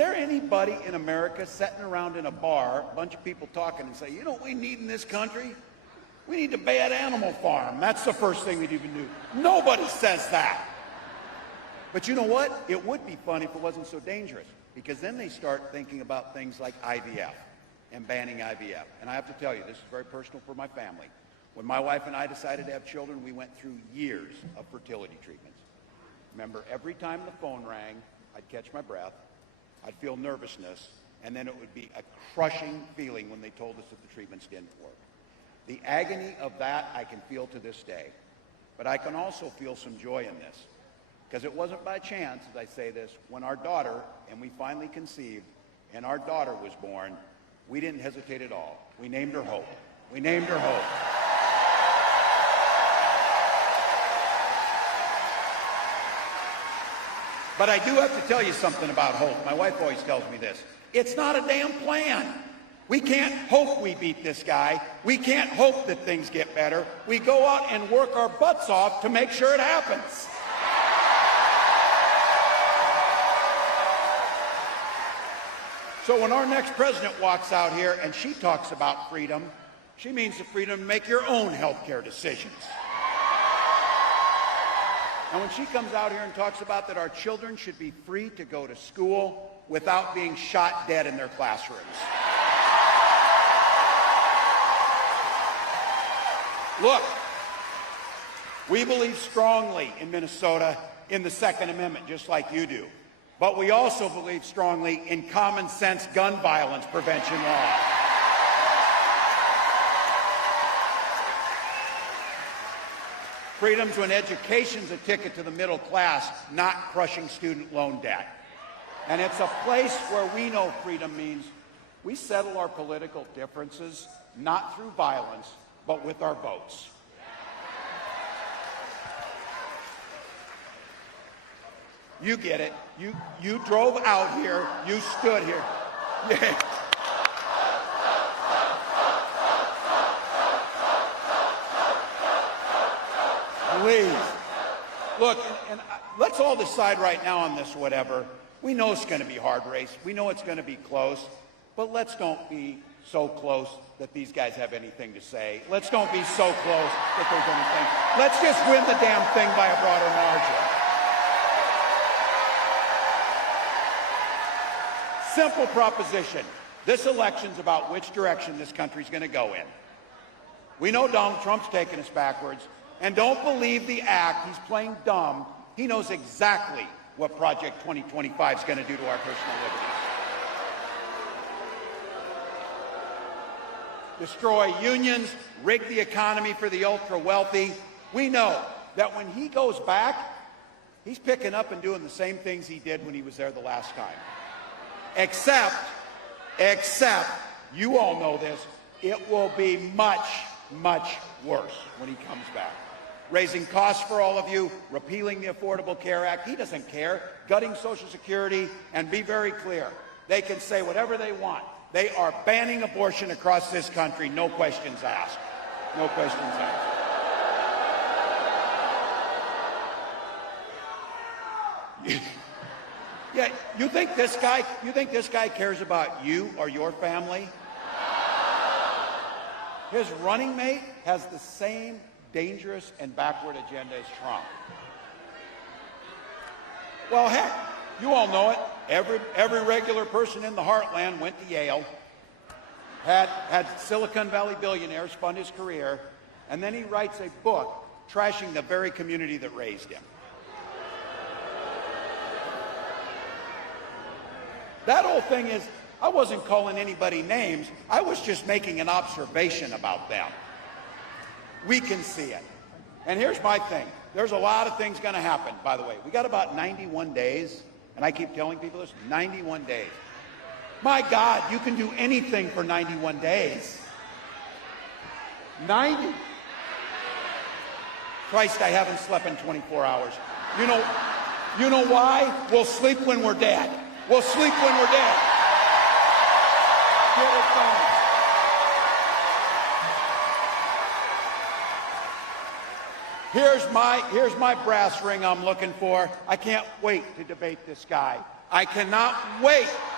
there anybody in America sitting around in a bar, a bunch of people talking, and say, you know what we need in this country? We need a bad animal farm. That's the first thing we'd even do. Nobody says that. But you know what? It would be fun if it wasn't so dangerous, because then they start thinking about things like IVF and banning IVF. And I have to tell you, this is very personal for my family. When my wife and I decided to have children, we went through years of fertility treatments. Remember, every time the phone rang, I'd catch my breath, I'd feel nervousness, and then it would be a crushing feeling when they told us that the treatments didn't work. The agony of that I can feel to this day, but I can also feel some joy in this, because it wasn't by chance, as I say this, when our daughter, and we finally conceived, and our daughter was born, we didn't hesitate at all. We named her Hope. We named her Hope. But I do have to tell you something about hope. My wife always tells me this. It's not a damn plan. We can't hope we beat this guy. We can't hope that things get better. We go out and work our butts off to make sure it happens. So when our next president walks out here and she talks about freedom, she means the freedom to make your own health care decisions. And when she comes out here and talks about that our children should be free to go to school without being shot dead in their classrooms. Look, we believe strongly in Minnesota in the Second Amendment, just like you do. But we also believe strongly in common sense gun violence prevention law. Freedom's when education's a ticket to the middle class, not crushing student loan debt. And it's a place where we know freedom means we settle our political differences not through violence, but with our votes. You get it. You drove out here. You stood here. Yeah. Please. Look, and let's all decide right now on this whatever. We know it's going to be a hard race. We know it's going to be close. But let's don't be so close that these guys have anything to say. Let's don't be so close that there's anything. Let's just win the damn thing by a broader margin. Simple proposition. This election's about which direction this country's going to go in. We know Donald Trump's taking us backwards. And don't believe the act. He's playing dumb. He knows exactly what Project 2025 is going to do to our personal liberties. Destroy unions, rig the economy for the ultra-wealthy. We know that when he goes back, he's picking up and doing the same things he did when he was there the last time. Except, you all know this, it will be much, much worse when he comes back. Raising costs for all of you, repealing the Affordable Care Act. He doesn't care. Gutting Social Security, and be very clear. They can say whatever they want. They are banning abortion across this country, no questions asked. No questions asked. Yeah, you think this guy cares about you or your family? His running mate has the same dangerous and backward agenda as Trump. Well, heck, you all know it. Every regular person in the heartland went to Yale, had Silicon Valley billionaires fund his career, and then he writes a book trashing the very community that raised him. That whole thing is, I wasn't calling anybody names. I was just making an observation about them. We can see it. And here's my thing. There's a lot of things going to happen, by the way. We got about 91 days, and I keep telling people this, 91 days. My God, you can do anything for 91 days. 90. Christ, I haven't slept in 24 hours. You know why? We'll sleep when we're dead. We'll sleep when we're dead. Here it comes. Here's my brass ring I'm looking for. I can't wait to debate this guy. I cannot wait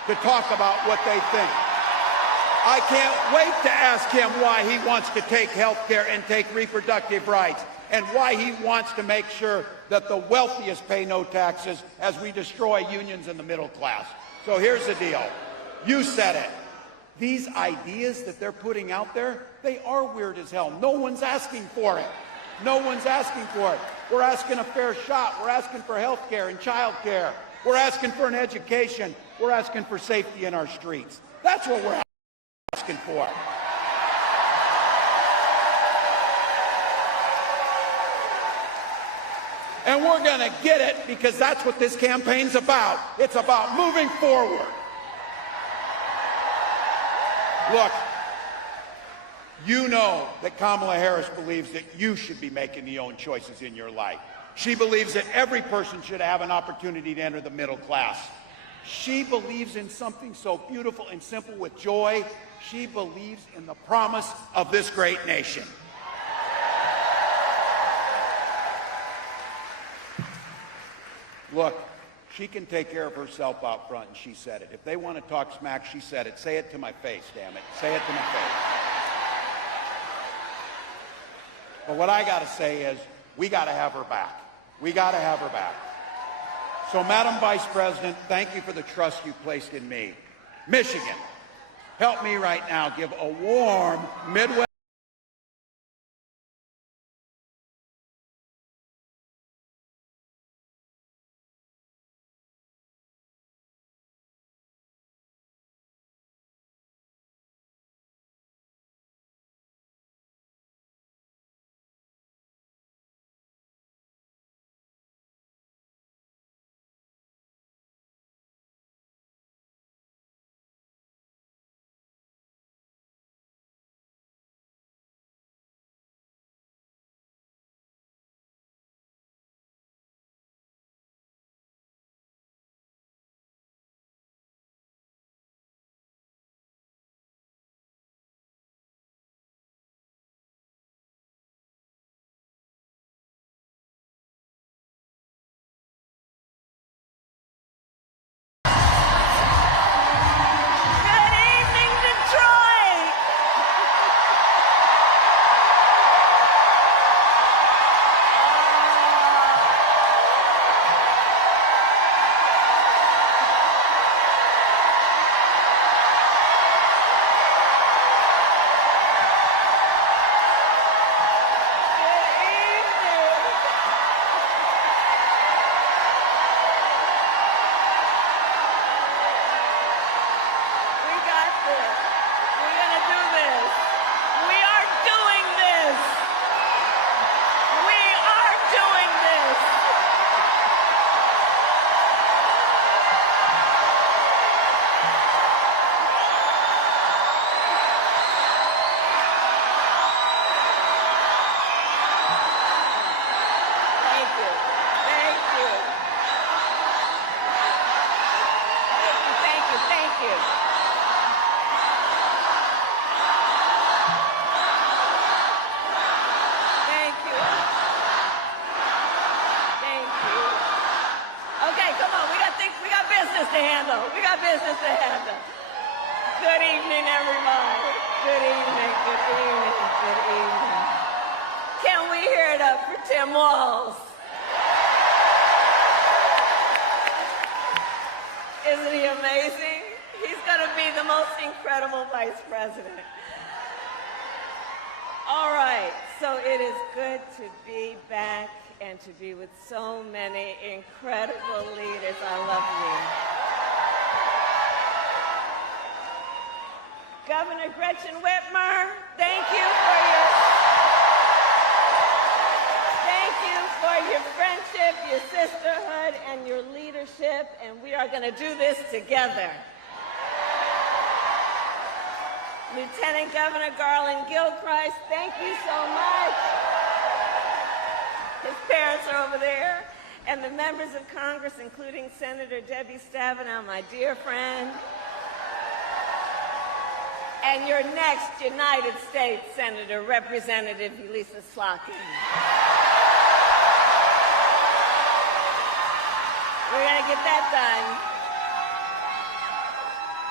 to talk about what they think. I can't wait to ask him why he wants to take health care and take reproductive rights, and why he wants to make sure that the wealthiest pay no taxes as we destroy unions in the middle class. So here's the deal. You said it. These ideas that they're putting out there, they are weird as hell. No one's asking for it. No one's asking for it. We're asking a fair shot. We're asking for health care and child care. We're asking for an education. We're asking for safety in our streets. That's what we're asking for. And we're going to get it because that's what this campaign's about. It's about moving forward. Look, you know that Kamala Harris believes that you should be making your own choices in your life. She believes that every person should have an opportunity to enter the middle class. She believes in something so beautiful and simple with joy. She believes in the promise of this great nation. Look, she can take care of herself out front, and she said it. If they want to talk smack, she said it. Say it to my face, damn it. Say it to my face. But what I got to say is, we got to have her back. We got to have her back. So, Madam Vice President, thank you for the trust you placed in me. Michigan, help me right now give a warm Midwest business to handle. Good evening, everybody. Good evening, good evening, good evening. Can we hear it up for Tim Walz? Isn't he amazing? He's going to be the most incredible vice president. All right, so it is good to be back and to be with so many incredible leaders. I love you. Governor Gretchen Whitmer, thank you for your friendship, your sisterhood, and your leadership, and we are going to do this together. Lieutenant Governor Garland Gilchrist, thank you so much. His parents are over there. And the members of Congress, including Senator Debbie Stabenow, my dear friend. And your next United States Senator, Representative Elisa Slotkin. We're going to get that done.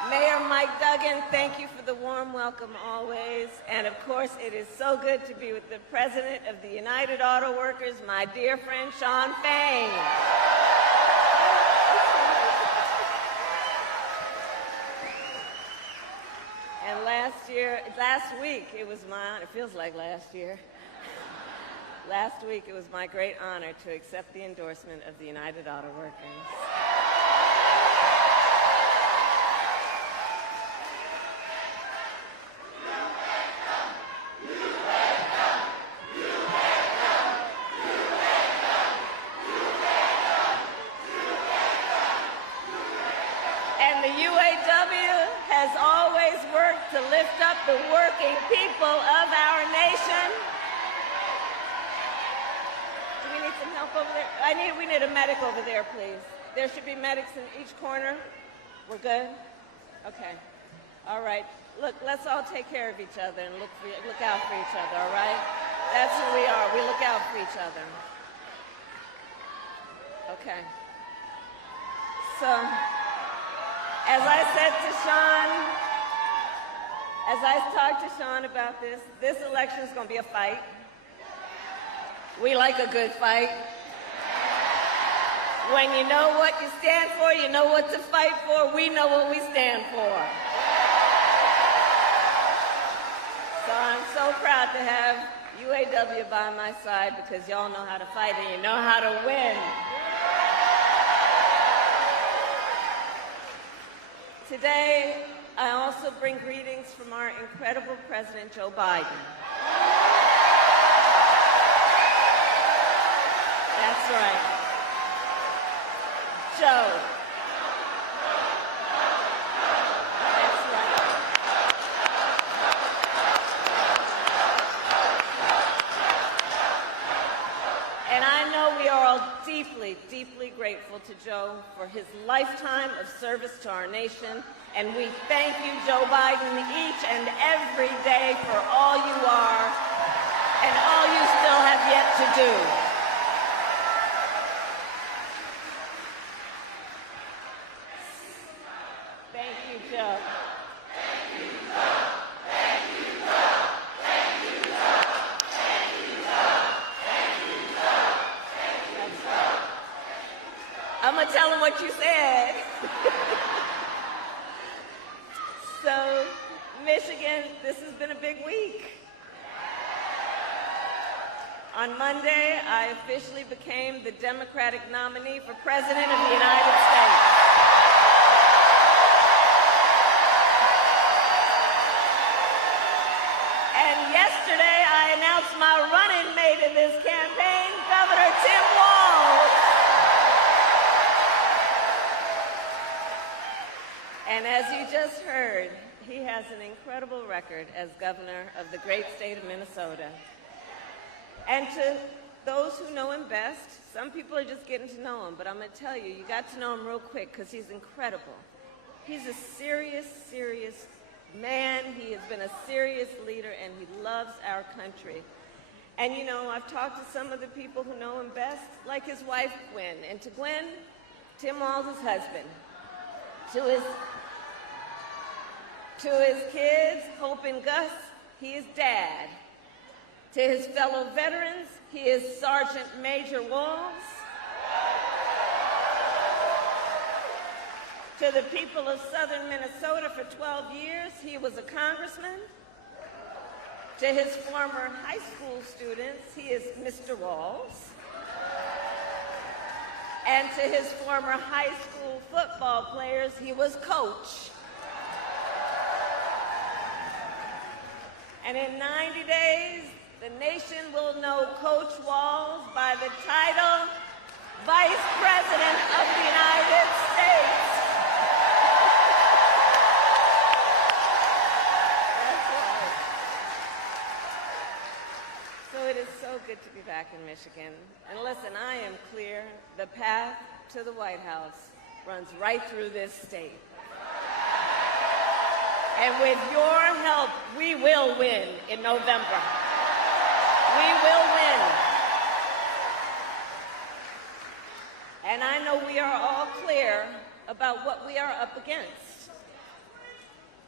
Mayor Mike Duggan, thank you for the warm welcome always. And of course, it is so good to be with the President of the United Auto Workers, my dear friend Shawn Fain. And last week, it was my honor, it feels like last year. Last week, it was my great honor to accept the endorsement of the United Auto Workers. And the UAW has always worked to lift up the working people of our nation. Do we need some help over there? We need a medic over there, please. There should be medics in each corner. We're good? Okay. All right. Look, let's all take care of each other and look out for each other, all right? That's who we are. We look out for each other. Okay. So, as I said to Shawn, as I talked to Shawn about this election is going to be a fight. We like a good fight. When you know what you stand for, you know what to fight for. We know what we stand for. So I'm so proud to have UAW by my side because y'all know how to fight and you know how to win. Today, I also bring greetings from our incredible President Joe Biden. That's right. Joe. That's right. And I know we are all deeply, deeply grateful to Joe for his lifetime of service to our nation. And we thank you, Joe Biden, each and every day for all you are and all you still have yet to do. Thank you, Joe. Thank you, Joe. Thank you, Joe. Thank you, Joe. Thank you, Joe. Thank you, Joe. Thank you, Joe. I'm going to tell him what you said. So, Michigan, this has been a big week. On Monday, I officially became the Democratic nominee for President of the United States. And yesterday, I announced my running mate in this campaign, Governor Tim Walz. And as you just heard, he has an incredible record as governor of the great state of Minnesota. And to those who know him best, some people are just getting to know him, but I'm going to tell you, you got to know him real quick because he's incredible. He's a serious, serious man. He has been a serious leader, and he loves our country. And, you know, I've talked to some of the people who know him best, like his wife, Gwen. And to Gwen, Tim Walz's husband, to his kids, Hope and Gus, he is Dad. To his fellow veterans, he is Sergeant Major Walz. To the people of southern Minnesota for 12 years, he was a congressman. To his former high school students, he is Mr. Walz. And to his former high school football players, he was Coach. And in 90 days, the nation will know Coach Walz by the title Vice President of the United States. That's right. So it is so good to be back in Michigan. And listen, I am clear, the path to the White House runs right through this state. And with your help, we will win in November. We will win. And I know we are all clear about what we are up against.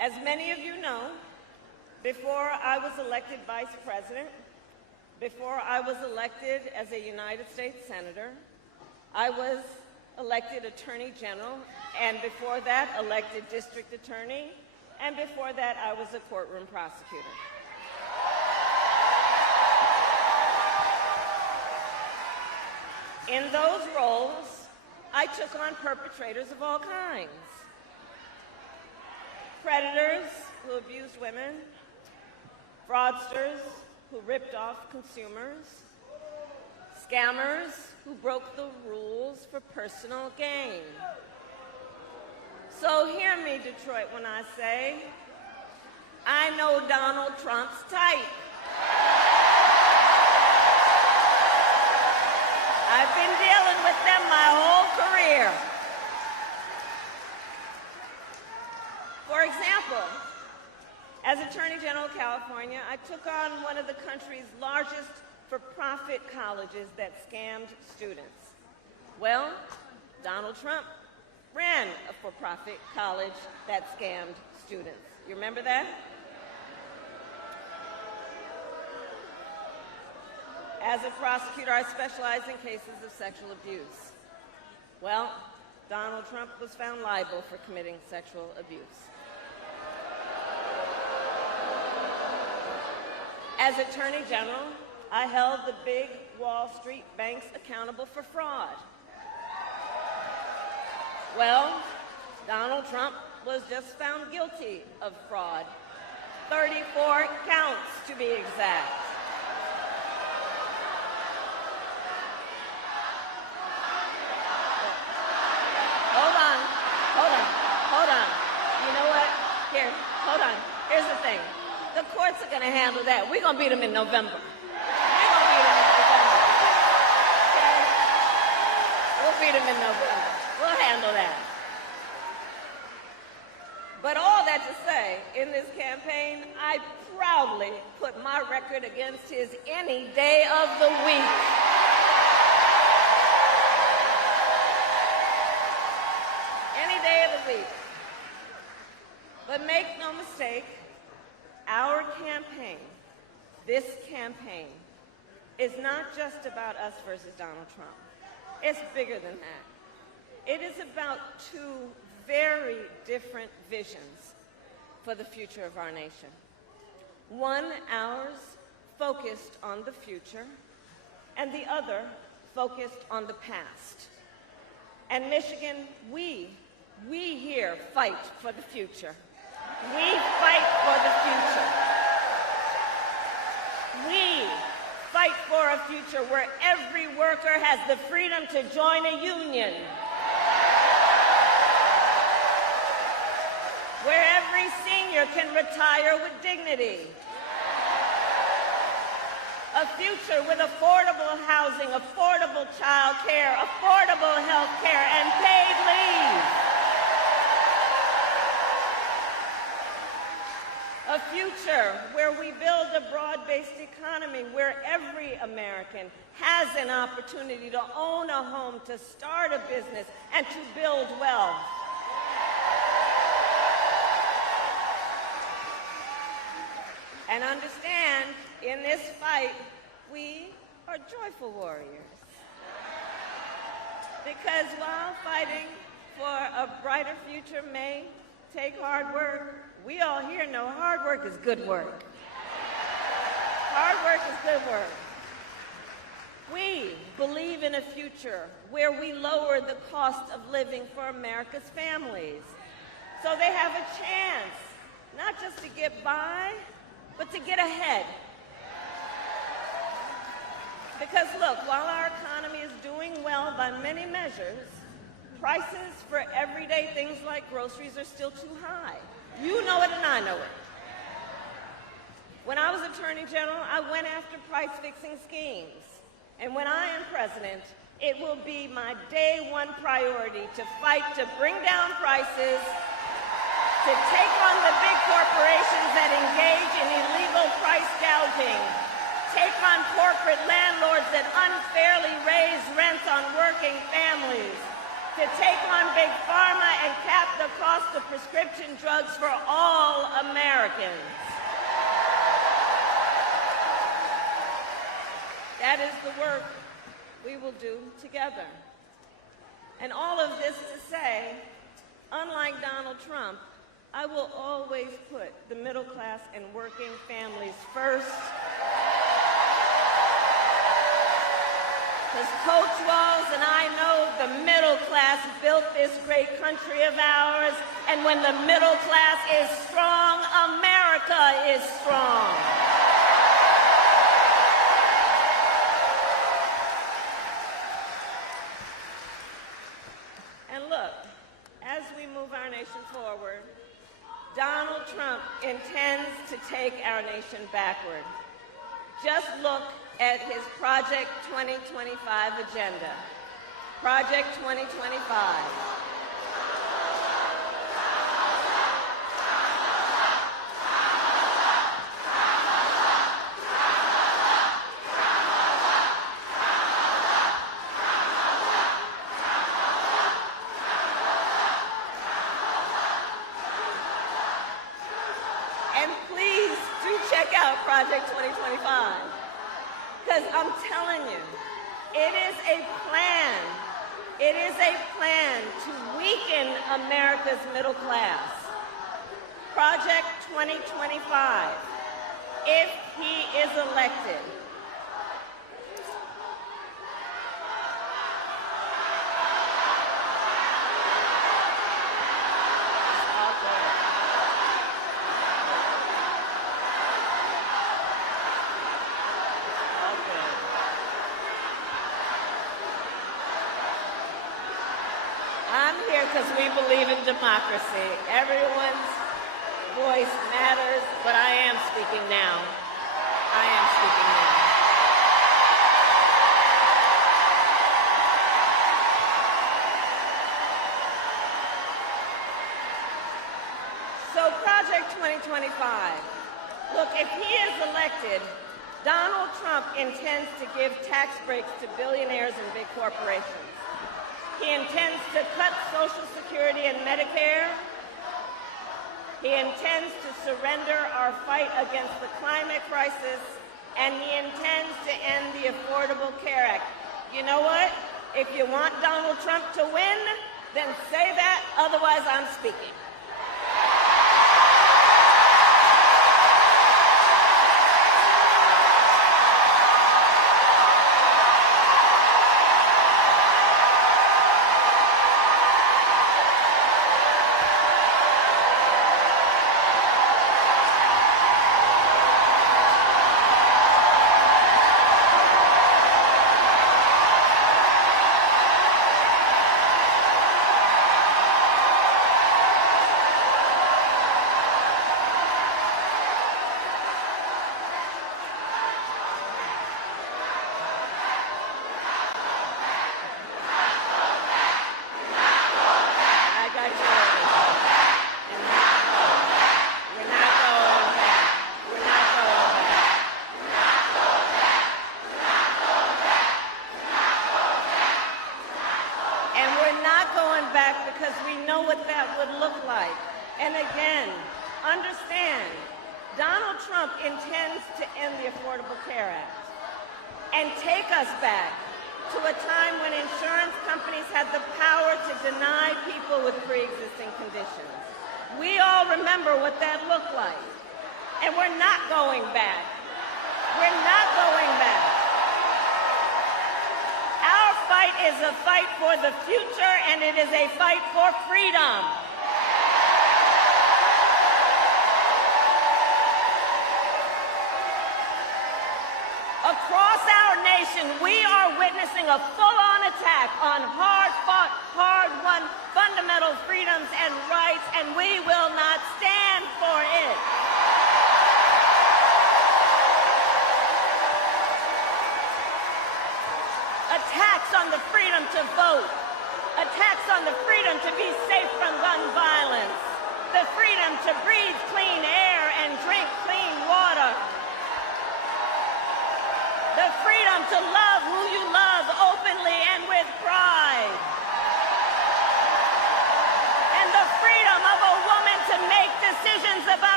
As many of you know, before I was elected vice president, before I was elected as a United States Senator, I was elected Attorney General, and before that, elected District Attorney, and before that, I was a courtroom prosecutor. In those roles, I took on perpetrators of all kinds. Predators who abused women, fraudsters who ripped off consumers, scammers who broke the rules for personal gain. So hear me, Detroit, when I say, I know Donald Trump's type. I've been dealing with them my whole career. For example, as Attorney General of California, I took on one of the country's largest for-profit colleges that scammed students. Well, Donald Trump ran a for-profit college that scammed students. You remember that? As a prosecutor, I specialize in cases of sexual abuse. Well, Donald Trump was found liable for committing sexual abuse. As Attorney General, I held the big Wall Street banks accountable for fraud. Well, Donald Trump was just found guilty of fraud. 34 counts, to be exact. Hold on. You know what? Here, hold on. Here's the thing. The courts are going to handle that. We're going to beat them in November. Okay? We'll beat them in November. We'll handle that. But all that to say, in this campaign, I proudly put my record against his any day of the week. Any day of the week. But make no mistake, our campaign, this campaign, is not just about us versus Donald Trump. It's bigger than that. It is about two very different visions for the future of our nation. One, ours, focused on the future, and the other, focused on the past. And Michigan, we here fight for the future. We fight for the future. We fight for a future where every worker has the freedom to join a union, where every senior can retire with dignity, a future with affordable housing, affordable child care, affordable health care, and paid leave. A future where we build a broad-based economy where every American has an opportunity to own a home, to start a business, and to build wealth. And understand, in this fight, we are joyful warriors. Because while fighting for a brighter future may take hard work, we all here know hard work is good work. Hard work is good work. We believe in a future where we lower the cost of living for America's families, so they have a chance, not just to get by, but to get ahead. Because look, while our economy is doing well by many measures, prices for everyday things like groceries are still too high. You know it and I know it. When I was Attorney General, I went after price-fixing schemes. And when I am president, it will be my day one priority to fight to bring down prices, to take on the big corporations that engage in illegal price gouging, take on corporate landlords that unfairly raise rents on working families, to take on big pharma and cap the cost of prescription drugs for all Americans. That is the work we will do together. And all of this to say, unlike Donald Trump, I will always put the middle class and working families first. Because Coach Walz and I know the middle class built this great country of ours, and when the middle class is strong, America is strong. And look, as we move our nation forward, Donald Trump intends to take our nation backward. Just look at his Project 2025 agenda. Project 2025. And please do check out Project 2025. Because I'm telling you, it is a plan. It is a plan to weaken America's middle class. Project 2025, if he is elected. I'm here because we believe in democracy. Everyone's voice matters, but I am speaking now. I am speaking now. So Project 2025. Look, if he is elected, Donald Trump intends to give tax breaks to billionaires and big corporations. He intends to cut Social Security and Medicare. He intends to surrender our fight against the climate crisis, and he intends to end the Affordable Care Act. You know what? If you want Donald Trump to win, then say that, otherwise I'm speaking. Because we know what that would look like. And again, understand, Donald Trump intends to end the Affordable Care Act and take us back to a time when insurance companies had the power to deny people with pre-existing conditions. We all remember what that looked like. And we're not going back. We're not going back. Our fight is a fight for the future, and it is a fight for freedom. Across our nation, we are witnessing a full-on attack on hard-fought, hard-won fundamental freedoms and rights, and we will not stand for it. Attacks on the freedom to vote, attacks on the freedom to be safe from gun violence, the freedom to breathe clean air and drink clean water, the freedom to love who you love openly and with pride, and the freedom of a woman to make decisions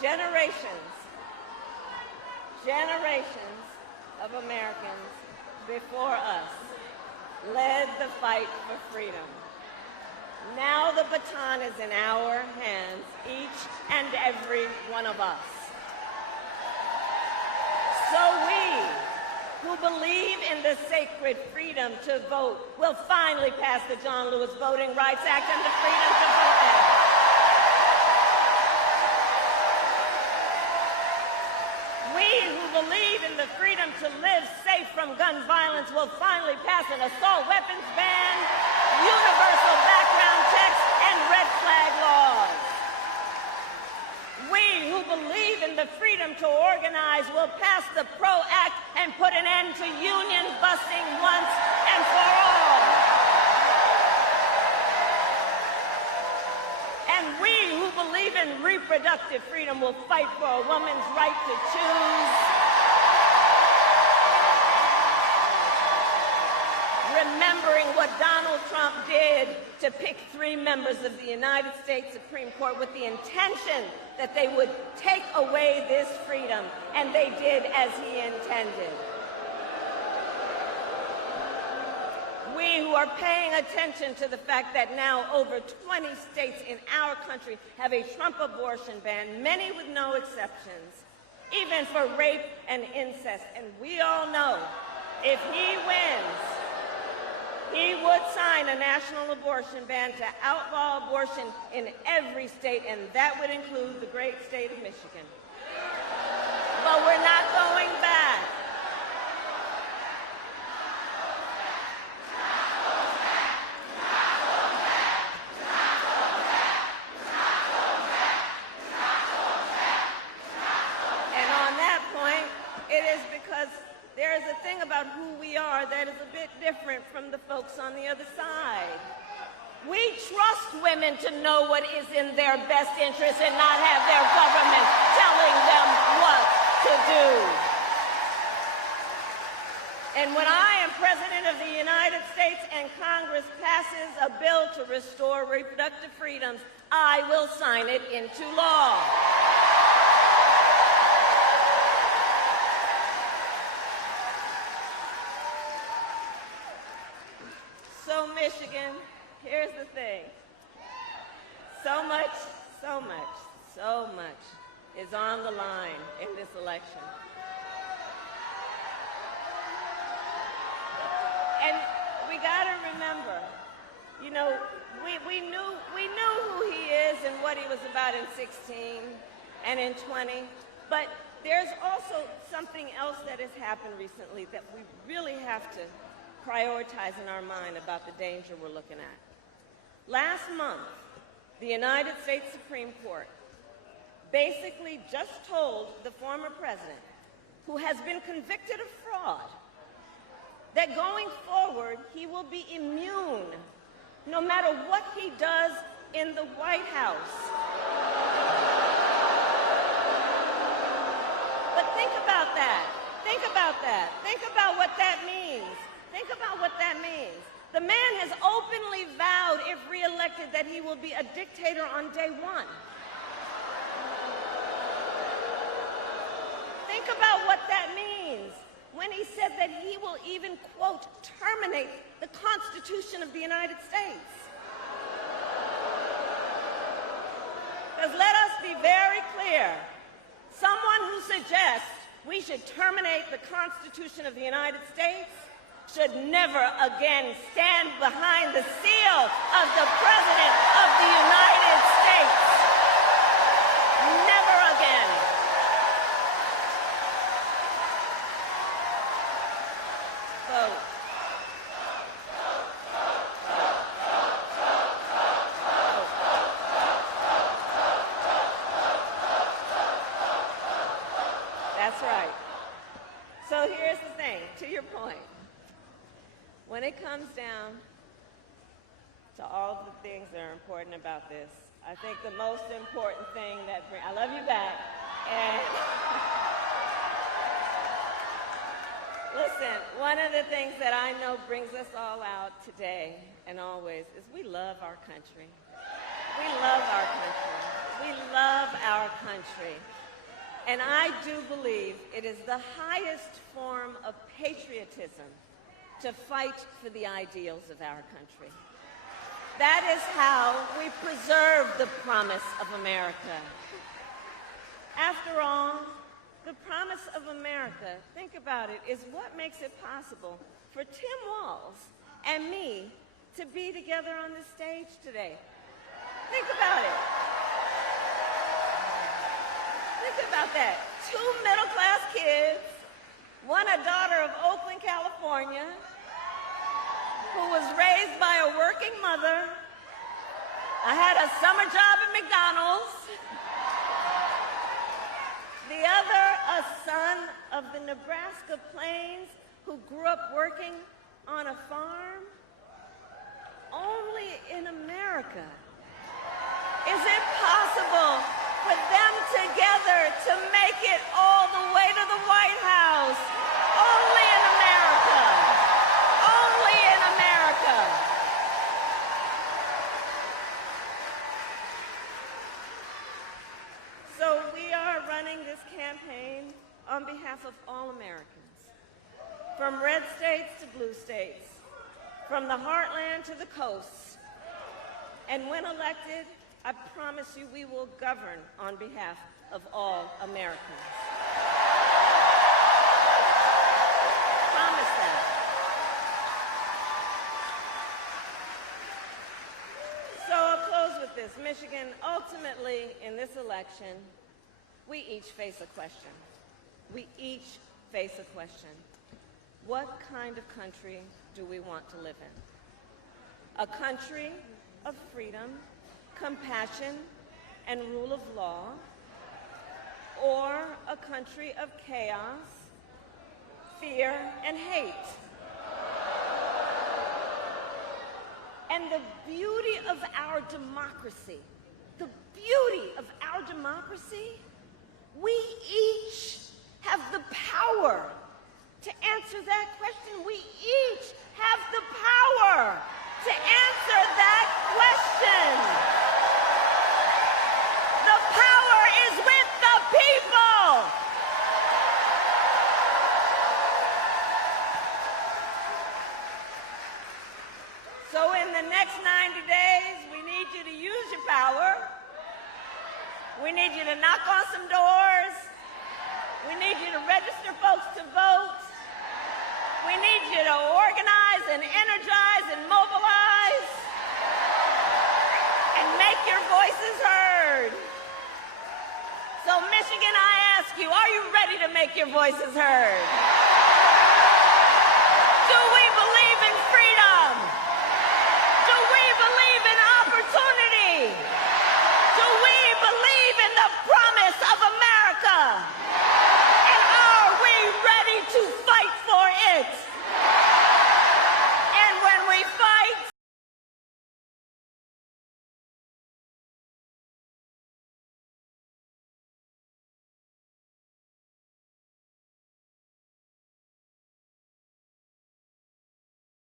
Generations of Americans before us led the fight for freedom. Now the baton is in our hands, each and every one of us. So we, who believe in the sacred freedom to vote, will finally pass the John Lewis Voting Rights Act and the Freedom to Vote Act. We who believe in the freedom to live safe from gun violence will finally pass an assault weapons ban, universal background checks, and red flag laws. We who believe in the freedom to organize will pass the PRO Act and put an end to union busing once and for all. And we who believe in reproductive freedom will fight for a woman's right to choose, remembering what Donald Trump did to pick 3 members of the United States Supreme Court with the intention that they would take away this freedom, and they did as he intended. We who are paying attention to the fact that now over 20 states in our country have a Trump abortion ban, many with no exceptions, even for rape and incest. And we all know if he wins, he would sign a national abortion ban to outlaw abortion in every state, and that would include the great state of Michigan. But we're not going back. And on that point, it is because there is a thing about who we are that is a bit different from the folks on the other side. We trust women to know what is in their best interest and not have their government telling them what to do. And when I am President of the United States and Congress passes a bill to restore reproductive freedoms, I will sign it into law. So Michigan, here's the thing. So much is on the line in this election. And we got to remember, you know, we knew who he is and what he was about in 16 and in 20, but there's also something else that has happened recently that we really have to prioritize in our mind about the danger we're looking at. Last month, the United States Supreme Court basically just told the former president, who has been convicted of fraud, that going forward, he will be immune no matter what he does in the White House. But think about that. Think about that. Think about what that means. Think about what that means. The man has openly vowed, if reelected, that he will be a dictator on day one. Think about what that means when he said that he will even, quote, terminate the Constitution of the United States. Because let us be very clear, someone who suggests we should terminate the Constitution of the United States should never again stand behind the seal of the President of the United States. Never again. Vote. That's right. So here's the thing, to your point. When it comes down to all the things that are important about this, I think the most important thing that I love you back. And listen, one of the things that I know brings us all out today and always is we love our country. We love our country. We love our country. And I do believe it is the highest form of patriotism to fight for the ideals of our country. That is how we preserve the promise of America. After all, the promise of America, think about it, is what makes it possible for Tim Walz and me to be together on this stage today. Think about it. Think about that. 2 middle-class kids, one a daughter of Oakland, California, who was raised by a working mother. I had a summer job at McDonald's. The other, a son of the Nebraska plains who grew up working on a farm. Only in America is it possible for them together to make it all the way to the White House. Only in America. Only in America. So we are running this campaign on behalf of all Americans, from red states to blue states, from the heartland to the coast. And when elected, I promise you we will govern on behalf of all Americans. Promise that. So I'll close with this. Michigan, ultimately, in this election, we each face a question. We each face a question. What kind of country do we want to live in? A country of freedom, compassion, and rule of law, or a country of chaos, fear, and hate? And the beauty of our democracy, we each have the power to answer that question. We each have the power to answer that question. The power is with the people. So in the next 90 days, we need you to use your power. We need you to knock on some doors. We need you to register folks to vote. We need you to organize and energize and mobilize and make your voices heard. So Michigan, I ask you, are you ready to make your voices heard? Do we believe in freedom? Do we believe in opportunity? Do we believe in the promise of America? And are we ready to fight for it?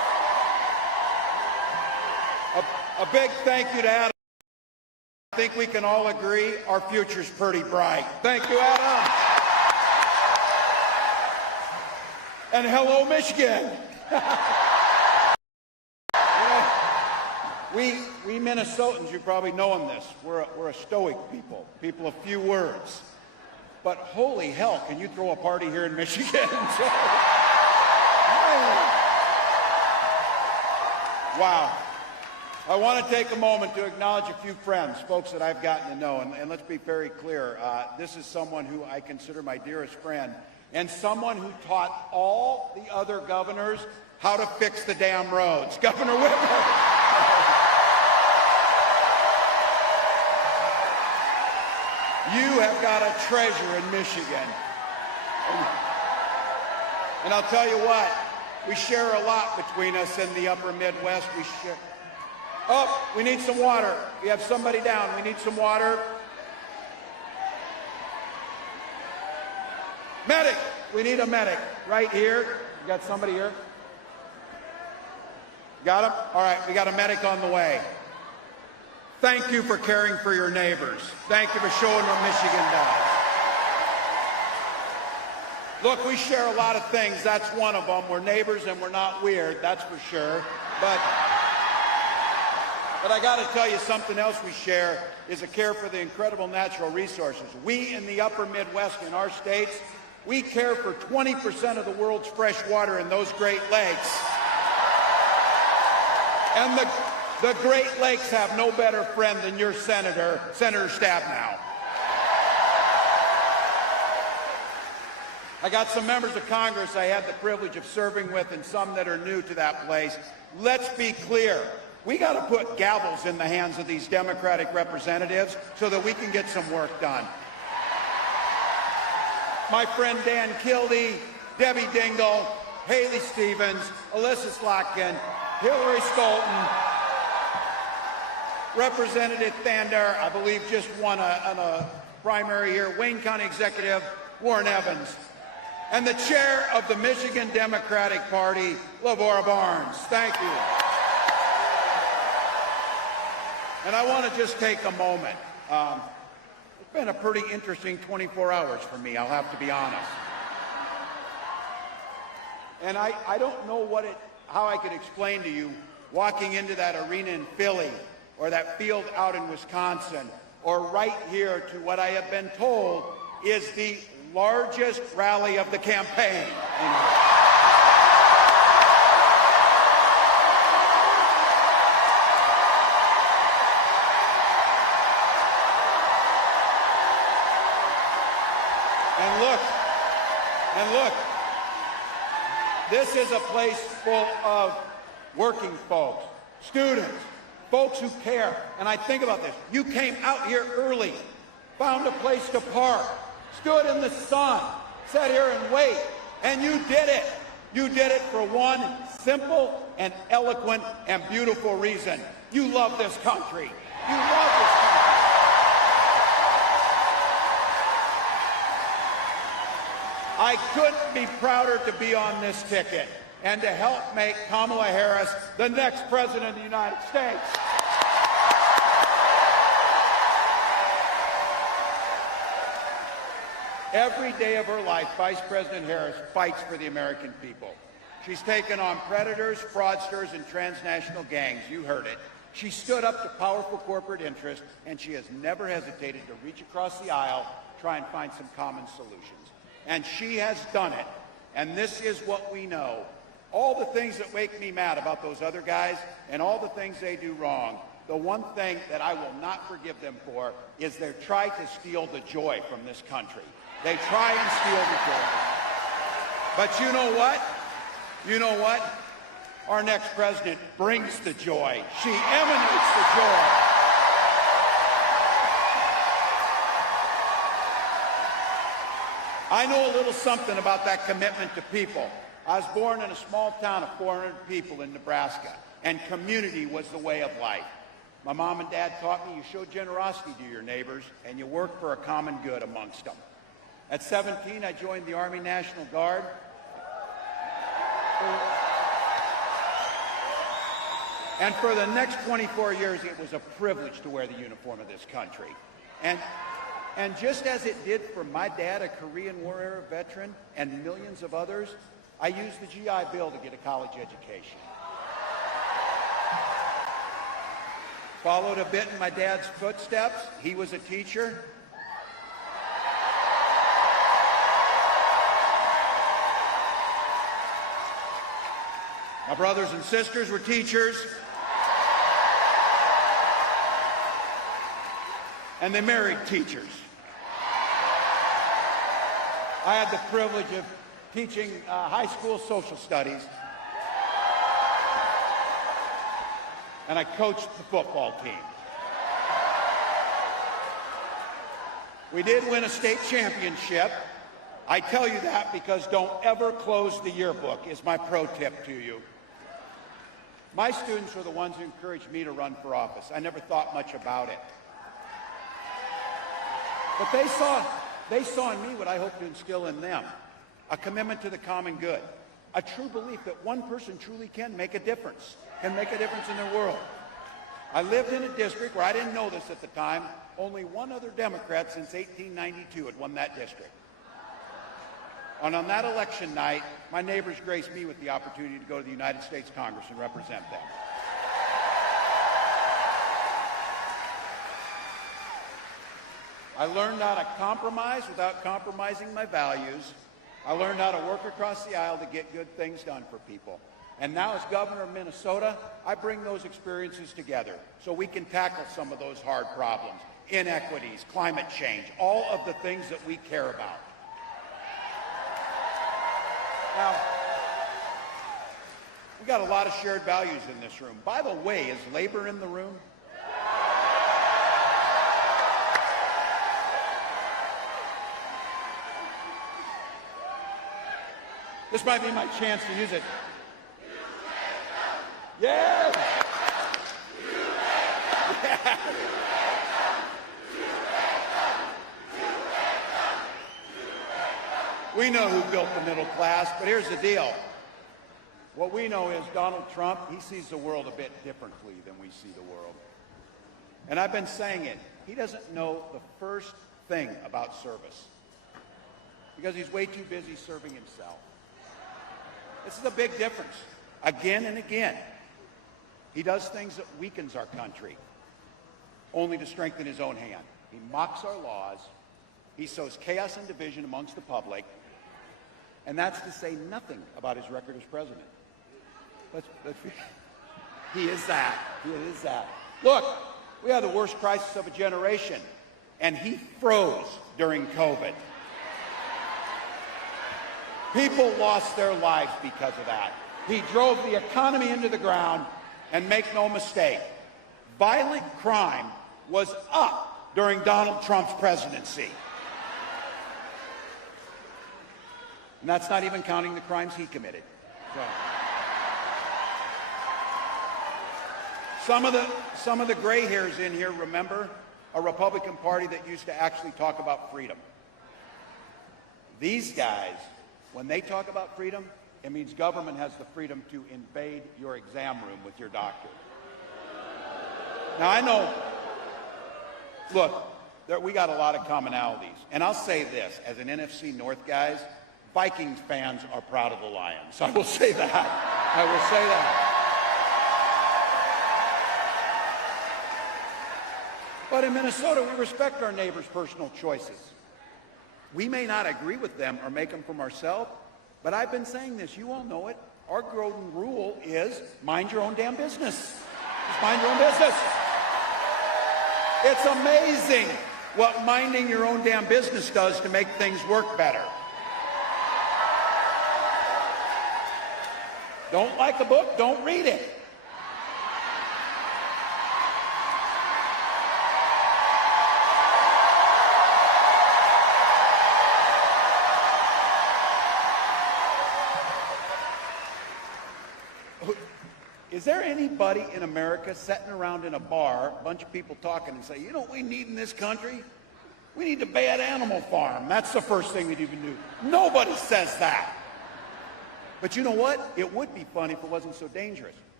A big thank you to Adam. I think we can all agree our future's pretty bright. Thank you, Adam. And hello, Michigan. We Minnesotans, you probably know in this, we're a stoic people, people of few words. But holy hell, can you throw a party here in Michigan? Wow. I want to take a moment to acknowledge a few friends, folks that I've gotten to know, and let's be very clear. This is someone who I consider my dearest friend, and someone who taught all the other governors how to fix the damn roads. Governor Whitmer. You have got a treasure in Michigan. And I'll tell you what, we share a lot between us in the upper Midwest. We share. Oh, we need some water. We have somebody down. We need some water. Medic. We need a medic right here. You got somebody here? Got him? All right, we got a medic on the way. Thank you for caring for your neighbors. Thank you for showing what Michigan does. Look, we share a lot of things. That's one of them. We're neighbors and we're not weird, that's for sure. But I got to tell you, something else we share is a care for the incredible natural resources. We in the upper Midwest, in our states, we care for 20% of the world's fresh water in those Great Lakes. And the Great Lakes have no better friend than your Senator Stabenow. I got some members of Congress I had the privilege of serving with and some that are new to that place. Let's be clear. We got to put gavels in the hands of these Democratic representatives so that we can get some work done. My friend Dan Kildee, Debbie Dingell, Haley Stevens, Alyssa Slotkin, Hillary Stolten, Representative Thander, I believe just won a primary here, Wayne County Executive Warren Evans, and the chair of the Michigan Democratic Party, Lavora Barnes. Thank you. And I want to just take a moment. It's been a pretty interesting 24 hours for me, I'll have to be honest. And I don't know how I could explain to you walking into that arena in Philly or that field out in Wisconsin or right here to what I have been told is the largest rally of the campaign. And look, this is a place full of working folks, students, folks who care. And I think about this. You came out here early, found a place to park, stood in the sun, sat here and wait, and you did it. You did it for one simple and eloquent and beautiful reason. You love this country. You love this country. I couldn't be prouder to be on this ticket and to help make Kamala Harris the next president of the United States. Every day of her life, Vice President Harris fights for the American people. She's taken on predators, fraudsters, and transnational gangs. You heard it. She stood up to powerful corporate interests, and she has never hesitated to reach across the aisle, try and find some common solutions. And she has done it. And this is what we know. All the things that make me mad about those other guys and all the things they do wrong, the one thing that I will not forgive them for is they try to steal the joy from this country. They try and steal the joy. But you know what? You know what? Our next president brings the joy. She emanates the joy. I know a little something about that commitment to people. I was born in a small town of 400 people in Nebraska, and community was the way of life. My mom and dad taught me you show generosity to your neighbors, and you work for a common good amongst them. At 17, I joined the Army National Guard. And for the next 24 years, it was a privilege to wear the uniform of this country. And just as it did for my dad, a Korean War era veteran, and millions of others, I used the GI Bill to get a college education. Followed a bit in my dad's footsteps. He was a teacher. My brothers and sisters were teachers. And they married teachers. I had the privilege of teaching high school social studies. And I coached the football team. We did win a state championship. I tell you that because don't ever close the yearbook is my pro tip to you. My students were the ones who encouraged me to run for office. I never thought much about it. But they saw in me what I hope to instill in them, a commitment to the common good, a true belief that one person truly can make a difference in their world. I lived in a district where I didn't know this at the time. Only one other Democrat since 1892 had won that district. And on that election night, my neighbors graced me with the opportunity to go to the United States Congress and represent them. I learned how to compromise without compromising my values. I learned how to work across the aisle to get good things done for people. And now as governor of Minnesota, I bring those experiences together so we can tackle some of those hard problems, inequities, climate change, all of the things that we care about. Now, we got a lot of shared values in this room. By the way, is labor in the room? This might be my chance to use it. Yeah. We know who built the middle class, but here's the deal. What we know is Donald Trump, he sees the world a bit differently than we see the world. And I've been saying it. He doesn't know the first thing about service because he's way too busy serving himself. This is a big difference. Again and again, he does things that weakens our country, only to strengthen his own hand. He mocks our laws. He sows chaos and division amongst the public. And that's to say nothing about his record as president. He is that. He is that. Look, we had the worst crisis of a generation, and he froze during COVID. People lost their lives because of that. He drove the economy into the ground, and make no mistake, violent crime was up during Donald Trump's presidency. And that's not even counting the crimes he committed. So, some of the gray hairs in here remember a Republican Party that used to actually talk about freedom. These guys, when they talk about freedom, it means government has the freedom to invade your exam room with your doctor. Now, I know, look, we got a lot of commonalities. And I'll say this, as an NFC North guys, Vikings fans are proud of the Lions. I will say that. I will say that. But in Minnesota, we respect our neighbors' personal choices. We may not agree with them or make them from ourselves, but I've been saying this. You all know it. Our golden rule is mind your own damn business. Just mind your own business. It's amazing what minding your own damn business does to make things work better. Don't like a book? Don't read it. Is there anybody in America sitting around in a bar, a bunch of people talking and say, you know what we need in this country? We need a bad animal farm. That's the first thing we'd even do. Nobody says that. But you know what? It would be fun if it wasn't so dangerous.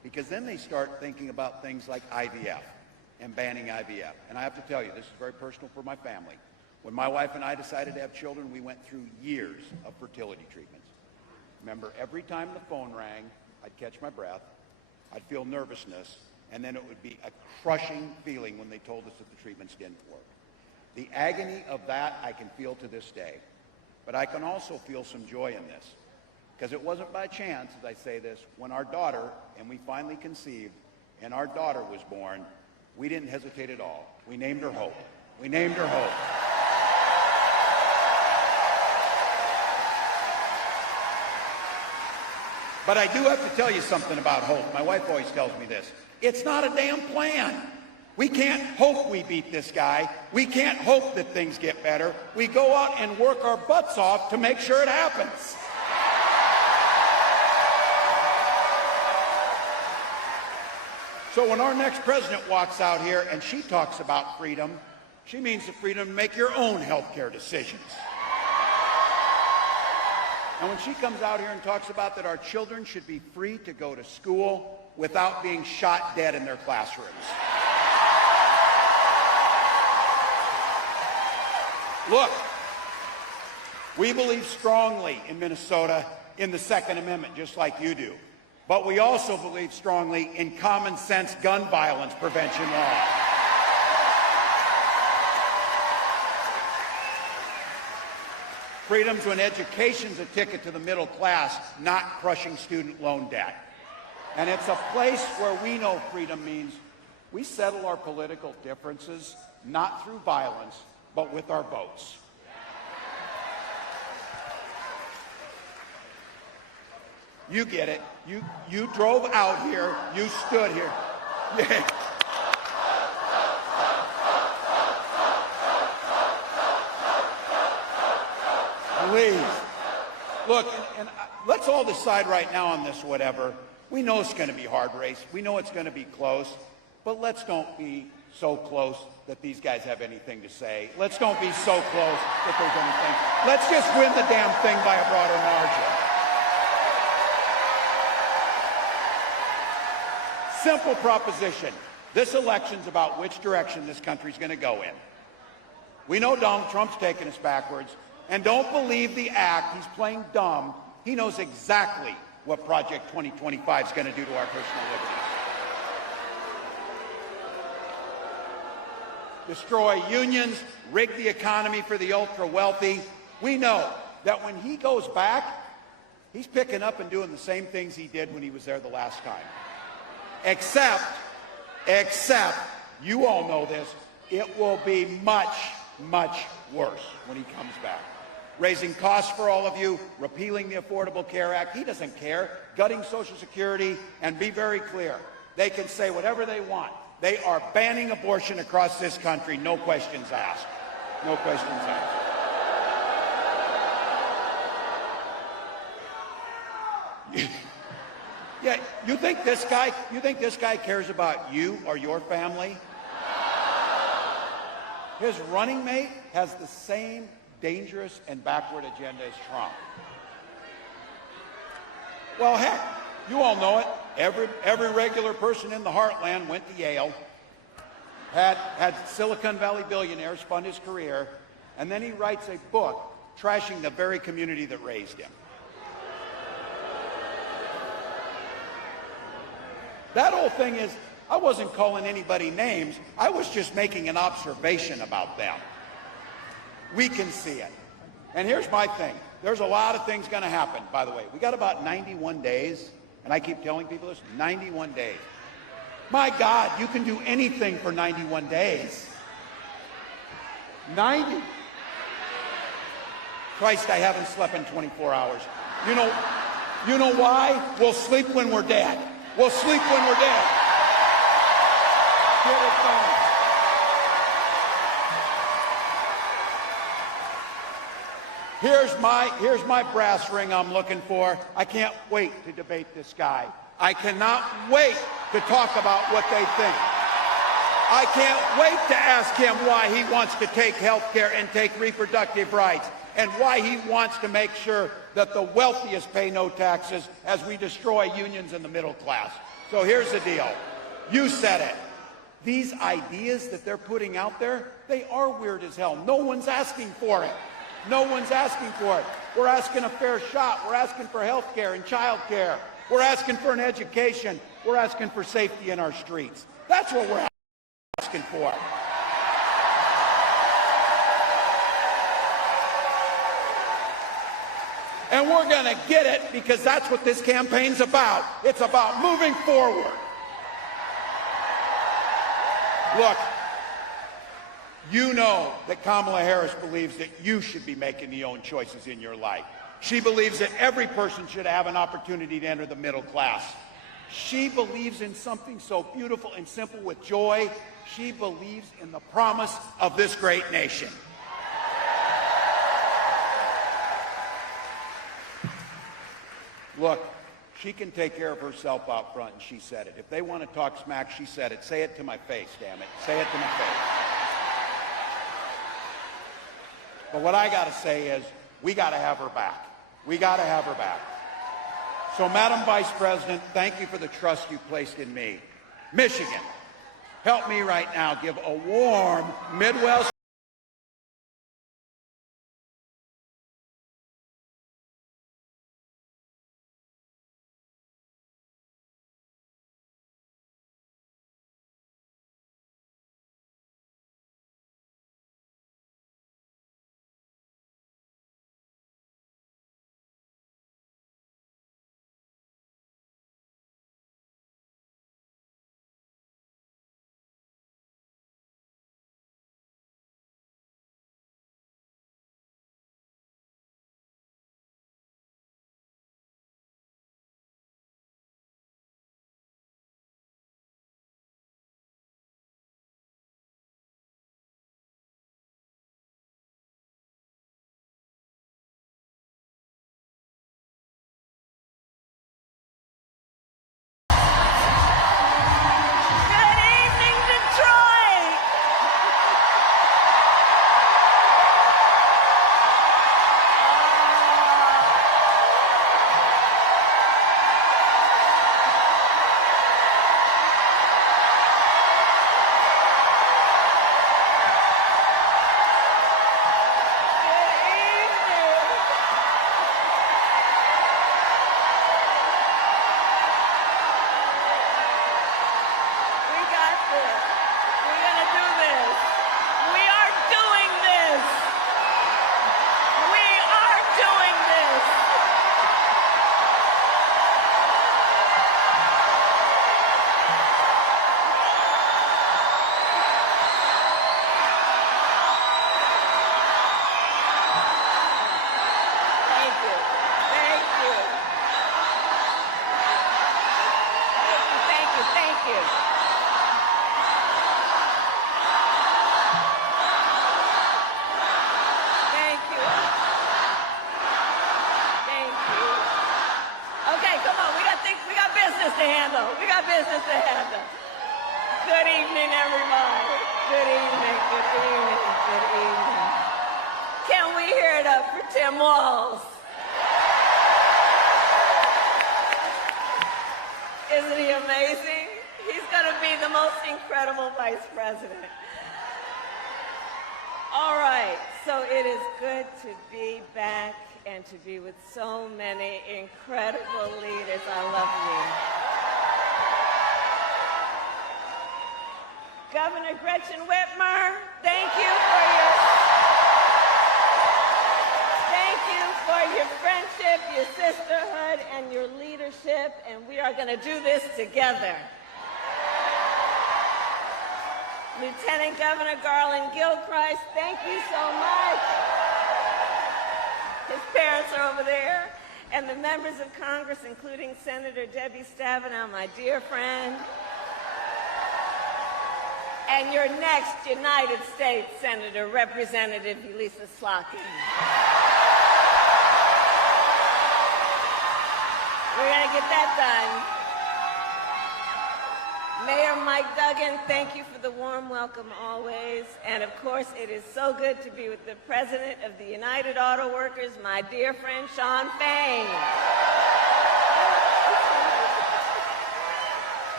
because then they start thinking about things like IVF and banning IVF. And I have to tell you, this is very personal for my family. When my wife and I decided to have children, we went through years of fertility treatments. Remember, every time the phone rang, I'd catch my breath, I'd feel nervousness, and then it would be a crushing feeling when they told us that the treatments didn't work. The agony of that I can feel to this day. But I can also feel some joy in this, because it wasn't by chance, as I say this, when our daughter, and we finally conceived, and our daughter was born, we didn't hesitate at all. We named her Hope. We named her Hope. But I do have to tell you something about hope. My wife always tells me this. It's not a damn plan. We can't hope we beat this guy. We can't hope that things get better. We go out and work our butts off to make sure it happens. So when our next president walks out here and she talks about freedom, she means the freedom to make your own health care decisions. And when she comes out here and talks about that our children should be free to go to school without being shot dead in their classrooms. Look, we believe strongly in Minnesota in the Second Amendment, just like you do. But we also believe strongly in common sense gun violence prevention law. Freedom to an education's a ticket to the middle class, not crushing student loan debt. And it's a place where we know freedom means we settle our political differences not through violence, but with our votes. You get it. You drove out here. You stood here. Yeah. Please. Look, and let's all decide right now on this whatever. We know it's going to be a hard race. We know it's going to be close. But let's don't be so close that these guys have anything to say. Let's don't be so close that there's anything. Let's just win the damn thing by a broader margin. Simple proposition. This election's about which direction this country's going to go in. We know Donald Trump's taking us backwards. And don't believe the act. He's playing dumb. He knows exactly what Project 2025 is going to do to our personal liberties. Destroy unions, rig the economy for the ultra-wealthy. We know that when he goes back, he's picking up and doing the same things he did when he was there the last time. Except, you all know this, it will be much, much worse when he comes back. Raising costs for all of you, repealing the Affordable Care Act. He doesn't care. Gutting Social Security, and be very clear. They can say whatever they want. They are banning abortion across this country, no questions asked. No questions asked. Yeah, you think this guy cares about you or your family? His running mate has the same dangerous and backward agenda as Trump. Well, heck, you all know it. Every regular person in the heartland went to Yale, had Silicon Valley billionaires fund his career, and then he writes a book trashing the very community that raised him. That whole thing is, I wasn't calling anybody names. I was just making an observation about them. We can see it. And here's my thing. There's a lot of things going to happen, by the way. We got about 91 days, and I keep telling people this, 91 days. My God, you can do anything for 91 days. 90. Christ, I haven't slept in 24 hours. You know why? We'll sleep when we're dead. We'll sleep when we're dead. Get it done. Here's my brass ring I'm looking for. I can't wait to debate this guy. I cannot wait to talk about what they think. I can't wait to ask him why he wants to take health care and take reproductive rights, and why he wants to make sure that the wealthiest pay no taxes as we destroy unions in the middle class. So here's the deal. You said it. These ideas that they're putting out there, they are weird as hell. No one's asking for it. No one's asking for it. We're asking a fair shot. We're asking for health care and child care. We're asking for an education. We're asking for safety in our streets. That's what we're asking for. And we're going to get it because that's what this campaign's about. It's about moving forward. Look, you know that Kamala Harris believes that you should be making your own choices in your life. She believes that every person should have an opportunity to enter the middle class. She believes in something so beautiful and simple with joy. She believes in the promise of this great nation. Look, she can take care of herself out front, and she said it. If they want to talk smack, she said it. Say it to my face, damn it. Say it to my face. But what I got to say is, we got to have her back. We got to have her back. So, Madam Vice President, thank you for the trust you placed in me. Michigan, help me right now give a warm Midwest Good evening, everybody. Good evening, good evening, good evening. Can we hear it up for Tim Walz? Isn't he amazing? He's going to be the most incredible vice president. All right, so it is good to be back and to be with so many incredible leaders. I love you. Governor Gretchen Whitmer, thank you for your friendship, your sisterhood, and your leadership, and we are going to do this together. Lieutenant Governor Garland Gilchrist, thank you so much. His parents are over there. And the members of Congress, including Senator Debbie Stabenow, my dear friend. And your next United States Senator, Representative Elisa Slotkin. We're going to get that done. Mayor Mike Duggan, thank you for the warm welcome always. And of course, it is so good to be with the President of the United Auto Workers, my dear friend Shawn Fain.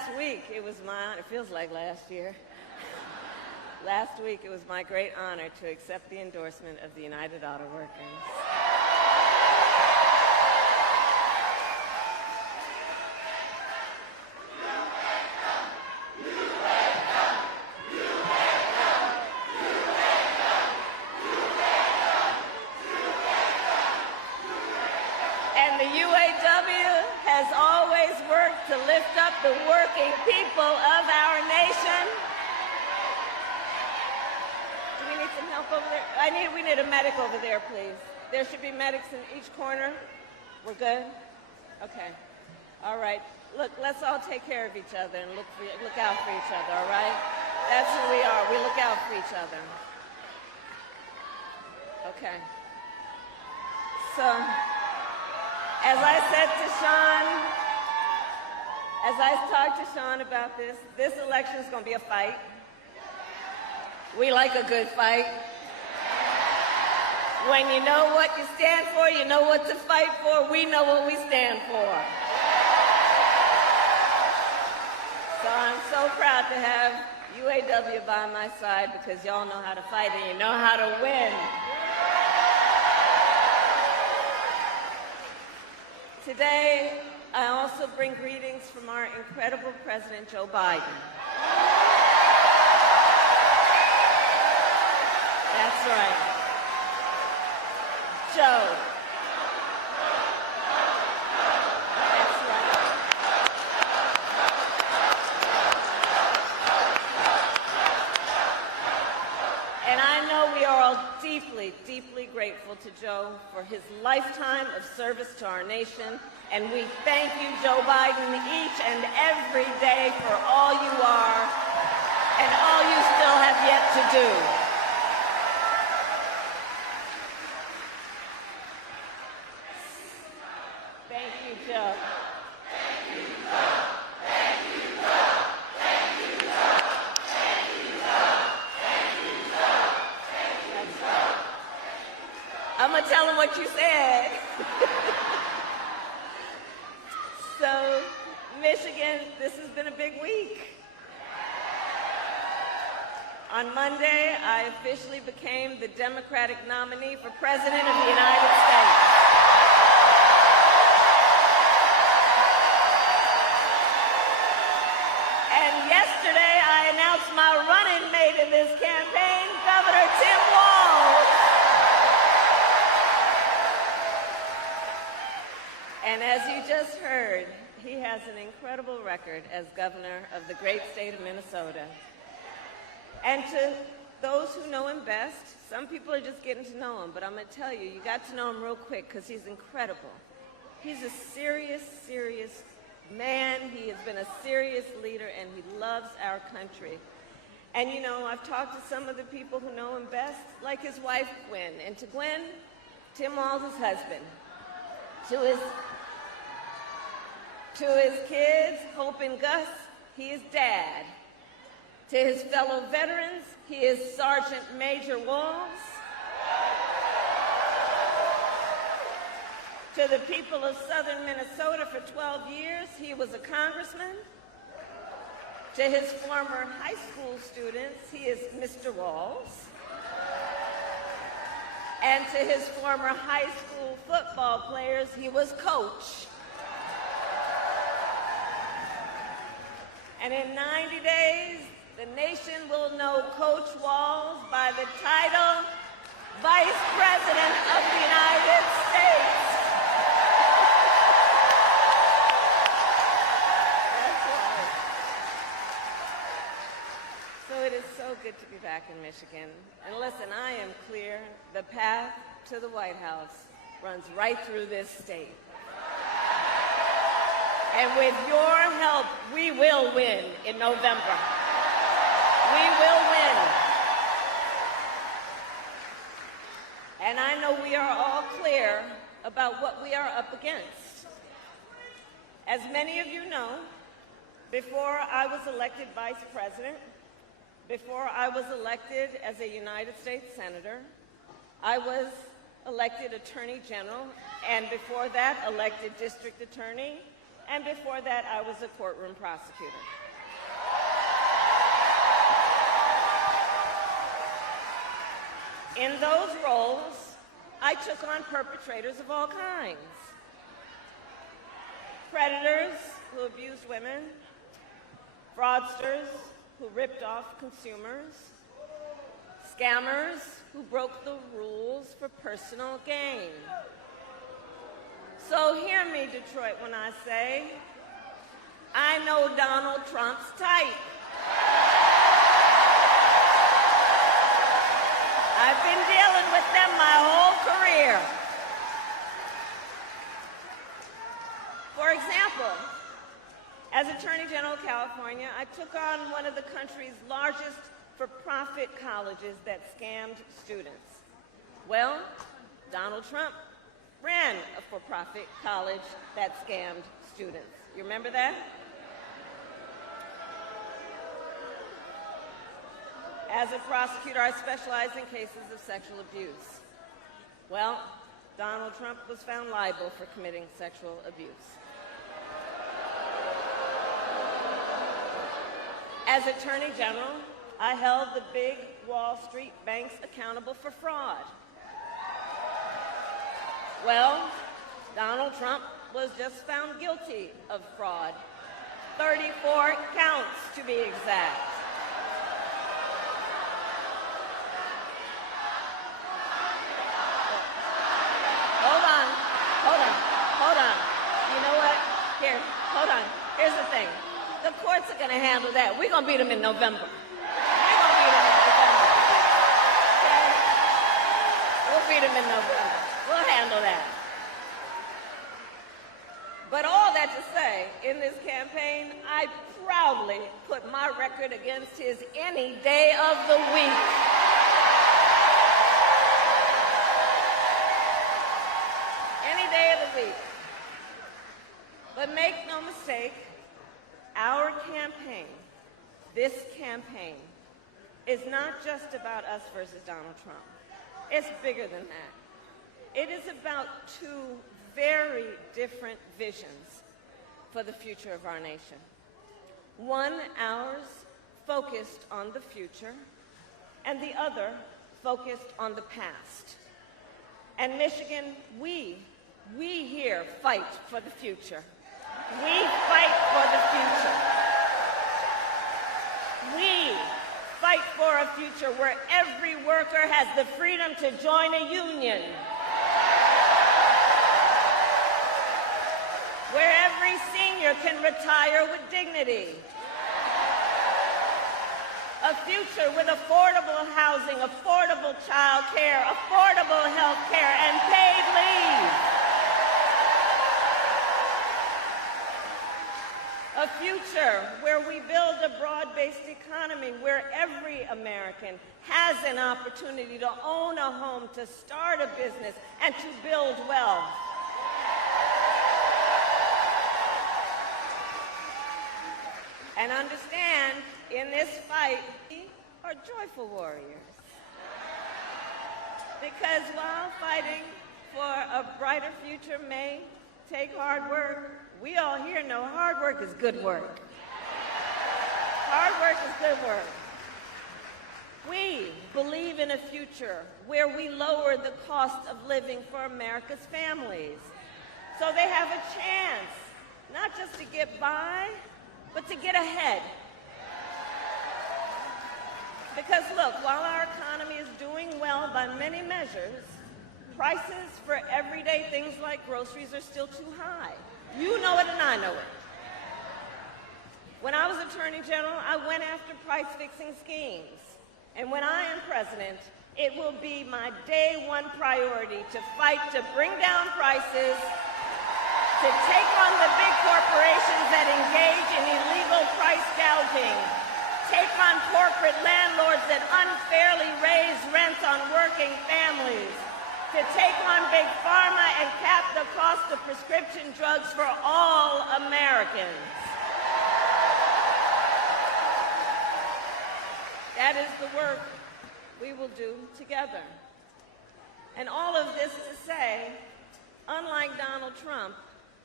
last week, it was my honor, it feels like last year. Last week, it was my great honor to accept the endorsement of the United Auto Workers. And the UAW has always worked to lift up the working people of our nation. Do we need some help over there? We need a medic over there, please. There should be medics in each corner. We're good? Okay. All right. Look, let's all take care of each other and look out for each other, all right? That's who we are. We look out for each other. Okay. So, as I said to Sean, as I talked to Sean about this election is going to be a fight. We like a good fight. When you know what you stand for, you know what to fight for. We know what we stand for. So I'm so proud to have UAW by my side because y'all know how to fight and you know how to win. Today, I also bring greetings from our incredible President Joe Biden. That's right. Joe. That's right. And I know we are all deeply, deeply grateful to Joe for his lifetime of service to our nation. And we thank you, Joe Biden, each and every day for all you are and all you still have yet to do. Thank you, Joe. Thank you, Joe. Thank you, Joe. Thank you, Joe. Thank you, Joe. Thank you, Joe. That's right. I'm going to tell him what you said. So, Michigan, this has been a big week. On Monday, I officially became the Democratic nominee for President of the United States. And yesterday, I announced my running mate in this campaign, Governor Tim Walz. And as you just heard, he has an incredible record as governor of the great state of Minnesota. And to those who know him best, some people are just getting to know him, but I'm going to tell you, you got to know him real quick because he's incredible. He's a serious, serious man. He has been a serious leader, and he loves our country. And, you know, I've talked to some of the people who know him best, like his wife, Gwen. And to Gwen, Tim Walz, his husband. To his kids, Hope and Gus, he is Dad. To his fellow veterans, he is Sergeant Major Walz. To the people of southern Minnesota for 12 years, he was a congressman. To his former high school students, he is Mr. Walz. And to his former high school football players, he was Coach. And in 90 days, the nation will know Coach Walz by the title Vice President of the United States. That's right. So it is so good to be back in Michigan. And listen, I am clear. The path to the White House runs right through this state. And with your help, we will win in November. We will win. And I know we are all clear about what we are up against. As many of you know, before I was elected vice president, before I was elected as a United States Senator, I was elected Attorney General, and before that, elected District Attorney, and before that, I was a courtroom prosecutor. In those roles, I took on perpetrators of all kinds. Predators who abused women, fraudsters who ripped off consumers, scammers who broke the rules for personal gain. So hear me, Detroit, when I say, I know Donald Trump's type. I've been dealing with them my whole career. For example, as Attorney General of California, I took on one of the country's largest for-profit colleges that scammed students. Well, Donald Trump ran a for-profit college that scammed students. You remember that? As a prosecutor, I specialize in cases of sexual abuse. Well, Donald Trump was found liable for committing sexual abuse. As Attorney General, I held the big Wall Street banks accountable for fraud. Well, Donald Trump was just found guilty of fraud. 34 counts, to be exact. Hold on. You know what? Here, hold on. Here's the thing. The courts are going to handle that. We're going to beat them in November. Okay? We'll beat them in November. We'll handle that. But all that to say, in this campaign, I proudly put my record against his any day of the week. Any day of the week. But make no mistake, our campaign, this campaign, is not just about us versus Donald Trump. It's bigger than that. It is about two very different visions for the future of our nation. One, ours, focused on the future, and the other, focused on the past. And Michigan, we here fight for the future. We fight for the future. We fight for a future where every worker has the freedom to join a union, where every senior can retire with dignity, a future with affordable housing, affordable child care, affordable health care, and paid leave. A future where we build a broad-based economy where every American has an opportunity to own a home, to start a business, and to build wealth. And understand, in this fight, we are joyful warriors. Because while fighting for a brighter future may take hard work, we all here know hard work is good work. Hard work is good work. We believe in a future where we lower the cost of living for America's families, so they have a chance not just to get by, but to get ahead. Because look, while our economy is doing well by many measures, prices for everyday things like groceries are still too high. You know it and I know it. When I was Attorney General, I went after price-fixing schemes. And when I am president, it will be my day one priority to fight to bring down prices, to take on the big corporations that engage in illegal price gouging, take on corporate landlords that unfairly raise rents on working families, to take on big pharma and cap the cost of prescription drugs for all Americans. That is the work we will do together. And all of this to say, unlike Donald Trump,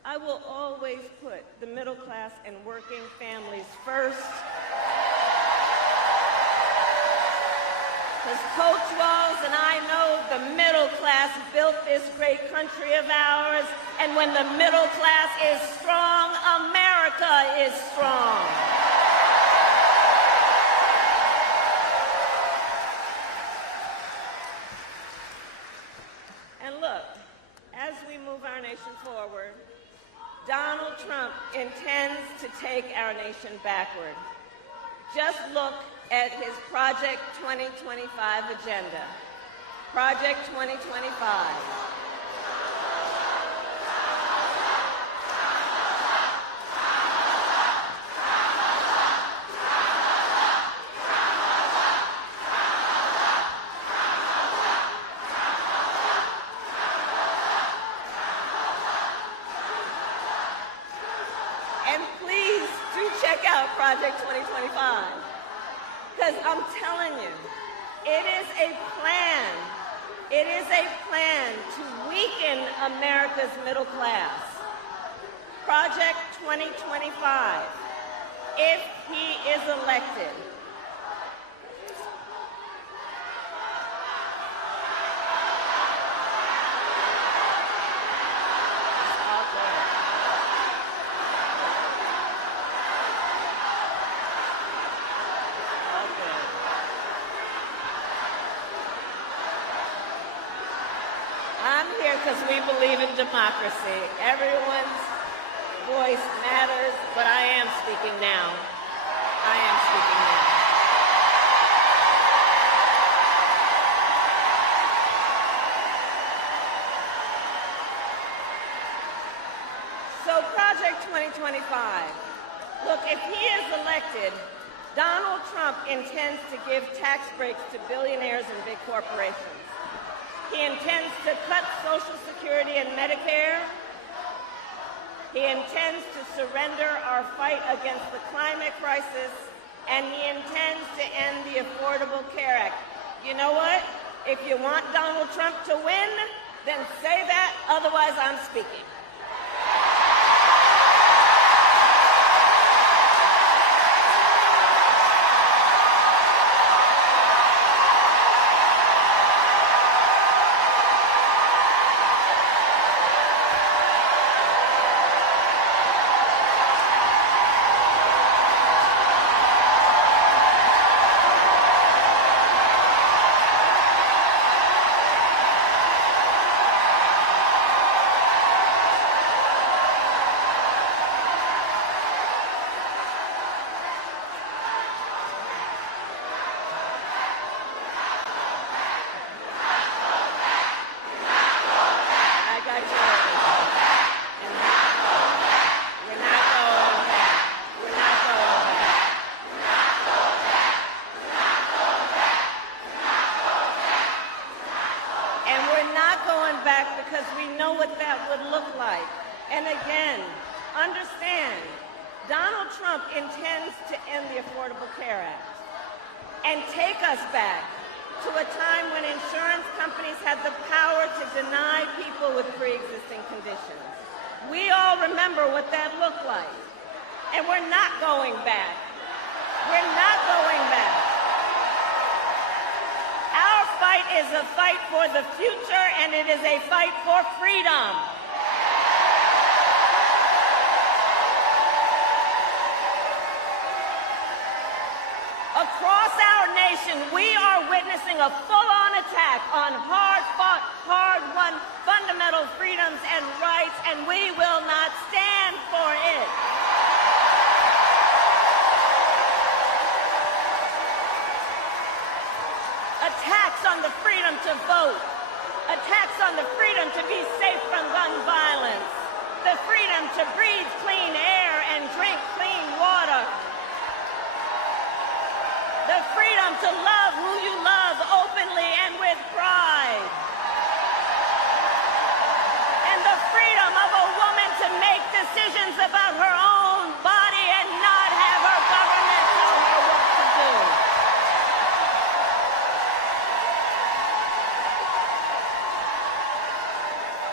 I will always put the middle class and working families first. Because Coach Walz and I know the middle class built this great country of ours, and when the middle class is strong, America is strong. And look, as we move our nation forward, Donald Trump intends to take our nation backward. Just look at his Project 2025 agenda. Project 2025. And please do check out Project 2025. Because I'm telling you, it is a plan. It is a plan to weaken America's middle class. Project 2025, if he is elected. I'm here because we believe in democracy. Everyone's voice matters, but I am speaking now. I am speaking now. So Project 2025. Look, if he is elected, Donald Trump intends to give tax breaks to billionaires and big corporations. He intends to cut Social Security and Medicare. He intends to surrender our fight against the climate crisis, and he intends to end the Affordable Care Act. You know what? If you want Donald Trump to win, then say that, otherwise I'm speaking. Because we know what that would look like. And again, understand, Donald Trump intends to end the Affordable Care Act and take us back to a time when insurance companies had the power to deny people with pre-existing conditions. We all remember what that looked like. And we're not going back. We're not going back. Our fight is a fight for the future, and it is a fight for freedom. Across our nation, we are witnessing a full-on attack on hard-fought, hard-won fundamental freedoms and rights, and we will not stand for it. Attacks on the freedom to vote, attacks on the freedom to be safe from gun violence, the freedom to breathe clean air and drink clean water, the freedom to love who you love openly and with pride, and the freedom of a woman to make decisions about her own body and not have her government tell her what to do.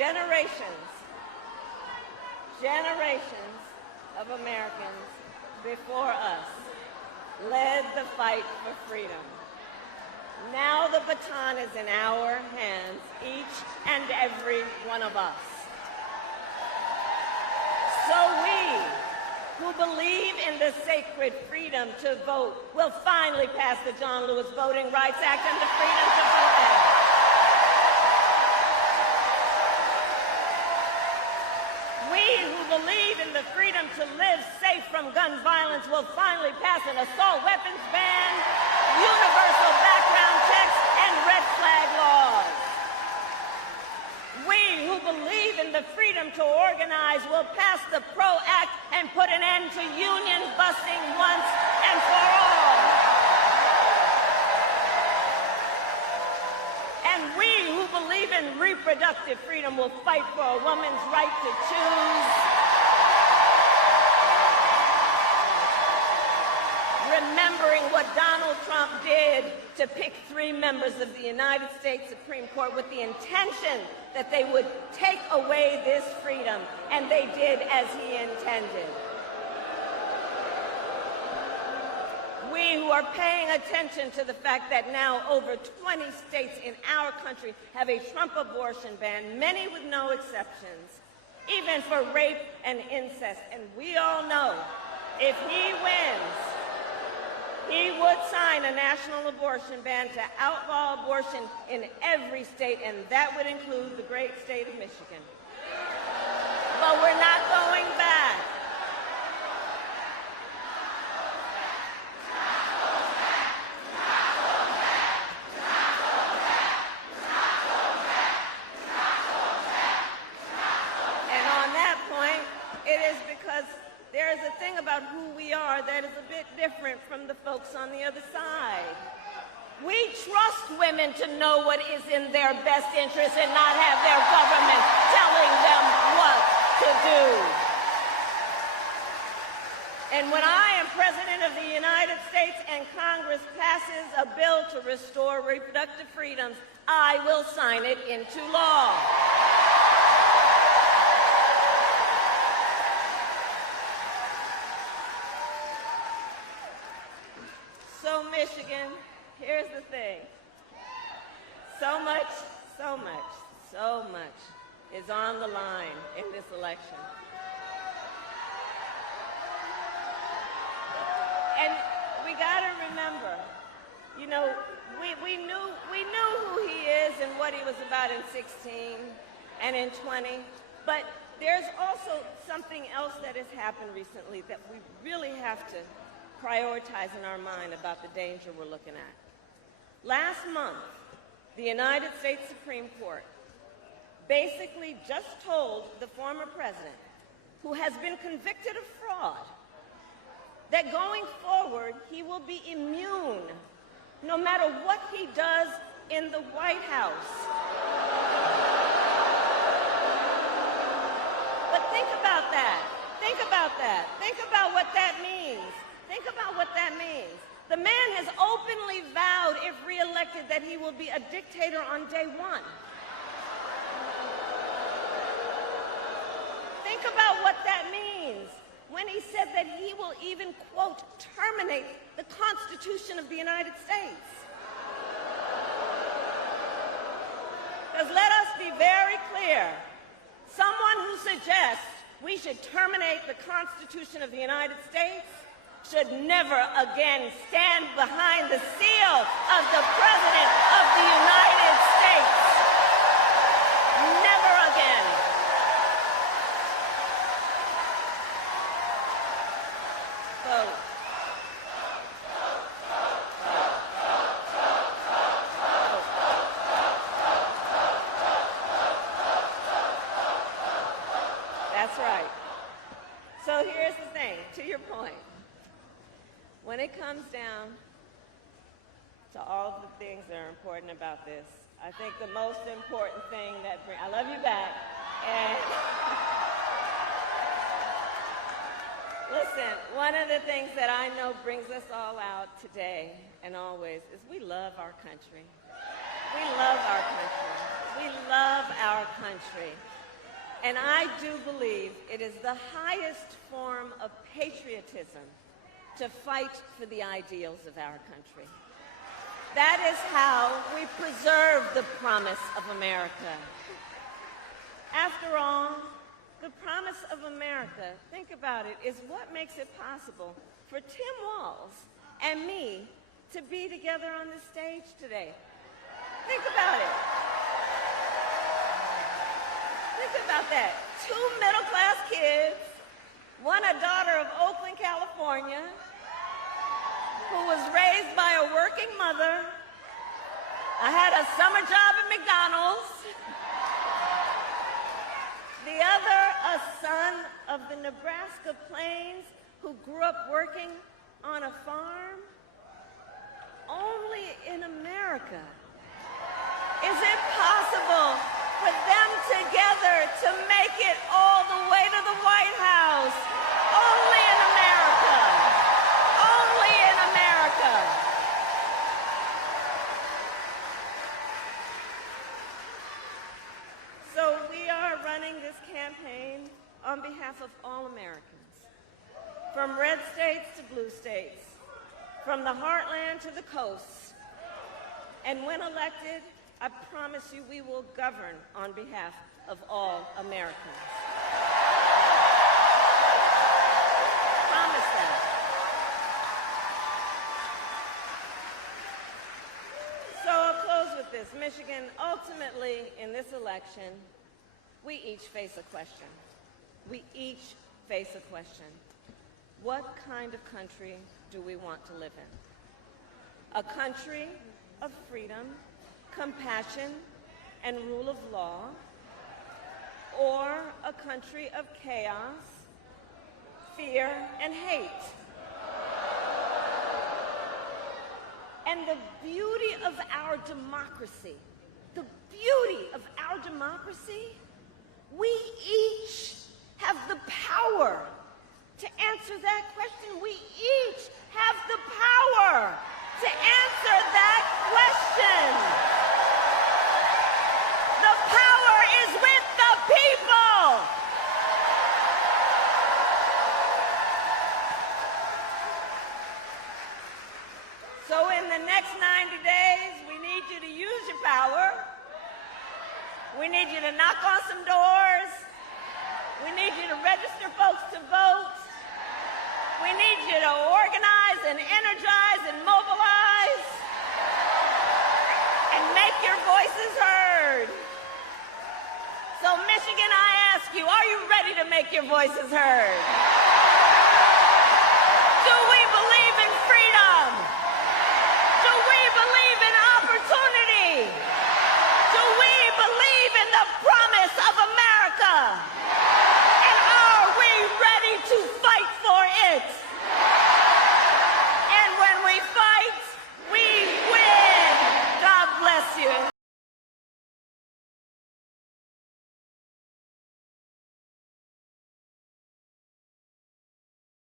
Generations of Americans before us led the fight for freedom. Now the baton is in our hands, each and every one of us. So we, who believe in the sacred freedom to vote, will finally pass the John Lewis Voting Rights Act and the Freedom to Vote Act. We who believe in the freedom to live safe from gun violence will finally pass an assault weapons ban, universal background checks, and red flag laws. We who believe in the freedom to organize will pass the PRO Act and put an end to union busting once and for all. And we who believe in reproductive freedom will fight for a woman's right to choose. Remembering what Donald Trump did to pick 3 members of the United States Supreme Court with the intention that they would take away this freedom, and they did as he intended. We who are paying attention to the fact that now over 20 states in our country have a Trump abortion ban, many with no exceptions, even for rape and incest. And we all know if he wins, he would sign a national abortion ban to outlaw abortion in every state, and that would include the great state of Michigan. But we're not going back. And on that point, it is because there is a thing about who we are that is a bit different from the folks on the other side. We trust women to know what is in their best interest and not have their government telling them what to do. And when I am President of the United States and Congress passes a bill to restore reproductive freedoms, I will sign it into law. So Michigan, here's the thing. So much is on the line in this election. And we got to remember, you know, we knew who he is and what he was about in 16 and in 20, but there's also something else that has happened recently that we really have to prioritize in our mind about the danger we're looking at. Last month, the United States Supreme Court basically just told the former president, who has been convicted of fraud, that going forward, he will be immune no matter what he does in the White House. But think about that. Think about that. Think about what that means. Think about what that means. The man has openly vowed, if reelected, that he will be a dictator on day one. Think about what that means when he said that he will even, quote, terminate the Constitution of the United States. Because let us be very clear, someone who suggests we should terminate the Constitution of the United States should never again stand behind the seal of the President of the United States. Never again. Vote. That's right. So here's the thing, to your point. When it comes down to all the things that are important about this, I think the most important thing that I love you back. And listen, one of the things that I know brings us all out today and always is we love our country. We love our country. We love our country. And I do believe it is the highest form of patriotism to fight for the ideals of our country. That is how we preserve the promise of America. After all, the promise of America, think about it, is what makes it possible for Tim Walz and me to be together on this stage today. Think about it. Think about that. 2 middle-class kids, one a daughter of Oakland, California, who was raised by a working mother. I had a summer job at McDonald's. The other, a son of the Nebraska plains who grew up working on a farm. Only in America is it possible for them together to make it all the way to the White House. Only in America. Only in America. So we are running this campaign on behalf of all Americans, from red states to blue states, from the heartland to the coast. And when elected, I promise you we will govern on behalf of all Americans. Promise that. So I'll close with this. Michigan, ultimately, in this election, we each face a question. We each face a question. What kind of country do we want to live in? A country of freedom, compassion, and rule of law, or a country of chaos, fear, and hate? And the beauty of our democracy, we each have the power to answer that question. We each have the power to answer that question. The power is with the people. So in the next 90 days, we need you to use your power. We need you to knock on some doors. We need you to register folks to vote. We need you to organize and energize and mobilize and make your voices heard. So Michigan, I ask you, are you ready to make your voices heard? Do we believe in freedom? Do we believe in opportunity? Do we believe in the promise of America? And are we ready to fight for it? And when we fight, we win. God bless you.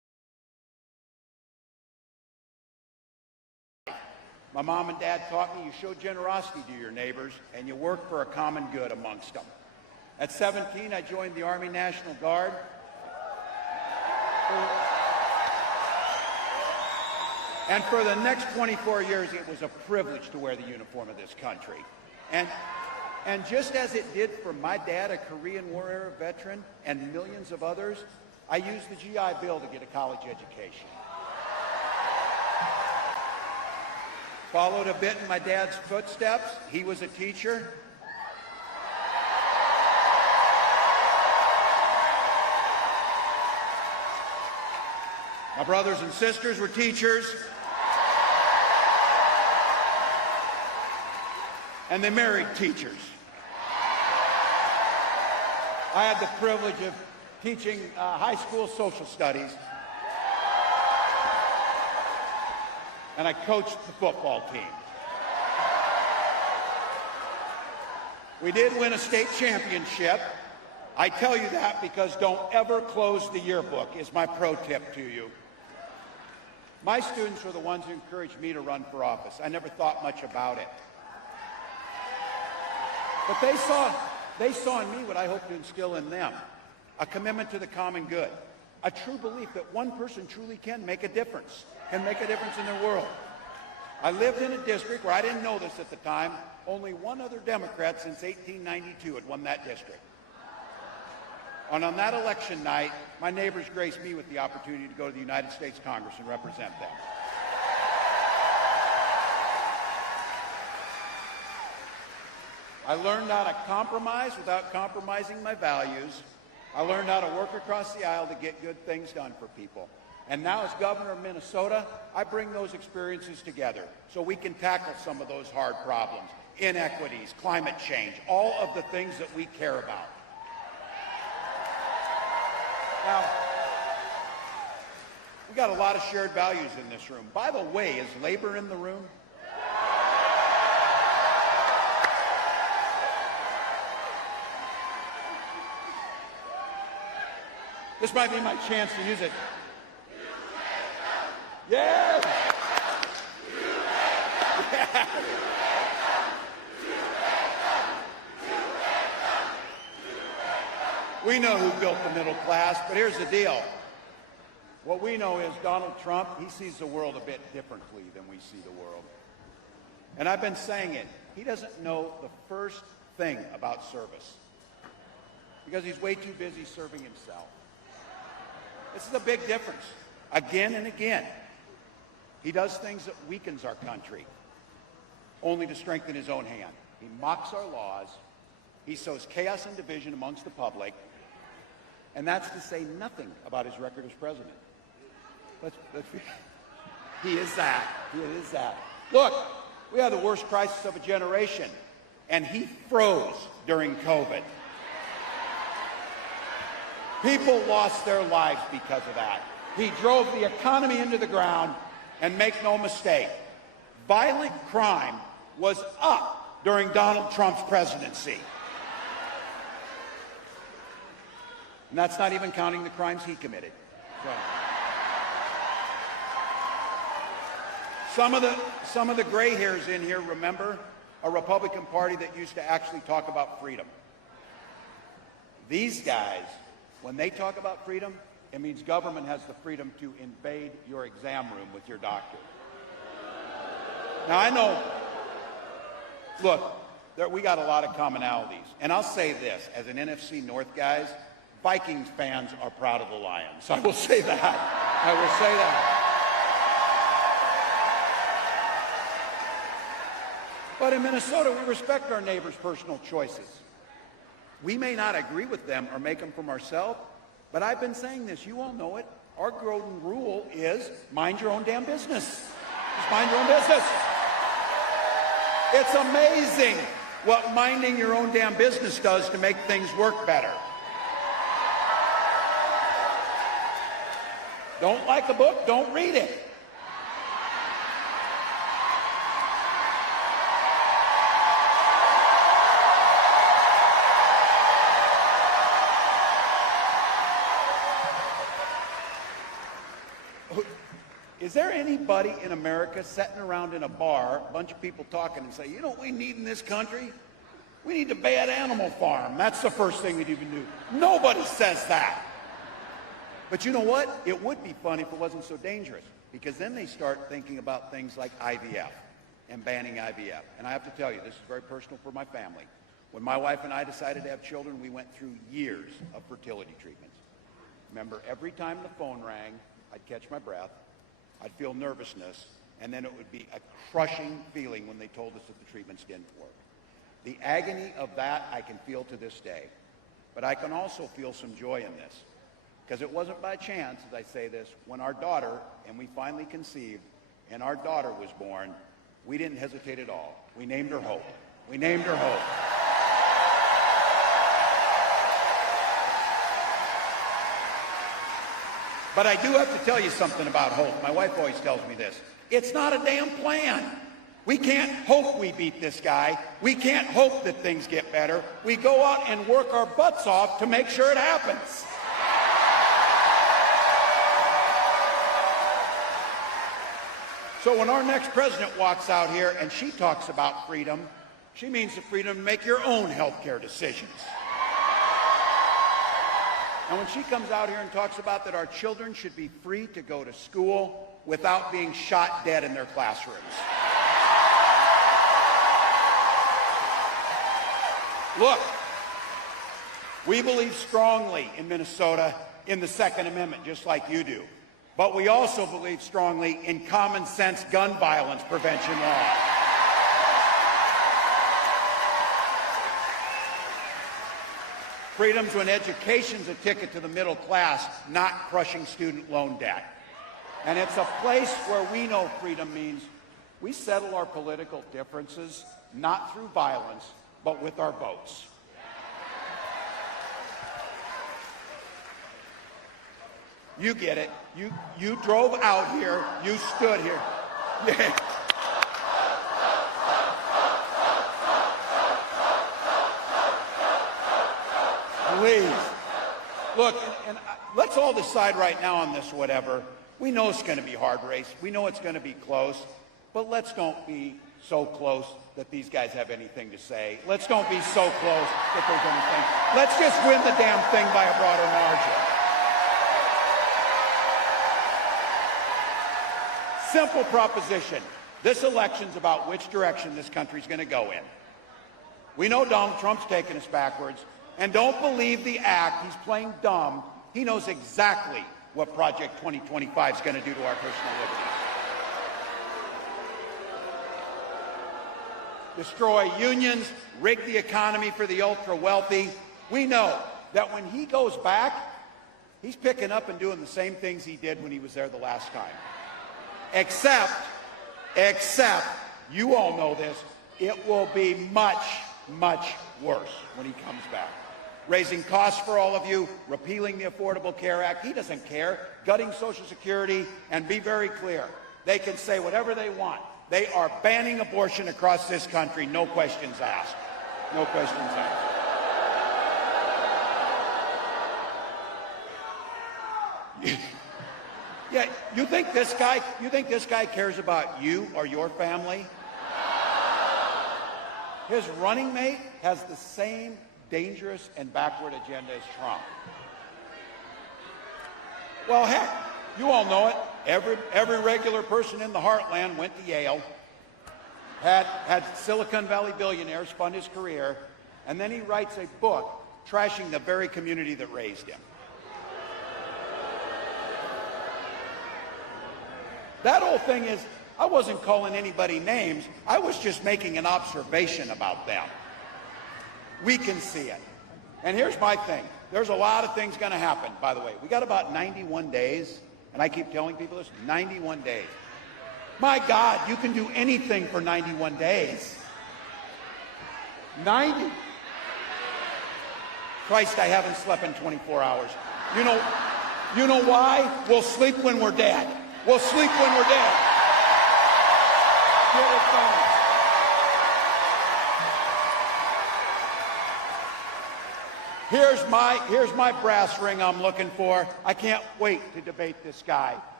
My mom and dad taught me you show generosity to your neighbors and you work for a common good amongst them. At 17, I joined the Army National Guard. And for the next 24 years, it was a privilege to wear the uniform of this country. And just as it did for my dad, a Korean War era veteran, and millions of others, I used the GI Bill to get a college education. Followed a bit in my dad's footsteps. He was a teacher. My brothers and sisters were teachers. And they married teachers. I had the privilege of teaching high school social studies. And I coached the football team. We did win a state championship. I tell you that because don't ever close the yearbook is my pro tip to you. My students were the ones who encouraged me to run for office. I never thought much about it. But they saw in me what I hope to instill in them, a commitment to the common good, a true belief that one person truly can make a difference in their world. I lived in a district where I didn't know this at the time. Only one other Democrat since 1892 had won that district. And on that election night, my neighbors graced me with the opportunity to go to the United States Congress and represent them. I learned how to compromise without compromising my values. I learned how to work across the aisle to get good things done for people. And now as governor of Minnesota, I bring those experiences together so we can tackle some of those hard problems, inequities, climate change, all of the things that we care about. Now, we got a lot of shared values in this room. By the way, is labor in the room? This might be my chance to use it. Yeah. We know who built the middle class, but here's the deal. What we know is Donald Trump, he sees the world a bit differently than we see the world. And I've been saying it. He doesn't know the first thing about service because he's way too busy serving himself. This is a big difference. Again and again, he does things that weakens our country, only to strengthen his own hand. He mocks our laws. He sows chaos and division amongst the public. And that's to say nothing about his record as president. He is that. He is that. Look, we had the worst crisis of a generation, and he froze during COVID. People lost their lives because of that. He drove the economy into the ground, and make no mistake, violent crime was up during Donald Trump's presidency. And that's not even counting the crimes he committed. So, some of the gray hairs in here remember a Republican Party that used to actually talk about freedom. These guys, when they talk about freedom, it means government has the freedom to invade your exam room with your doctor. Now, I know, look, we got a lot of commonalities. And I'll say this, as an NFC North guys, Vikings fans are proud of the Lions. I will say that. I will say that. But in Minnesota, we respect our neighbors' personal choices. We may not agree with them or make them from ourselves, but I've been saying this. You all know it. Our golden rule is mind your own damn business. Just mind your own business. It's amazing what minding your own damn business does to make things work better. Don't like a book? Don't read it. Is there anybody in America sitting around in a bar, a bunch of people talking, and say, you know what we need in this country? We need a bad animal farm. That's the first thing we'd even do. Nobody says that. But you know what? It would be fun if it wasn't so dangerous, because then they start thinking about things like IVF and banning IVF. And I have to tell you, this is very personal for my family. When my wife and I decided to have children, we went through years of fertility treatments. Remember, every time the phone rang, I'd catch my breath, I'd feel nervousness, and then it would be a crushing feeling when they told us that the treatments didn't work. The agony of that I can feel to this day. But I can also feel some joy in this, because it wasn't by chance, as I say this, when our daughter, and we finally conceived, and our daughter was born, we didn't hesitate at all. We named her Hope. We named her Hope. But I do have to tell you something about hope. My wife always tells me this. It's not a damn plan. We can't hope we beat this guy. We can't hope that things get better. We go out and work our butts off to make sure it happens. So when our next president walks out here and she talks about freedom, she means the freedom to make your own health care decisions. And when she comes out here and talks about that our children should be free to go to school without being shot dead in their classrooms. Look, we believe strongly in Minnesota in the Second Amendment, just like you do. But we also believe strongly in common sense gun violence prevention law. Freedom's when education's a ticket to the middle class, not crushing student loan debt. And it's a place where we know freedom means we settle our political differences not through violence, but with our votes. You get it. You drove out here. You stood here. Yeah. Please. Look, and let's all decide right now on this whatever. We know it's going to be a hard race. We know it's going to be close. But let's don't be so close that these guys have anything to say. Let's don't be so close that there's anything. Let's just win the damn thing by a broader margin. Simple proposition. This election's about which direction this country's going to go in. We know Donald Trump's taking us backwards. And don't believe the act. He's playing dumb. He knows exactly what Project 2025 is going to do to our personal liberties. Destroy unions, rig the economy for the ultra-wealthy. We know that when he goes back, he's picking up and doing the same things he did when he was there the last time. Except, you all know this, it will be much, much worse when he comes back. Raising costs for all of you, repealing the Affordable Care Act. He doesn't care. Gutting Social Security, and be very clear. They can say whatever they want. They are banning abortion across this country, no questions asked. No questions asked. Yeah, you think this guy cares about you or your family? His running mate has the same dangerous and backward agenda as Trump. Well, heck, you all know it. Every regular person in the heartland went to Yale, had Silicon Valley billionaires fund his career, and then he writes a book trashing the very community that raised him. That whole thing is, I wasn't calling anybody names. I was just making an observation about them. We can see it. And here's my thing. There's a lot of things going to happen, by the way. We got about 91 days, and I keep telling people this, 91 days. My God, you can do anything for 91 days. 90. Christ, I haven't slept in 24 hours. You know why? We'll sleep when we're dead. We'll sleep when we're dead. Here it comes. Here's my brass ring I'm looking for. I can't wait to debate this guy.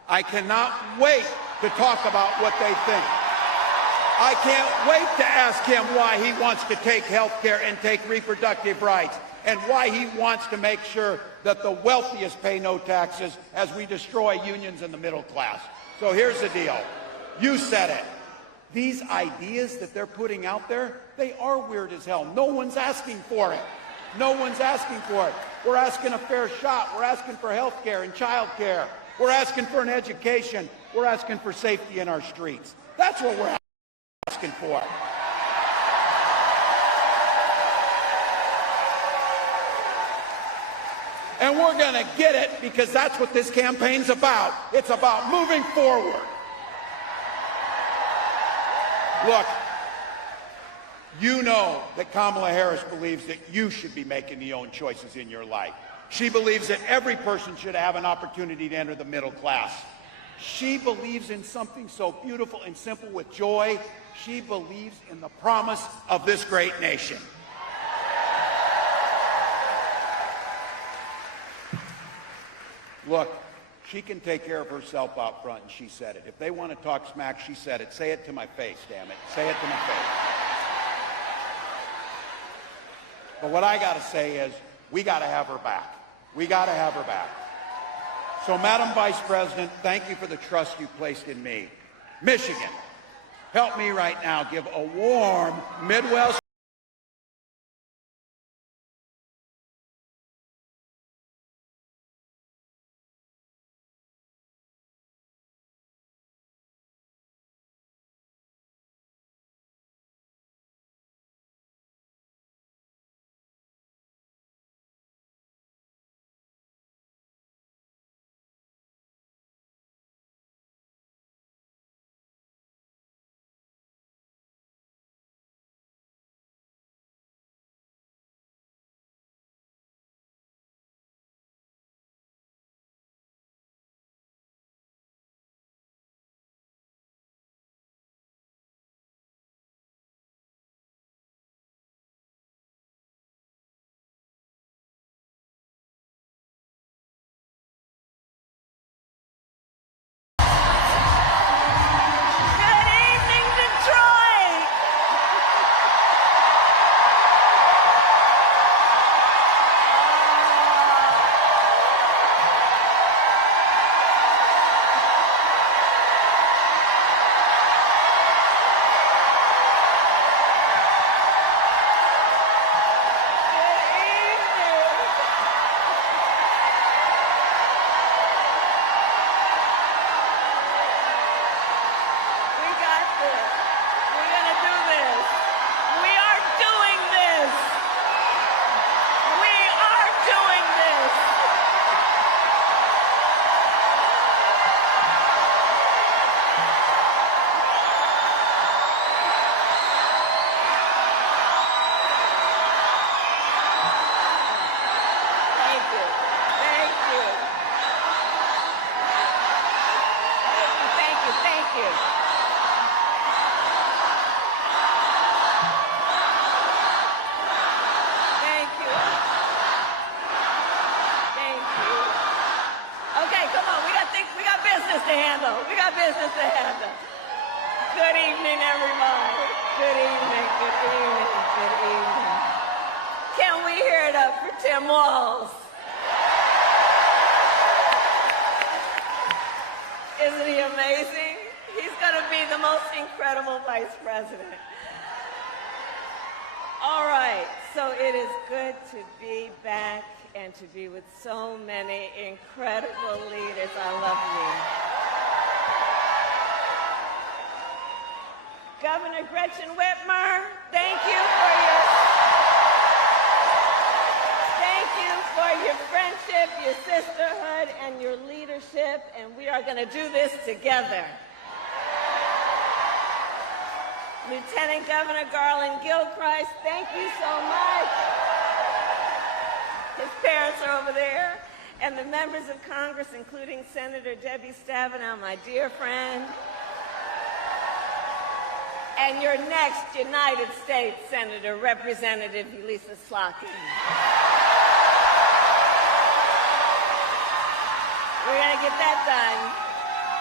I cannot wait to talk about what they think. I can't wait to ask him why he wants to take health care and take reproductive rights, and why he wants to make sure that the wealthiest pay no taxes as we destroy unions in the middle class. So here's the deal. You said it. These ideas that they're putting out there, they are weird as hell. No one's asking for it. No one's asking for it. We're asking a fair shot. We're asking for health care and child care. We're asking for an education. We're asking for safety in our streets. That's what we're asking for. And we're going to get it because that's what this campaign's about. It's about moving forward. Look, you know that Kamala Harris believes that you should be making your own choices in your life. She believes that every person should have an opportunity to enter the middle class. She believes in something so beautiful and simple with joy. She believes in the promise of this great nation. Look, she can take care of herself out front, and she said it. If they want to talk smack, she said it. Say it to my face, damn it. Say it to my face. But what I got to say is, we got to have her back. We got to have her back. So, Madam Vice President, thank you for the trust you placed in me. Michigan, help me right now give a warm Midwest Tim Walz. Isn't he amazing? He's going to be the most incredible vice president. All right, so it is good to be back and to be with so many incredible leaders. I love you. Governor Gretchen Whitmer, thank you for your friendship, your sisterhood, and your leadership, and we are going to do this together. Lieutenant Governor Garland Gilchrist, thank you so much. His parents are over there. And the members of Congress, including Senator Debbie Stabenow, my dear friend. And your next United States Senator, Representative Elisa Slotkin. We're going to get that done.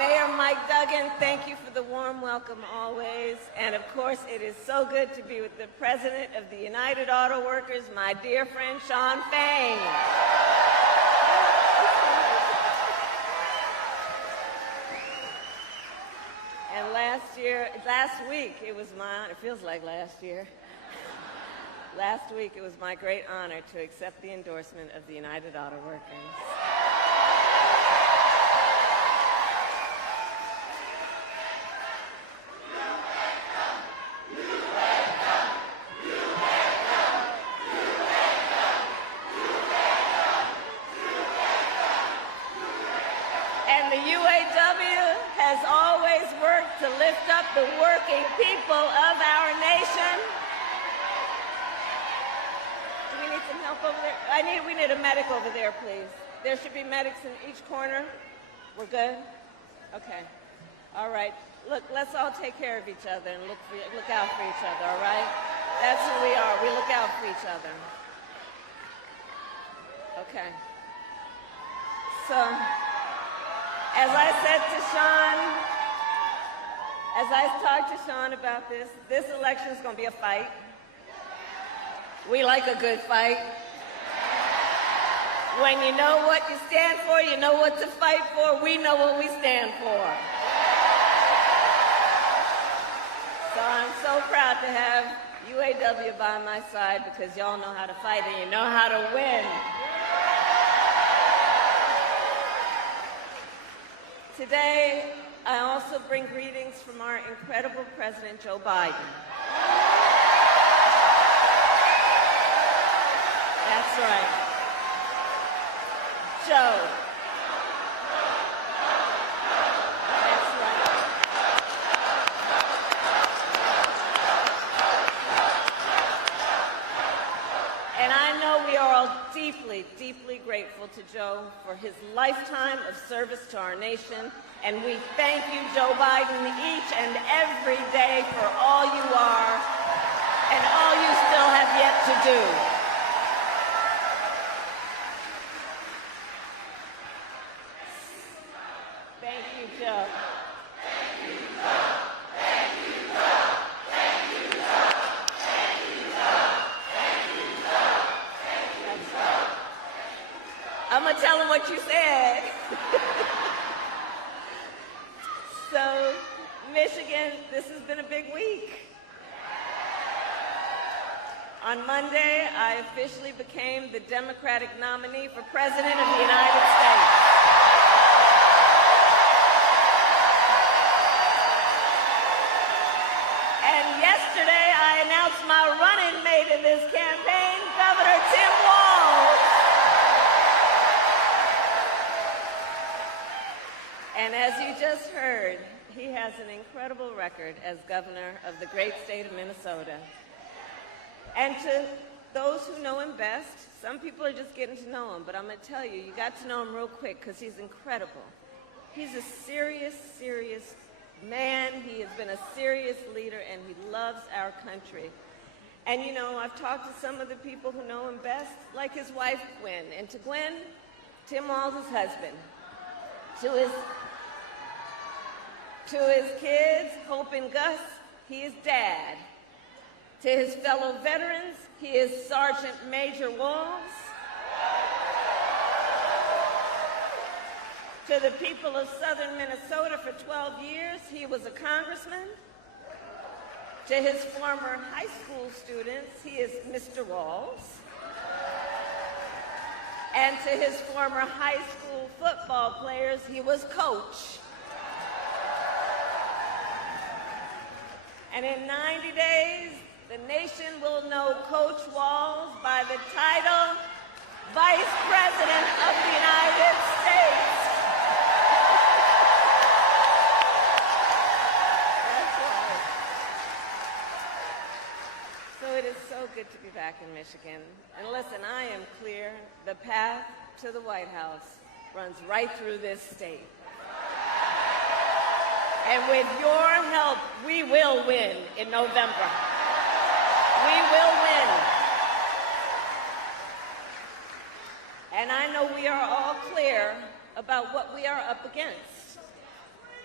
Mayor Mike Duggan, thank you for the warm welcome always. And of course, it is so good to be with the President of the United Auto Workers, my dear friend Shawn Fain. And last week, it was my honor, it feels like last year. Last week, it was my great honor to accept the endorsement of the United Auto Workers. And the UAW has always worked to lift up the working people of our nation. Do we need some help over there? We need a medic over there, please. There should be medics in each corner. We're good? Okay. All right. Look, let's all take care of each other and look out for each other, all right? That's who we are. We look out for each other. Okay. So, as I said to Shawn, as I talked to Shawn about this election is going to be a fight. We like a good fight. When you know what you stand for, you know what to fight for. We know what we stand for. So I'm so proud to have UAW by my side because y'all know how to fight and you know how to win. Today, I also bring greetings from our incredible President Joe Biden. That's right. Joe. That's right. And I know we are all deeply, deeply grateful to Joe for his lifetime of service to our nation. And we thank you, Joe Biden, each and every day for all you are and all you still have yet to do. Thank you, Joe. Thank you, Joe. Thank you, Joe. Thank you, Joe. Thank you, Joe. Thank you, Joe. Thank you, Joe. I'm going to tell him what you said. So, Michigan, this has been a big week. On Monday, I officially became the Democratic nominee for President of the United States. And yesterday, I announced my running mate in this campaign, Governor Tim Walz. And as you just heard, he has an incredible record as governor of the great state of Minnesota. And to those who know him best, some people are just getting to know him, but I'm going to tell you, you got to know him real quick because he's incredible. He's a serious, serious man. He has been a serious leader, and he loves our country. And, you know, I've talked to some of the people who know him best, like his wife, Gwen. And to Gwen, Tim Walz's husband, to his kids, Hope and Gus, he is Dad. To his fellow veterans, he is Sergeant Major Walz. To the people of southern Minnesota for 12 years, he was a congressman. To his former high school students, he is Mr. Walz. And to his former high school football players, he was Coach. And in 90 days, the nation will know Coach Walz by the title Vice President of the United States. That's right. So it is so good to be back in Michigan. And listen, I am clear. The path to the White House runs right through this state. And with your help, we will win in November. We will win. And I know we are all clear about what we are up against.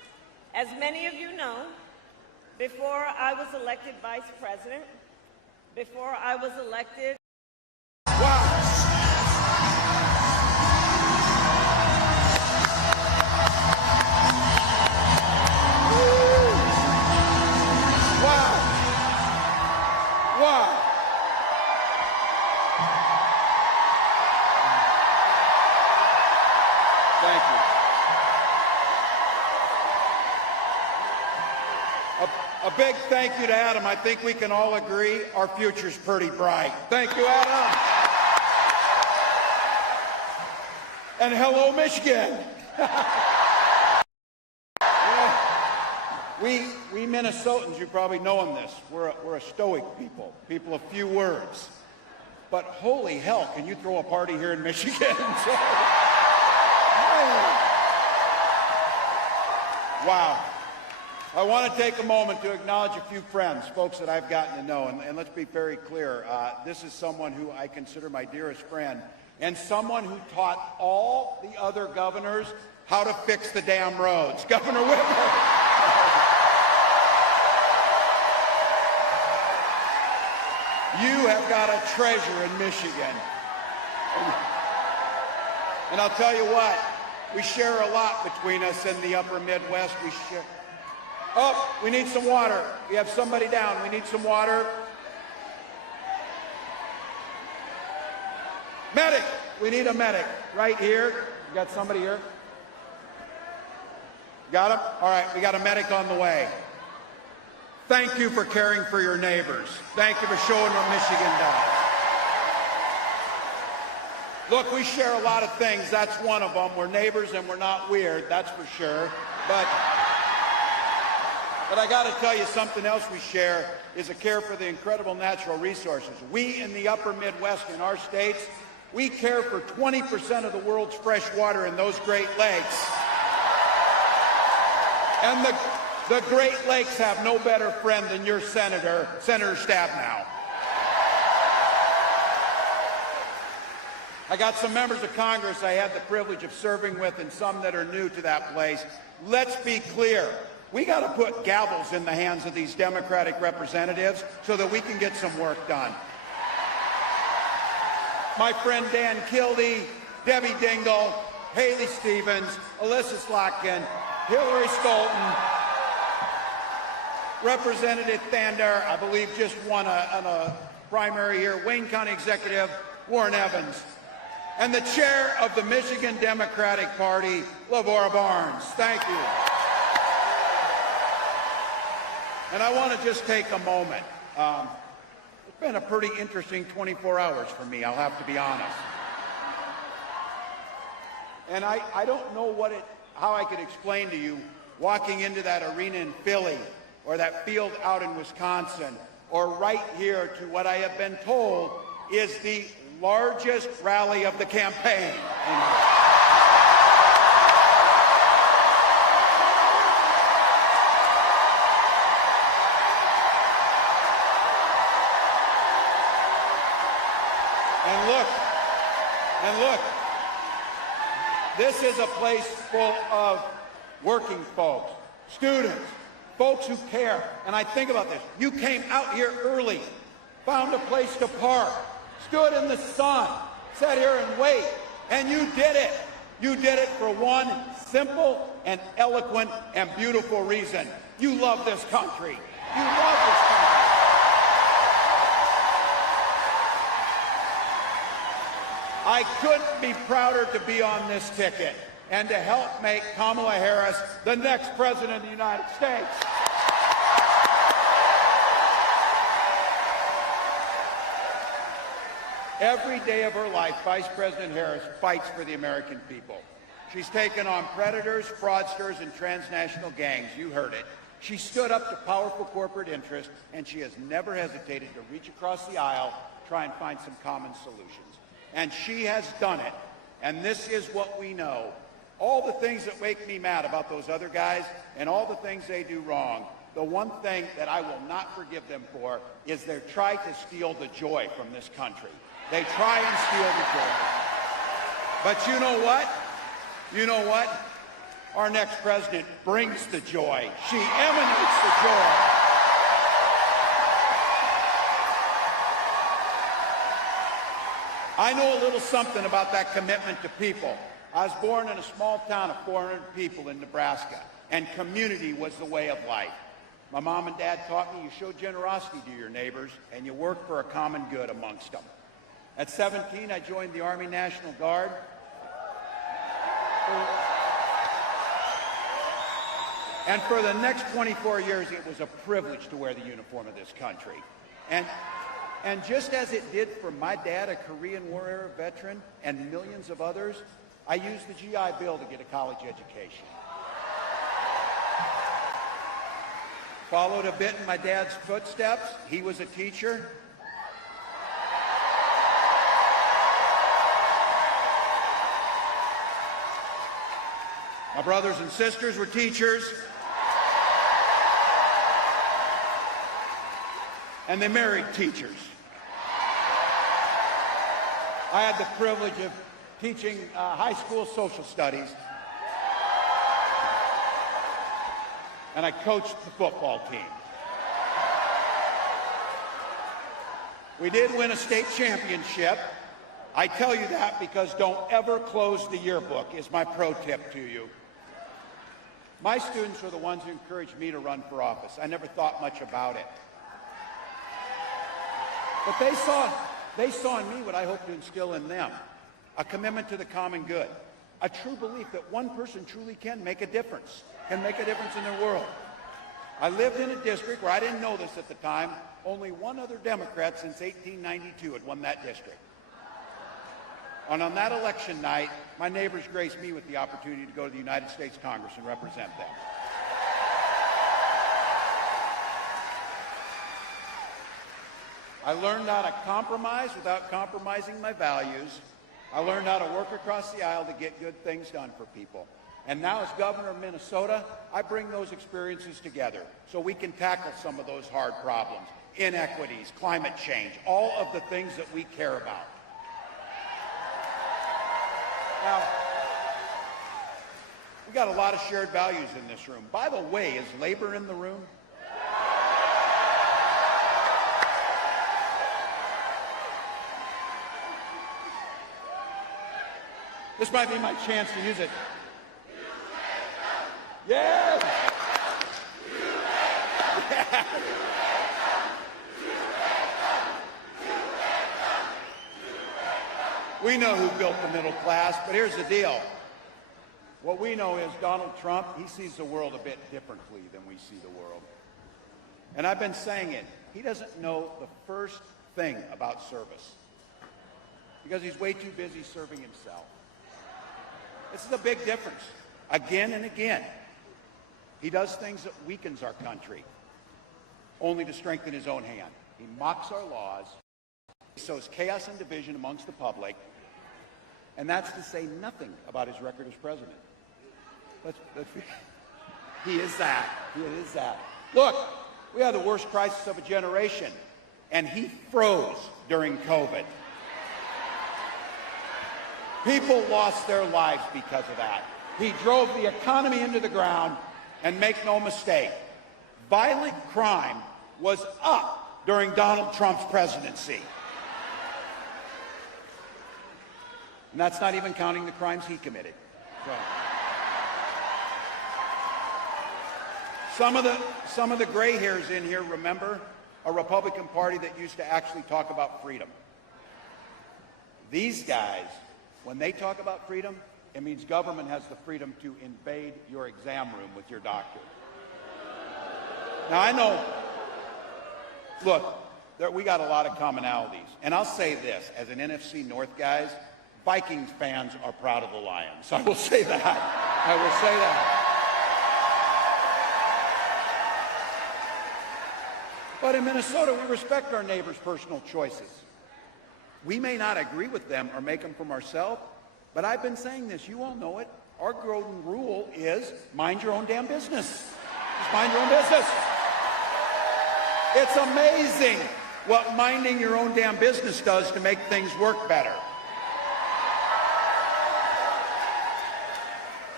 As many of you know, before I was elected vice president, before I was elected... Wow. Wow. Wow. Thank you. A big thank you to Adam. I think we can all agree our future's pretty bright. Thank you, Adam. And hello, Michigan. We Minnesotans, you probably know this, we're a stoic people, people of few words. But holy hell, can you throw a party here in Michigan? Wow. I want to take a moment to acknowledge a few friends, folks that I've gotten to know, and let's be very clear. This is someone who I consider my dearest friend, and someone who taught all the other governors how to fix the damn roads. Governor Whitmer. You have got a treasure in Michigan. And I'll tell you what, we share a lot between us in the upper Midwest. We share... Oh, we need some water. We have somebody down. We need some water. Medic. We need a medic right here. You got somebody here? Got him? All right, we got a medic on the way. Thank you for caring for your neighbors. Thank you for showing what Michigan does. Look, we share a lot of things. That's one of them. We're neighbors and we're not weird, that's for sure. But I got to tell you, something else we share is a care for the incredible natural resources. We in the upper Midwest, in our states, we care for 20% of the world's fresh water in those Great Lakes. And the Great Lakes have no better friend than your Senator Stabenow. I got some members of Congress I had the privilege of serving with and some that are new to that place. Let's be clear. We got to put gavels in the hands of these Democratic representatives so that we can get some work done. My friend Dan Kildee, Debbie Dingell, Haley Stevens, Alyssa Slotkin, Hillary Stolten, Representative Thander, I believe just won a primary here, Wayne County Executive Warren Evans, and the chair of the Michigan Democratic Party, Lavora Barnes. Thank you. And I want to just take a moment. It's been a pretty interesting 24 hours for me, I'll have to be honest. And I don't know how I could explain to you walking into that arena in Philly or that field out in Wisconsin or right here to what I have been told is the largest rally of the campaign. And look, this is a place full of working folks, students, folks who care. And I think about this. You came out here early, found a place to park, stood in the sun, sat here and wait, and you did it. You did it for one simple and eloquent and beautiful reason. You love this country. You love this country. I couldn't be prouder to be on this ticket and to help make Kamala Harris the next president of the United States. Every day of her life, Vice President Harris fights for the American people. She's taken on predators, fraudsters, and transnational gangs. You heard it. She stood up to powerful corporate interests, and she has never hesitated to reach across the aisle, try and find some common solutions. And she has done it. And this is what we know. All the things that make me mad about those other guys and all the things they do wrong, the one thing that I will not forgive them for is they try to steal the joy from this country. They try and steal the joy. But you know what? You know what? Our next president brings the joy. She emanates the joy. I know a little something about that commitment to people. I was born in a small town of 400 people in Nebraska, and community was the way of life. My mom and dad taught me you show generosity to your neighbors, and you work for a common good amongst them. At 17, I joined the Army National Guard. And for the next 24 years, it was a privilege to wear the uniform of this country. And just as it did for my dad, a Korean War era veteran, and millions of others, I used the GI Bill to get a college education. Followed a bit in my dad's footsteps. He was a teacher. My brothers and sisters were teachers. And they married teachers. I had the privilege of teaching high school social studies. And I coached the football team. We did win a state championship. I tell you that because don't ever close the yearbook is my pro tip to you. My students were the ones who encouraged me to run for office. I never thought much about it. But they saw in me what I hope to instill in them, a commitment to the common good, a true belief that one person truly can make a difference in their world. I lived in a district where I didn't know this at the time. Only one other Democrat since 1892 had won that district. And on that election night, my neighbors graced me with the opportunity to go to the United States Congress and represent them. I learned how to compromise without compromising my values. I learned how to work across the aisle to get good things done for people. And now as governor of Minnesota, I bring those experiences together so we can tackle some of those hard problems, inequities, climate change, all of the things that we care about. Now, we got a lot of shared values in this room. By the way, is labor in the room? This might be my chance to use it. Yes! We know who built the middle class, but here's the deal. What we know is Donald Trump, he sees the world a bit differently than we see the world. And I've been saying it. He doesn't know the first thing about service because he's way too busy serving himself. This is a big difference. Again and again, he does things that weakens our country, only to strengthen his own hand. He mocks our laws, he sows chaos and division amongst the public, and that's to say nothing about his record as president. He is that. He is that. Look, we had the worst crisis of a generation, and he froze during COVID. People lost their lives because of that. He drove the economy into the ground, and make no mistake, violent crime was up during Donald Trump's presidency. And that's not even counting the crimes he committed. Some of the gray hairs in here remember a Republican Party that used to actually talk about freedom. These guys, when they talk about freedom, it means government has the freedom to invade your exam room with your doctor. Now, I know, look, we got a lot of commonalities. And I'll say this, as an NFC North guys, Vikings fans are proud of the Lions. I will say that. I will say that. But in Minnesota, we respect our neighbors' personal choices. We may not agree with them or make them from ourselves, but I've been saying this, you all know it. Our golden rule is mind your own damn business. Just mind your own business. It's amazing what minding your own damn business does to make things work better.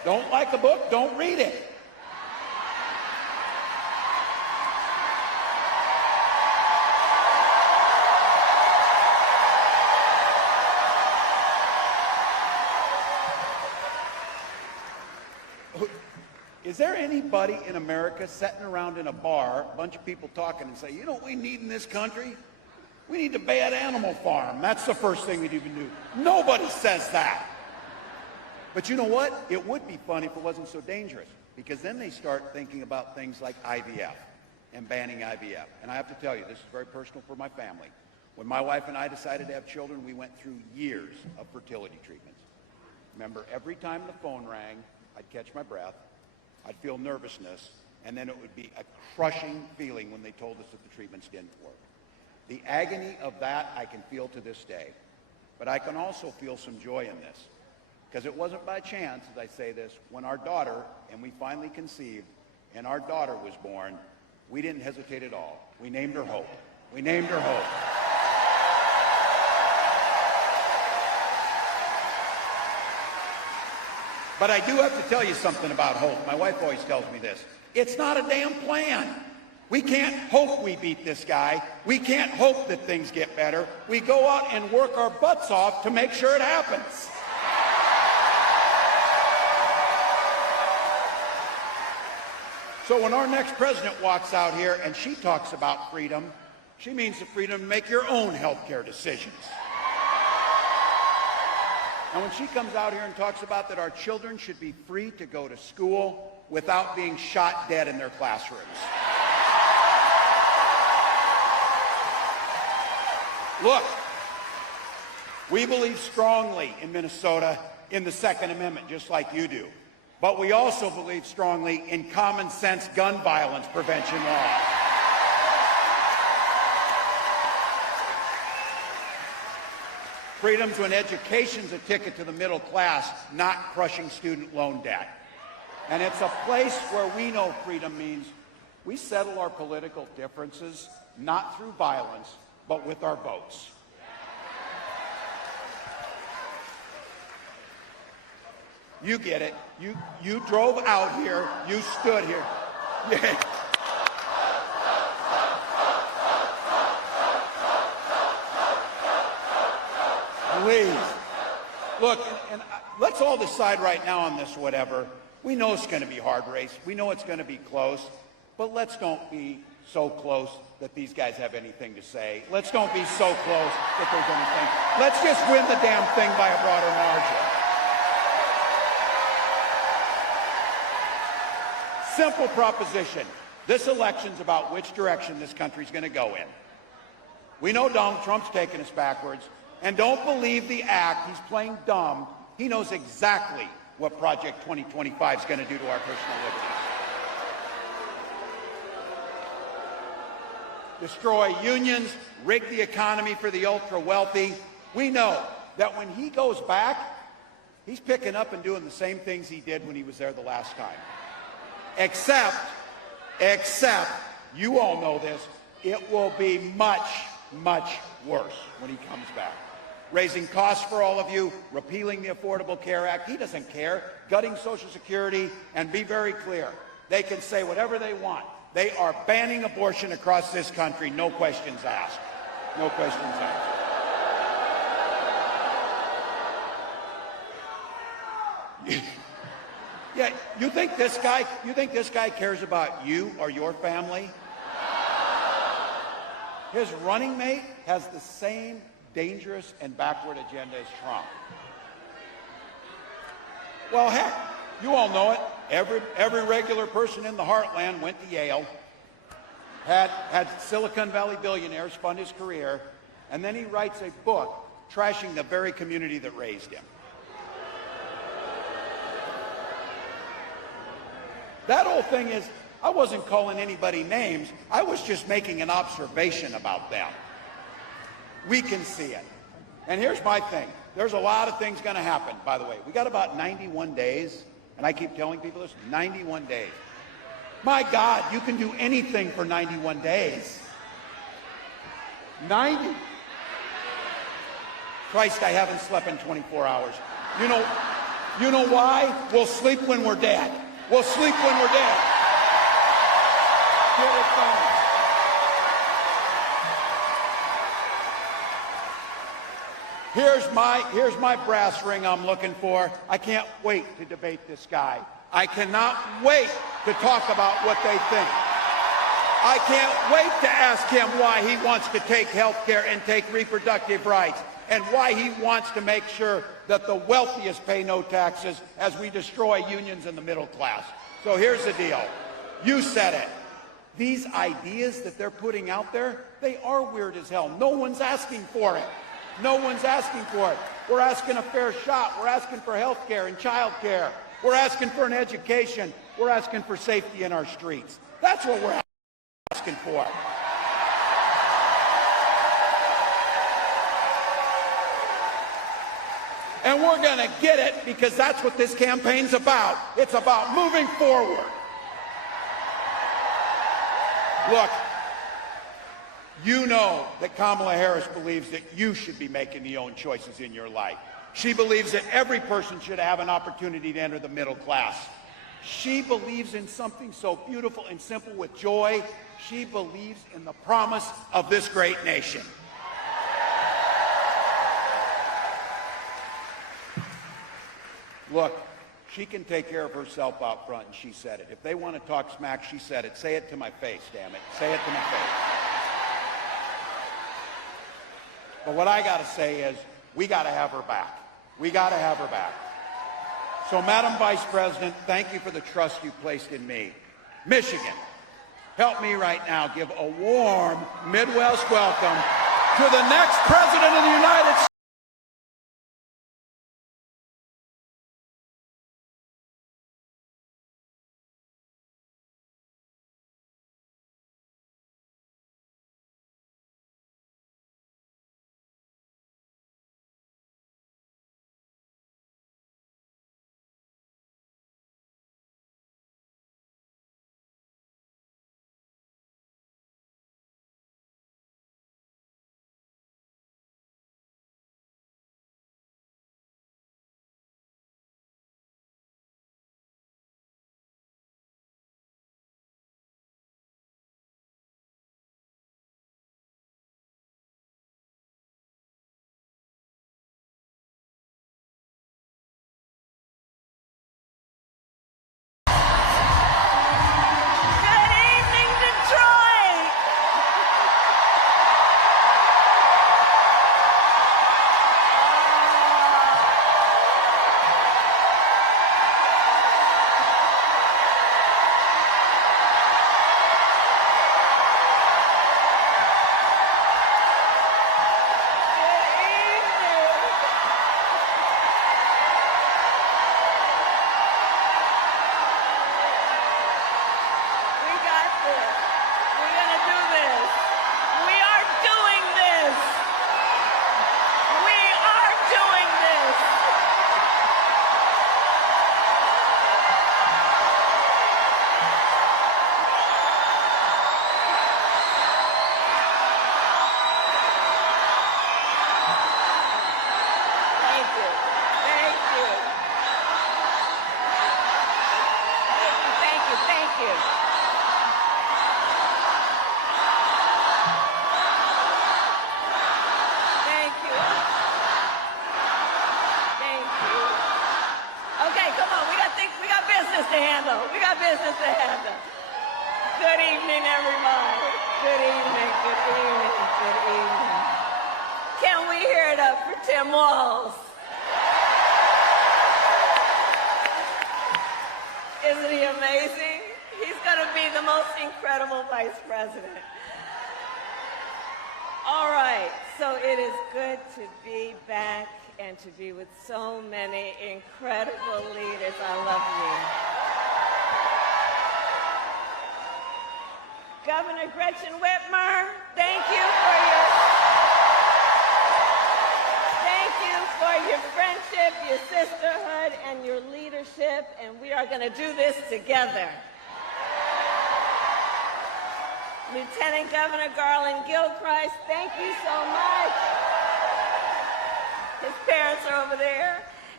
Don't like a book? Don't read it. Is there anybody in America sitting around in a bar, a bunch of people talking and say, you know what we need in this country? We need a bad animal farm. That's the first thing we'd even do. Nobody says that. But you know what? It would be fun if it wasn't so dangerous, because then they start thinking about things like IVF and banning IVF. And I have to tell you, this is very personal for my family. When my wife and I decided to have children, we went through years of fertility treatments. Remember, every time the phone rang, I'd catch my breath, I'd feel nervousness, and then it would be a crushing feeling when they told us that the treatments didn't work. The agony of that I can feel to this day. But I can also feel some joy in this, because it wasn't by chance, as I say this, when our daughter, and we finally conceived, and our daughter was born, we didn't hesitate at all. We named her Hope. We named her Hope. But I do have to tell you something about hope. My wife always tells me this. It's not a damn plan. We can't hope we beat this guy. We can't hope that things get better. We go out and work our butts off to make sure it happens. So when our next president walks out here and she talks about freedom, she means the freedom to make your own health care decisions. And when she comes out here and talks about that our children should be free to go to school without being shot dead in their classrooms. Look, we believe strongly in Minnesota in the Second Amendment, just like you do. But we also believe strongly in common sense gun violence prevention law. Freedom's when education's a ticket to the middle class, not crushing student loan debt. And it's a place where we know freedom means we settle our political differences not through violence, but with our votes. You get it. You drove out here. You stood here. Yeah. Please. Look, and let's all decide right now on this, whatever. We know it's going to be a hard race. We know it's going to be close. But let's don't be so close that these guys have anything to say. Let's don't be so close that there's anything. Let's just win the damn thing by a broader margin. Simple proposition. This election's about which direction this country's going to go in. We know Donald Trump's taking us backwards. And don't believe the act. He's playing dumb. He knows exactly what Project 2025 is going to do to our personal liberties. Destroy unions, rig the economy for the ultra-wealthy. We know that when he goes back, he's picking up and doing the same things he did when he was there the last time. Except, you all know this, it will be much, much worse when he comes back. Raising costs for all of you, repealing the Affordable Care Act. He doesn't care. Gutting Social Security, and be very clear. They can say whatever they want. They are banning abortion across this country, no questions asked. No questions asked. Yeah, you think this guy cares about you or your family? His running mate has the same dangerous and backward agenda as Trump. Well, heck, you all know it. Every regular person in the heartland went to Yale, had Silicon Valley billionaires fund his career, and then he writes a book trashing the very community that raised him. That whole thing is, I wasn't calling anybody names. I was just making an observation about them. We can see it. And here's my thing. There's a lot of things going to happen, by the way. We got about 91 days, and I keep telling people this, 91 days. My God, you can do anything for 91 days. 90. Christ, I haven't slept in 24 hours. You know, You know why? We'll sleep when we're dead. We'll sleep when we're dead. Get it done. Here's my brass ring I'm looking for. I can't wait to debate this guy. I cannot wait to talk about what they think. I can't wait to ask him why he wants to take health care and take reproductive rights, and why he wants to make sure that the wealthiest pay no taxes as we destroy unions in the middle class. So here's the deal. You said it. These ideas that they're putting out there, they are weird as hell. No one's asking for it. No one's asking for it. We're asking a fair shot. We're asking for health care and child care. We're asking for an education. We're asking for safety in our streets. That's what we're asking for. And we're going to get it because that's what this campaign's about. It's about moving forward. Look, you know that Kamala Harris believes that you should be making the own choices in your life. She believes that every person should have an opportunity to enter the middle class. She believes in something so beautiful and simple with joy. She believes in the promise of this great nation. Look, she can take care of herself out front, and she said it. If they want to talk smack, she said it. Say it to my face, damn it. Say it to my face. But what I got to say is, we got to have her back. We got to have her back. So, Madam Vice President, thank you for the trust you placed in me. Michigan, help me right now give a warm Midwest welcome to the next President of the United States. We got business to handle. Good evening, everybody. Good evening, good evening, good evening. Can we hear it up for Tim Walz? Isn't he amazing? He's going to be the most incredible vice president. All right, so it is good to be back and to be with so many incredible leaders. I love you. Governor Gretchen Whitmer, thank you for your friendship, your sisterhood, and your leadership, and we are going to do this together. Lieutenant Governor Garland Gilchrist, thank you so much. His parents are over there.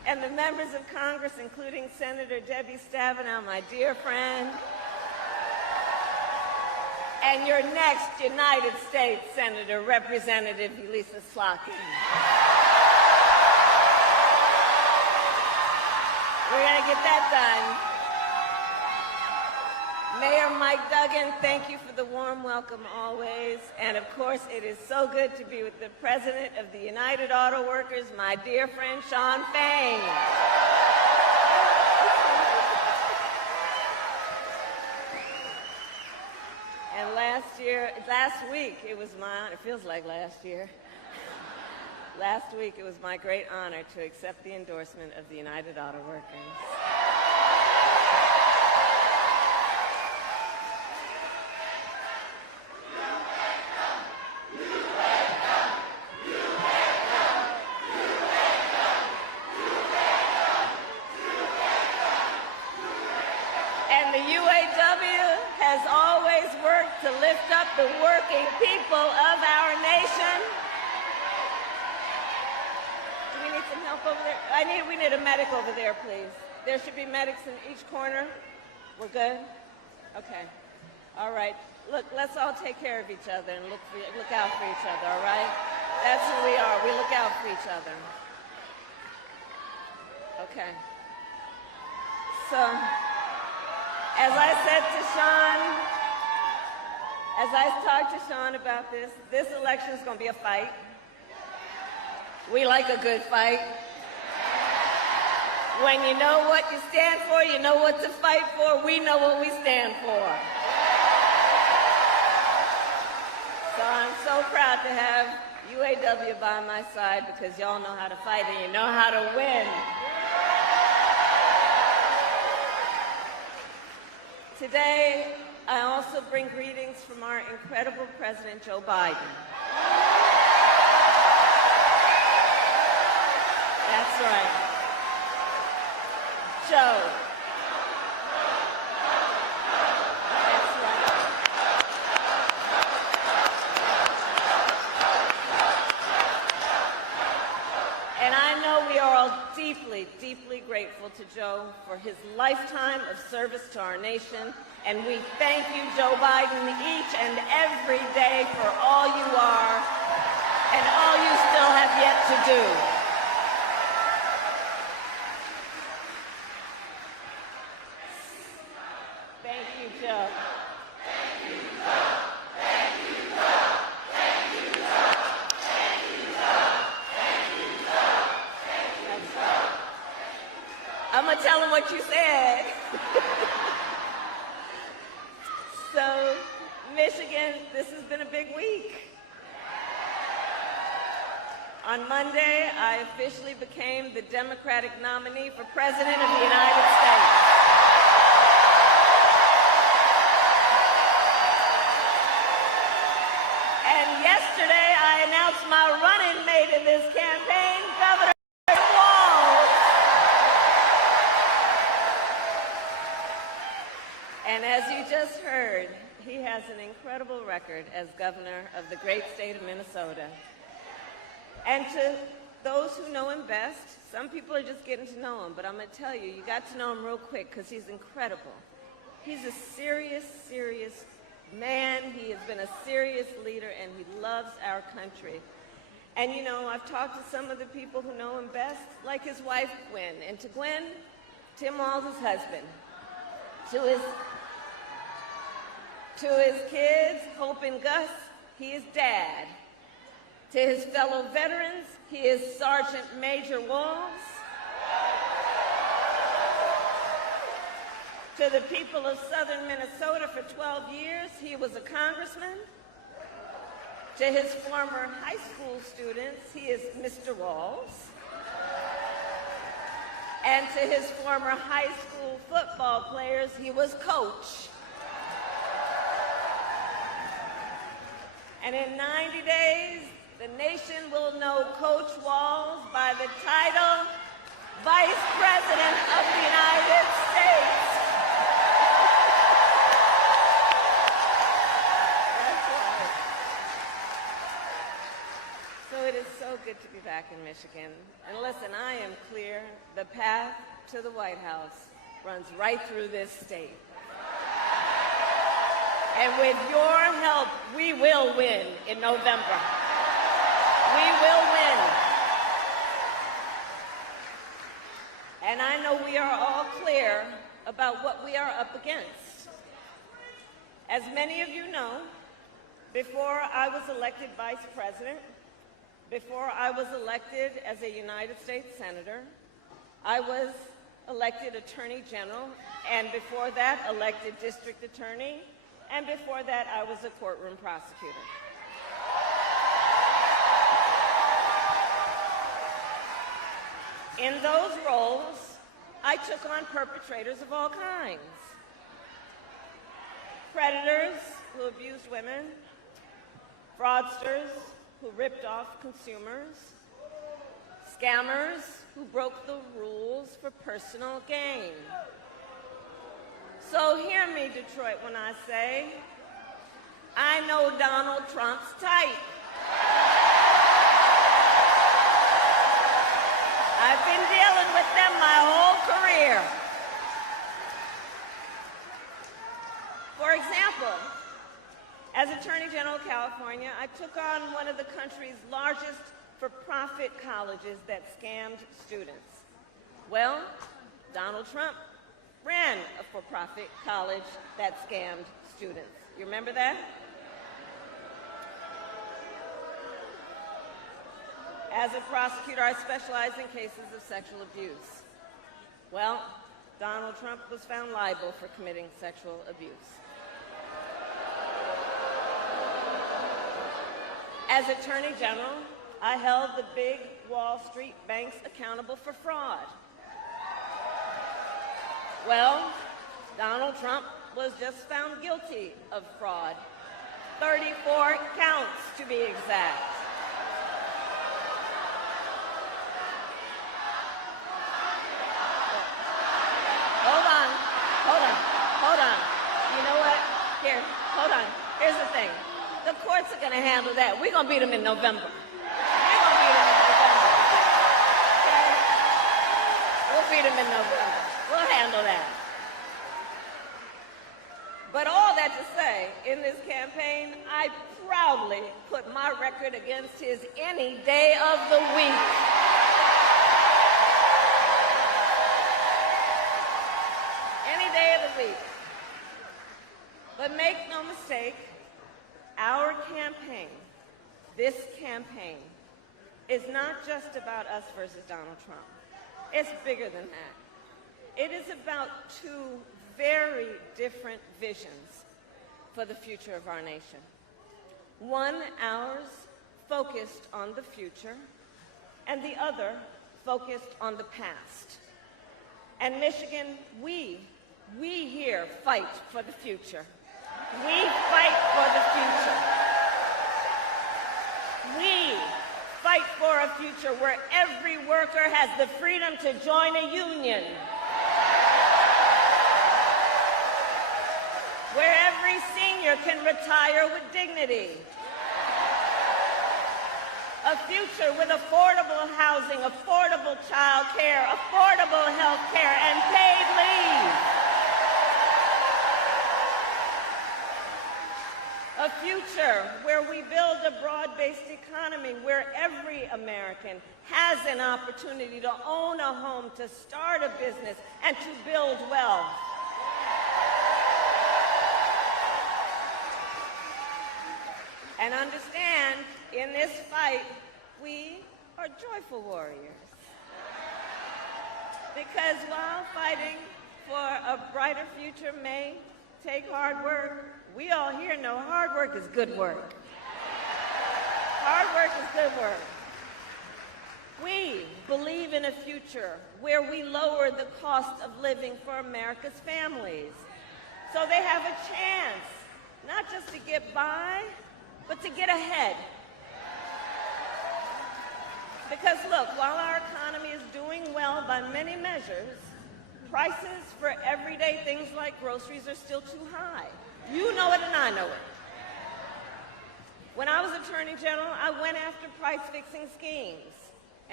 and the members of Congress, including Senator Debbie Stabenow, my dear friend, and your next United States Senator, Representative Elisa Slotkin. We're going to get that done. Mayor Mike Duggan, thank you for the warm welcome always. And of course, it is so good to be with the President of the United Auto Workers, my dear friend Shawn Fain. And last week, it was my honor, it feels like last year. Last week, it was my great honor to accept the endorsement of the United Auto Workers. And the UAW has always worked to lift up the working people of our nation. Do we need some help over there? We need a medic over there, please. There should be medics in each corner. We're good? Okay. All right. Look, let's all take care of each other and look out for each other, all right? That's who we are. We look out for each other. Okay. So, as I said to Shawn, as I talked to Shawn about this election is going to be a fight. We like a good fight. When you know what you stand for, you know what to fight for. We know what we stand for. So I'm so proud to have UAW by my side because y'all know how to fight and you know how to win. Today, I also bring greetings from our incredible President, Joe Biden. That's right. Joe. That's right. And I know we are all deeply, deeply grateful to Joe for his lifetime of service to our nation. And we thank you, Joe Biden, each and every day for all you are and all you still have yet to do. Thank you, Joe. Thank you, Joe. Thank you, Joe. Thank you, Joe. Thank you, Joe. Thank you, Joe. Thank you, Joe. I'm going to tell him what you said. So, Michigan, this has been a big week. On Monday, I officially became the Democratic nominee for President of the United States. And yesterday, I announced my running mate in this campaign, Governor Tim Walz. And as you just heard, he has an incredible record as governor of the great state of Minnesota. And to those who know him best, some people are just getting to know him, but I'm going to tell you, you got to know him real quick because he's incredible. He's a serious, serious man. He has been a serious leader, and he loves our country. And, you know, I've talked to some of the people who know him best, like his wife, Gwen. And to Gwen, Tim Walz's husband, to his kids, Hope and Gus, he is Dad. To his fellow veterans, he is Sergeant Major Walz. To the people of southern Minnesota for 12 years, he was a congressman. To his former high school students, he is Mr. Walz. And to his former high school football players, he was Coach. And in 90 days, the nation will know Coach Walz by the title Vice President of the United States. That's right. So it is so good to be back back in Michigan. And listen, I am clear. The path to the White House runs right through this state. And with your help, we will win in November. We will win. And I know we are all clear about what we are up against. As many of you know, before I was elected vice president, before I was elected as a United States Senator, I was elected Attorney General, and before that, elected District Attorney, and before that, I was a courtroom prosecutor. In those roles, I took on perpetrators of all kinds. Predators who abused women, fraudsters who ripped off consumers, scammers who broke the rules for personal gain. So hear me, Detroit, when I say, I know Donald Trump's type. I've been dealing with them my whole career. For example, as Attorney General of California, I took on one of the country's largest for-profit colleges that scammed students. Well, Donald Trump ran a for-profit college that scammed students. You remember that? As a prosecutor, I specialize in cases of sexual abuse. Well, Donald Trump was found liable for committing sexual abuse. As Attorney General, I held the big Wall Street banks accountable for fraud. Well, Donald Trump was just found guilty of fraud. 34 counts, to be exact. Hold on. You know what? Here, hold on. Here's the thing. The courts are going to handle that. We're going to beat them in November. Okay? We'll beat them in November. We'll handle that. But all that to say, in this campaign, I proudly put my record against his any day of the week. Any day of the week. But make no mistake, our campaign, this campaign, is not just about us versus Donald Trump. It's bigger than that. It is about two very different visions for the future of our nation. One, ours, focused on the future, and the other, focused on the past. And Michigan, we here fight for the future. We fight for the future. We fight for a future where every worker has the freedom to join a union, where every senior can retire with dignity, a future with affordable housing, affordable child care, affordable health care, and paid leave. A future where we build a broad-based economy where every American has an opportunity to own a home, to start a business, and to build wealth. And understand, in this fight, we are joyful warriors. Because while fighting for a brighter future may take hard work, we all here know hard work is good work. Hard work is good work. We believe in a future where we lower the cost of living for America's families, so they have a chance, not just to get by, but to get ahead. Because look, while our economy is doing well by many measures, prices for everyday things like groceries are still too high. You know it and I know it. When I was Attorney General, I went after price-fixing schemes.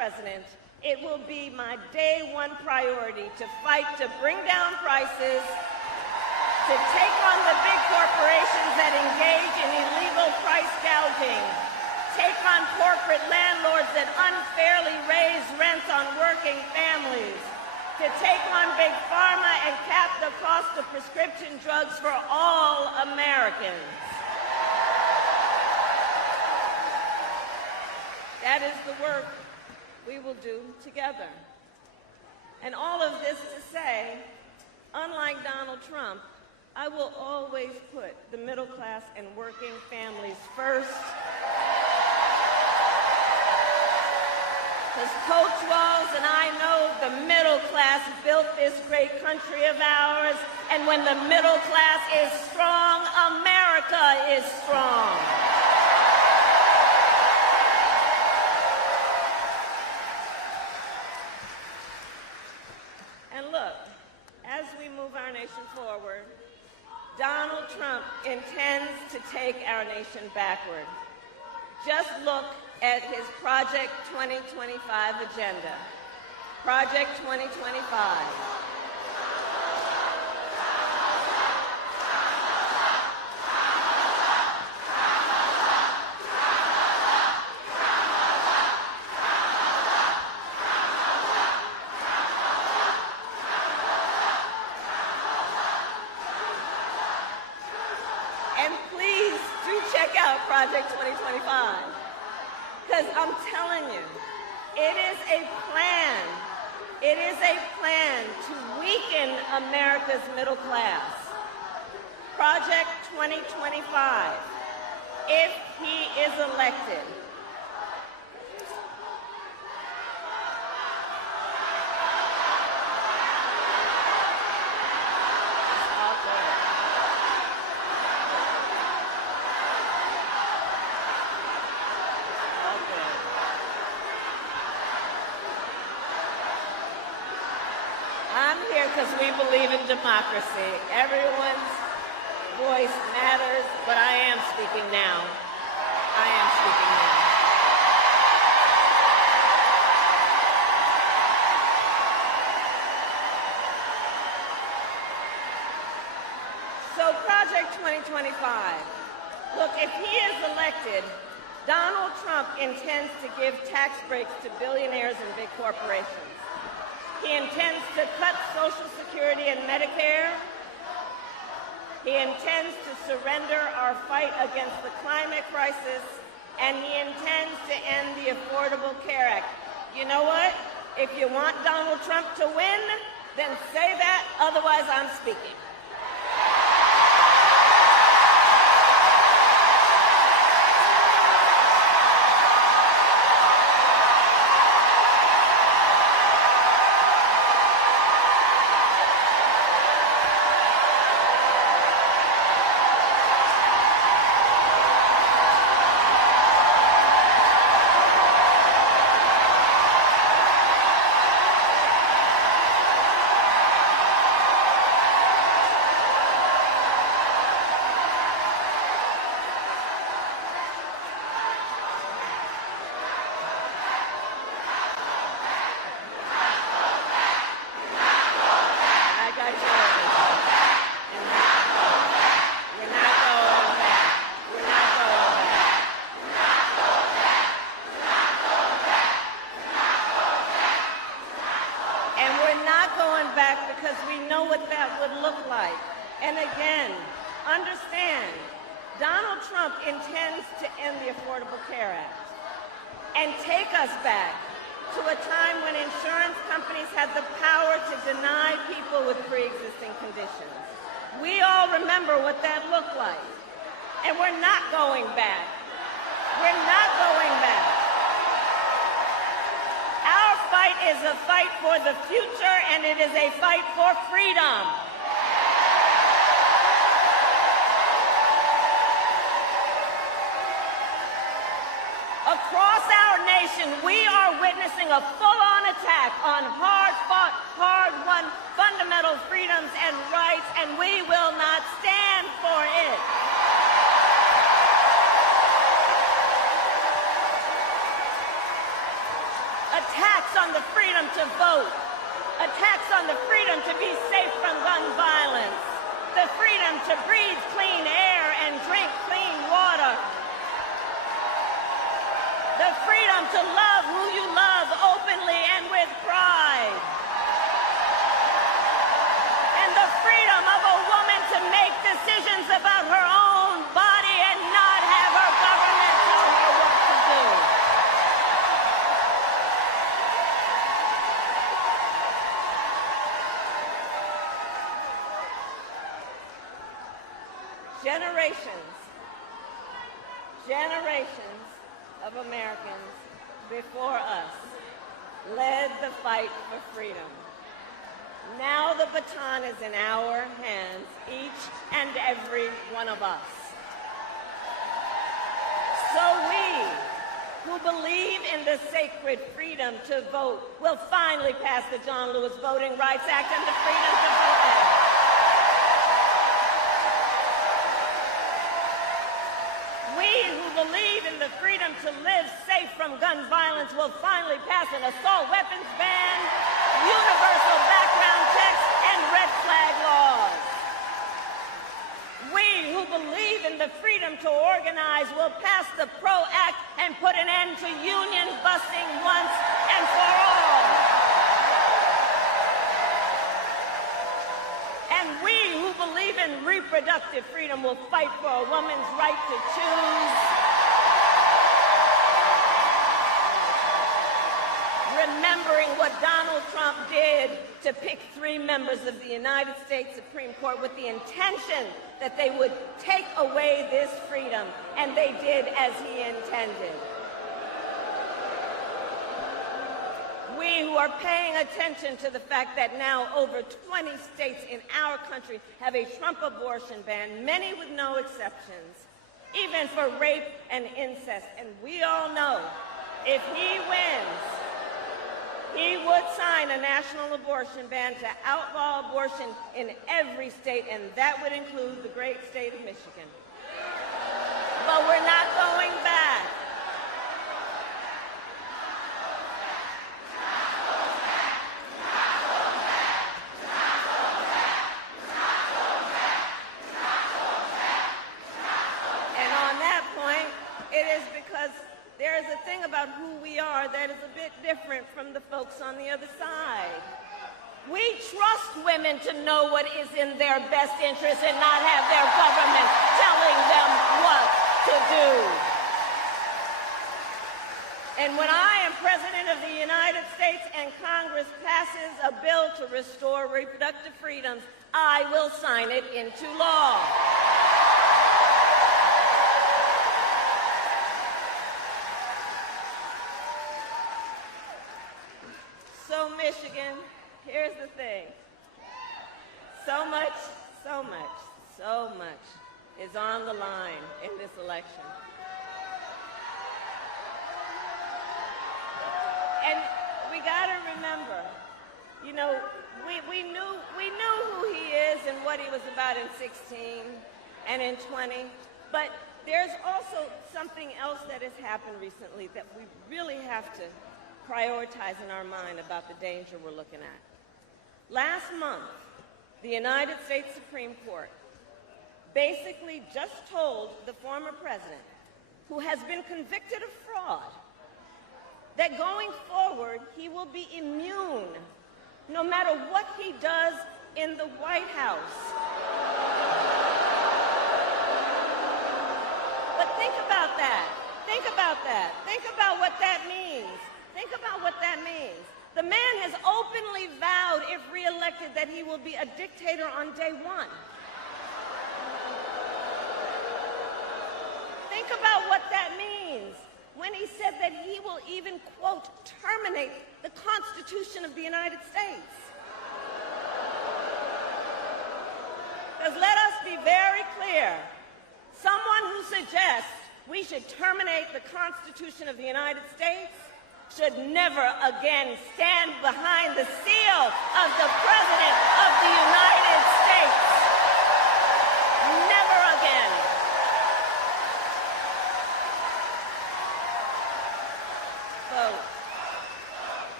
president, it will be my day one priority to fight to bring down prices, to take on the big corporations that engage in illegal price gouging, take on corporate landlords that unfairly raise rents on working families, to take on big pharma and cap the cost of prescription drugs for all Americans. That is the work we will do together. And all of this to say, unlike Donald Trump, I will always put the middle class and working families first. Because Coach Walz and I know the middle class built this great country of ours, and when the middle class is strong, America is strong. And look, as we move our nation forward, Donald Trump intends to take our nation backward. Just look at his Project 2025 agenda. Project 2025. And please do check out Project 2025. Because I'm telling you, it is a plan. It is a plan to weaken America's middle class. Project 2025, if he is elected. I'm here because we believe in democracy. Everyone's voice matters, but I am speaking now. I am speaking now. So Project 2025. Look, if he is elected, Donald Trump intends to give tax breaks to billionaires and big corporations. He intends to cut Social Security and Medicare. He intends to surrender our fight against the climate crisis, and he intends to end the Affordable Care Act. You know what? If you want Donald Trump to win, then say that, otherwise I'm speaking. Because we know what that would look like. And again, understand, Donald Trump intends to end the Affordable Care Act and take us back to a time when insurance companies had the power to deny people with pre-existing conditions. We all remember what that looked like. And we're not going back. We're not going back. Our fight is a fight for the future, and it is a fight for freedom. Across our nation, we are witnessing a full-on attack on hard-fought, hard-won fundamental freedoms and rights, and we will not stand for it. attacks on the freedom to vote, attacks on the freedom to be safe from gun violence, the freedom to breathe clean air and drink clean water, the freedom to love who you love openly and with pride, and the freedom of a woman to make decisions about her own body and not have her government tell her what to do. Generations of Americans before us led the fight for freedom. Now the baton is in our hands, each and every one of us. So we, who believe in the sacred freedom to vote, will finally pass the John Lewis Voting Rights Act and the Freedom to Vote Act. Believe in the freedom to live safe from gun violence will finally pass an assault weapons ban, universal background checks, and red flag laws. We who believe in the freedom to organize will pass the PRO Act and put an end to union busing once and for all. And we who believe in reproductive freedom will fight for a woman's right to choose, remembering what Donald Trump did to pick 3 members of the United States Supreme Court with the intention that they would take away this freedom, and they did as he intended. We who are paying attention to the fact that now over 20 states in our country have a Trump abortion ban, many with no exceptions, even for rape and incest. And we all know if he wins, he would sign a national abortion ban to outlaw abortion in every state, and that would include the great state of Michigan. But we're not going back. And on that point, it is because there is a thing about who we are that is a bit different from the folks on the other side. We trust women to know what is in their best interest and not have their government telling them what to do. And when I am President of the United States and Congress passes a bill to restore reproductive freedoms, I will sign it into law. So Michigan, here's the thing. So much is on the line in this election. And we gotta remember, you know, we knew who he is and what he was about in 16 and in 20, but there's also something else that has happened recently that we really have to prioritize in our mind about the danger we're looking at. Last month, the United States Supreme Court basically just told the former president, who has been convicted of fraud, that going forward, he will be immune no matter what he does in the White House. But think about that. Think about that. Think about what that means. Think about what that means. The man has openly vowed, if reelected, that he will be a dictator on day one. Think about what that means when he said that he will even, quote, terminate the Constitution of the United States. Because let us be very clear, someone who suggests we should terminate the Constitution of the United States should never again stand behind the seal of the President of the United States. Never again. Vote.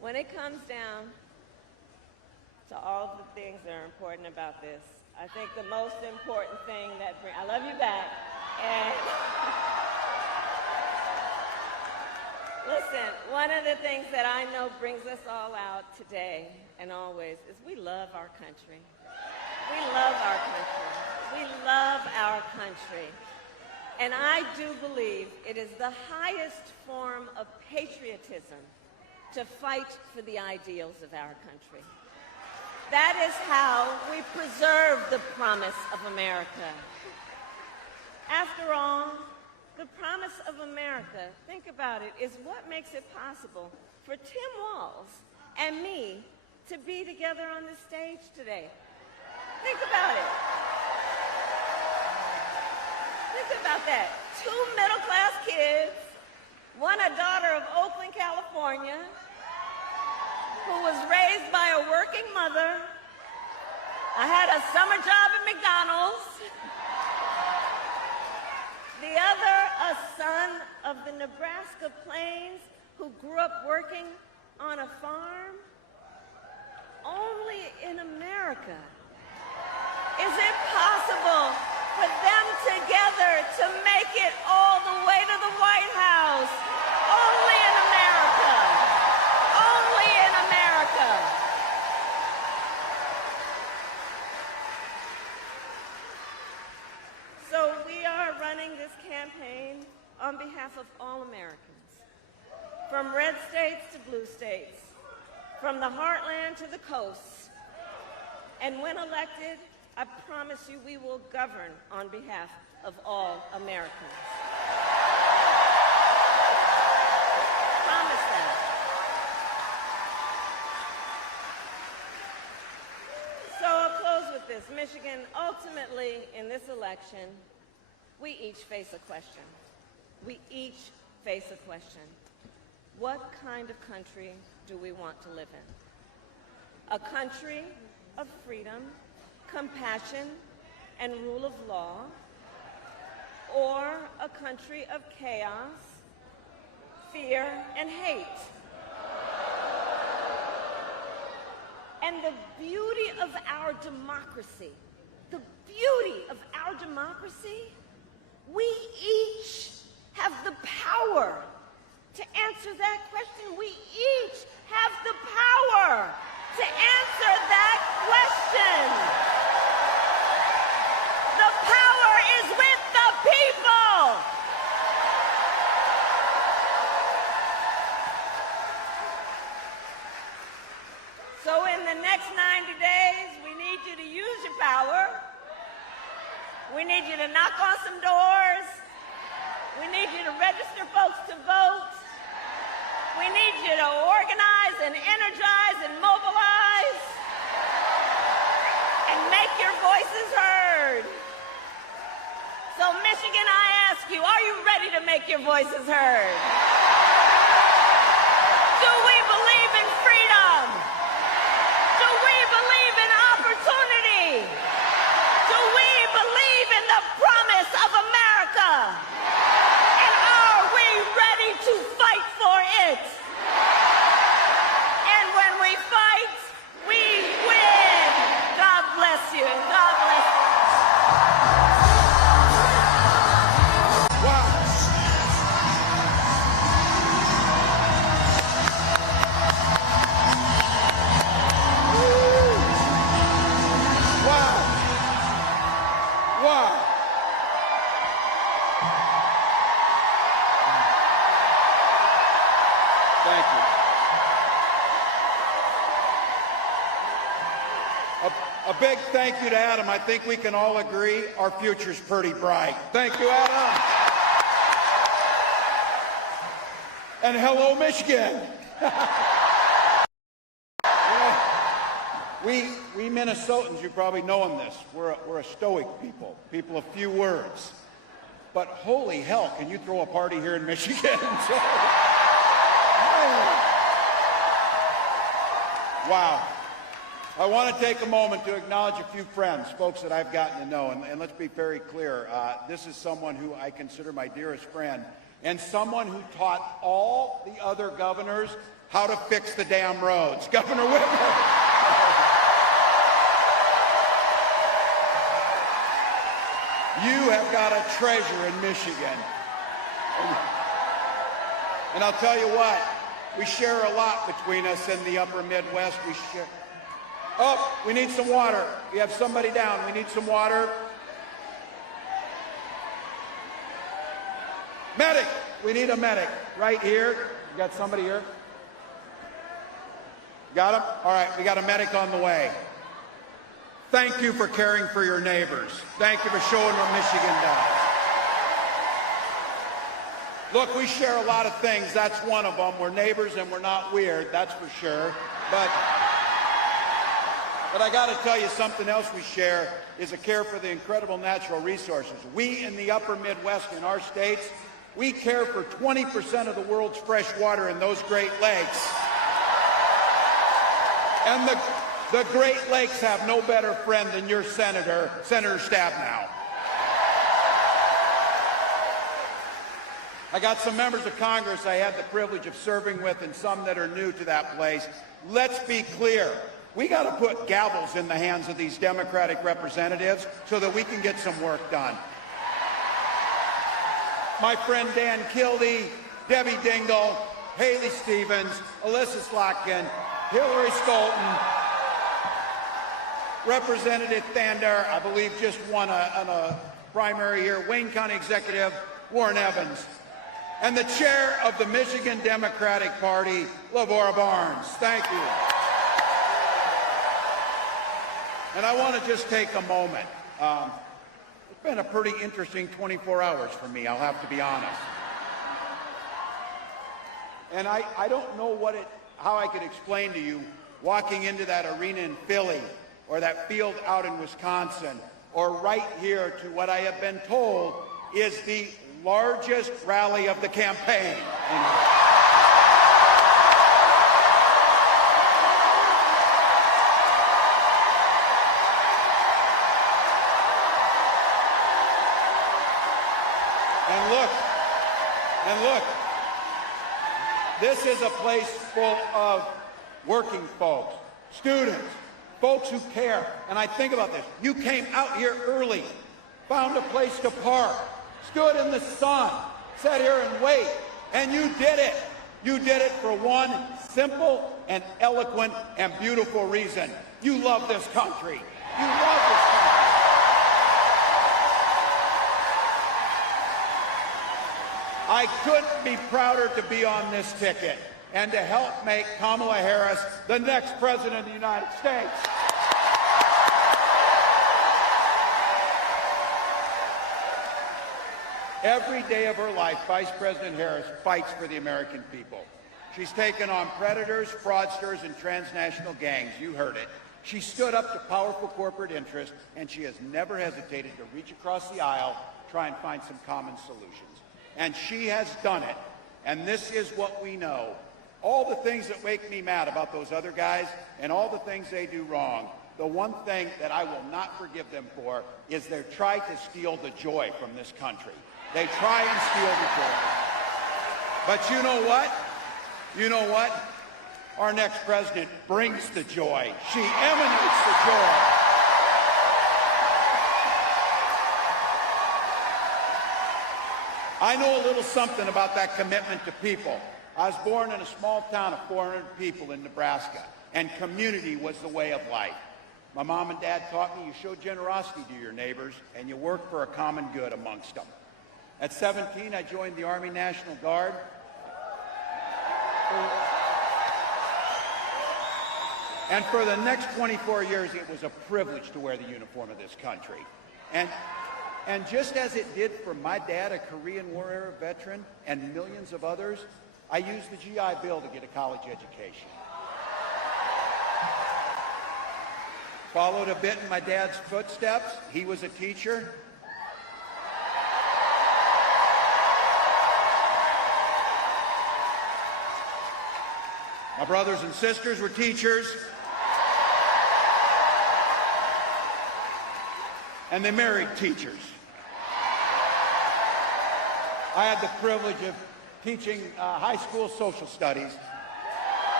when it comes down to all the things that are important about this, I think the most important thing that I love you back. And listen, one of the things that I know brings us all out today and always is we love our country. We love our country. We love our country. And I do believe it is the highest form of patriotism to fight for the ideals of our country. That is how we preserve the promise of America. After all, the promise of America, think about it, is what makes it possible for Tim Walz and me to be together on this stage today. Think about it. Think about that. 2 middle-class kids, one a daughter of Oakland, California, who was raised by a working mother. I had a summer job at McDonald's. The other, a son of the Nebraska Plains who grew up working on a farm. Only in America is it possible for them together to make it all the way to the White House. Only in America. Only in America. So we are running this campaign on behalf of all Americans, from red states to blue states, from the heartland to the coast. And when elected, I promise you we will govern on behalf of all Americans. Promise that. So I'll close with this. Michigan, ultimately, in this election, we each face a question. We each face a question. What kind of country do we want to live in? A country of freedom, compassion, and rule of law, or a country of chaos, fear, and hate? And the beauty of our democracy, we each have the power to answer that question. We each have the power to answer that question. The power is with the people. So in the next 90 days, we need you to use your power. We need you to knock on some doors. We need you to register folks to vote. We need you to organize and energize and mobilize and make your voices heard. So Michigan, I ask you, are you ready to make your voices heard? Do we believe in freedom? Do we believe in opportunity? Do we believe in the promise of America? And are we ready to fight for it? And when we fight, we win. God bless you, and God bless you. A big thank you to Adam. I think we can all agree our future's pretty bright. Thank you, Adam. And hello, Michigan. We Minnesotans, you probably know in this, we're a stoic people of few words. But holy hell, can you throw a party here in Michigan? Wow. I want to take a moment to acknowledge a few friends, folks that I've gotten to know, and let's be very clear. This is someone who I consider my dearest friend, and someone who taught all the other governors how to fix the damn roads. Governor Whitmer. You have got a treasure in Michigan. And I'll tell you what, we share a lot between us in the upper Midwest. We share. Oh, we need some water. We have somebody down. We need some water. Medic. We need a medic right here. You got somebody here? Got him? All right, we got a medic on the way. Thank you for caring for your neighbors. Thank you for showing what Michigan does. Look, we share a lot of things. That's one of them. We're neighbors and we're not weird, that's for sure. But I got to tell you, something else we share is a care for the incredible natural resources. We in the upper Midwest, in our states, we care for 20% of the world's fresh water in those Great Lakes. And the Great Lakes have no better friend than your Senator Stabenow. I got some members of Congress I had the privilege of serving with and some that are new to that place. Let's be clear. We got to put gavels in the hands of these Democratic representatives so that we can get some work done. My friend Dan Kildee, Debbie Dingell, Haley Stevens, Alyssa Slotkin, Hillary Stolten, Representative Thander, I believe just won a primary here, Wayne County Executive Warren Evans, and the chair of the Michigan Democratic Party, LaVora Barnes. Thank you. And I want to just take a moment. It's been a pretty interesting 24 hours for me, I'll have to be honest. And I don't know how I could explain to you walking into that arena in Philly or that field out in Wisconsin or right here to what I have been told is the largest rally of the campaign. And look, this is a place full of working folks, students, folks who care. And I think about this. You came out here early, found a place to park, stood in the sun, sat here and wait, and you did it. You did it for one simple and eloquent and beautiful reason. You love this country. You love this country. I couldn't be prouder to be on this ticket and to help make Kamala Harris the next president of the United States. Every day of her life, Vice President Harris fights for the American people. She's taken on predators, fraudsters, and transnational gangs. You heard it. She stood up to powerful corporate interests, and she has never hesitated to reach across the aisle, try and find some common solutions. And she has done it. And this is what we know. All the things that make me mad about those other guys and all the things they do wrong, the one thing that I will not forgive them for is they try to steal the joy from this country. They try and steal the joy. But you know what? You know what? Our next president brings the joy. She emanates the joy. I know a little something about that commitment to people. I was born in a small town of 400 people in Nebraska, and community was the way of life. My mom and dad taught me you show generosity to your neighbors, and you work for a common good amongst them. At 17, I joined the Army National Guard. And for the next 24 years, it was a privilege to wear the uniform of this country. And just as it did for my dad, a Korean War era veteran, and millions of others, I used the GI Bill to get a college education. Followed a bit in my dad's footsteps. He was a teacher. My brothers and sisters were teachers. And they married teachers. I had the privilege of teaching high school social studies.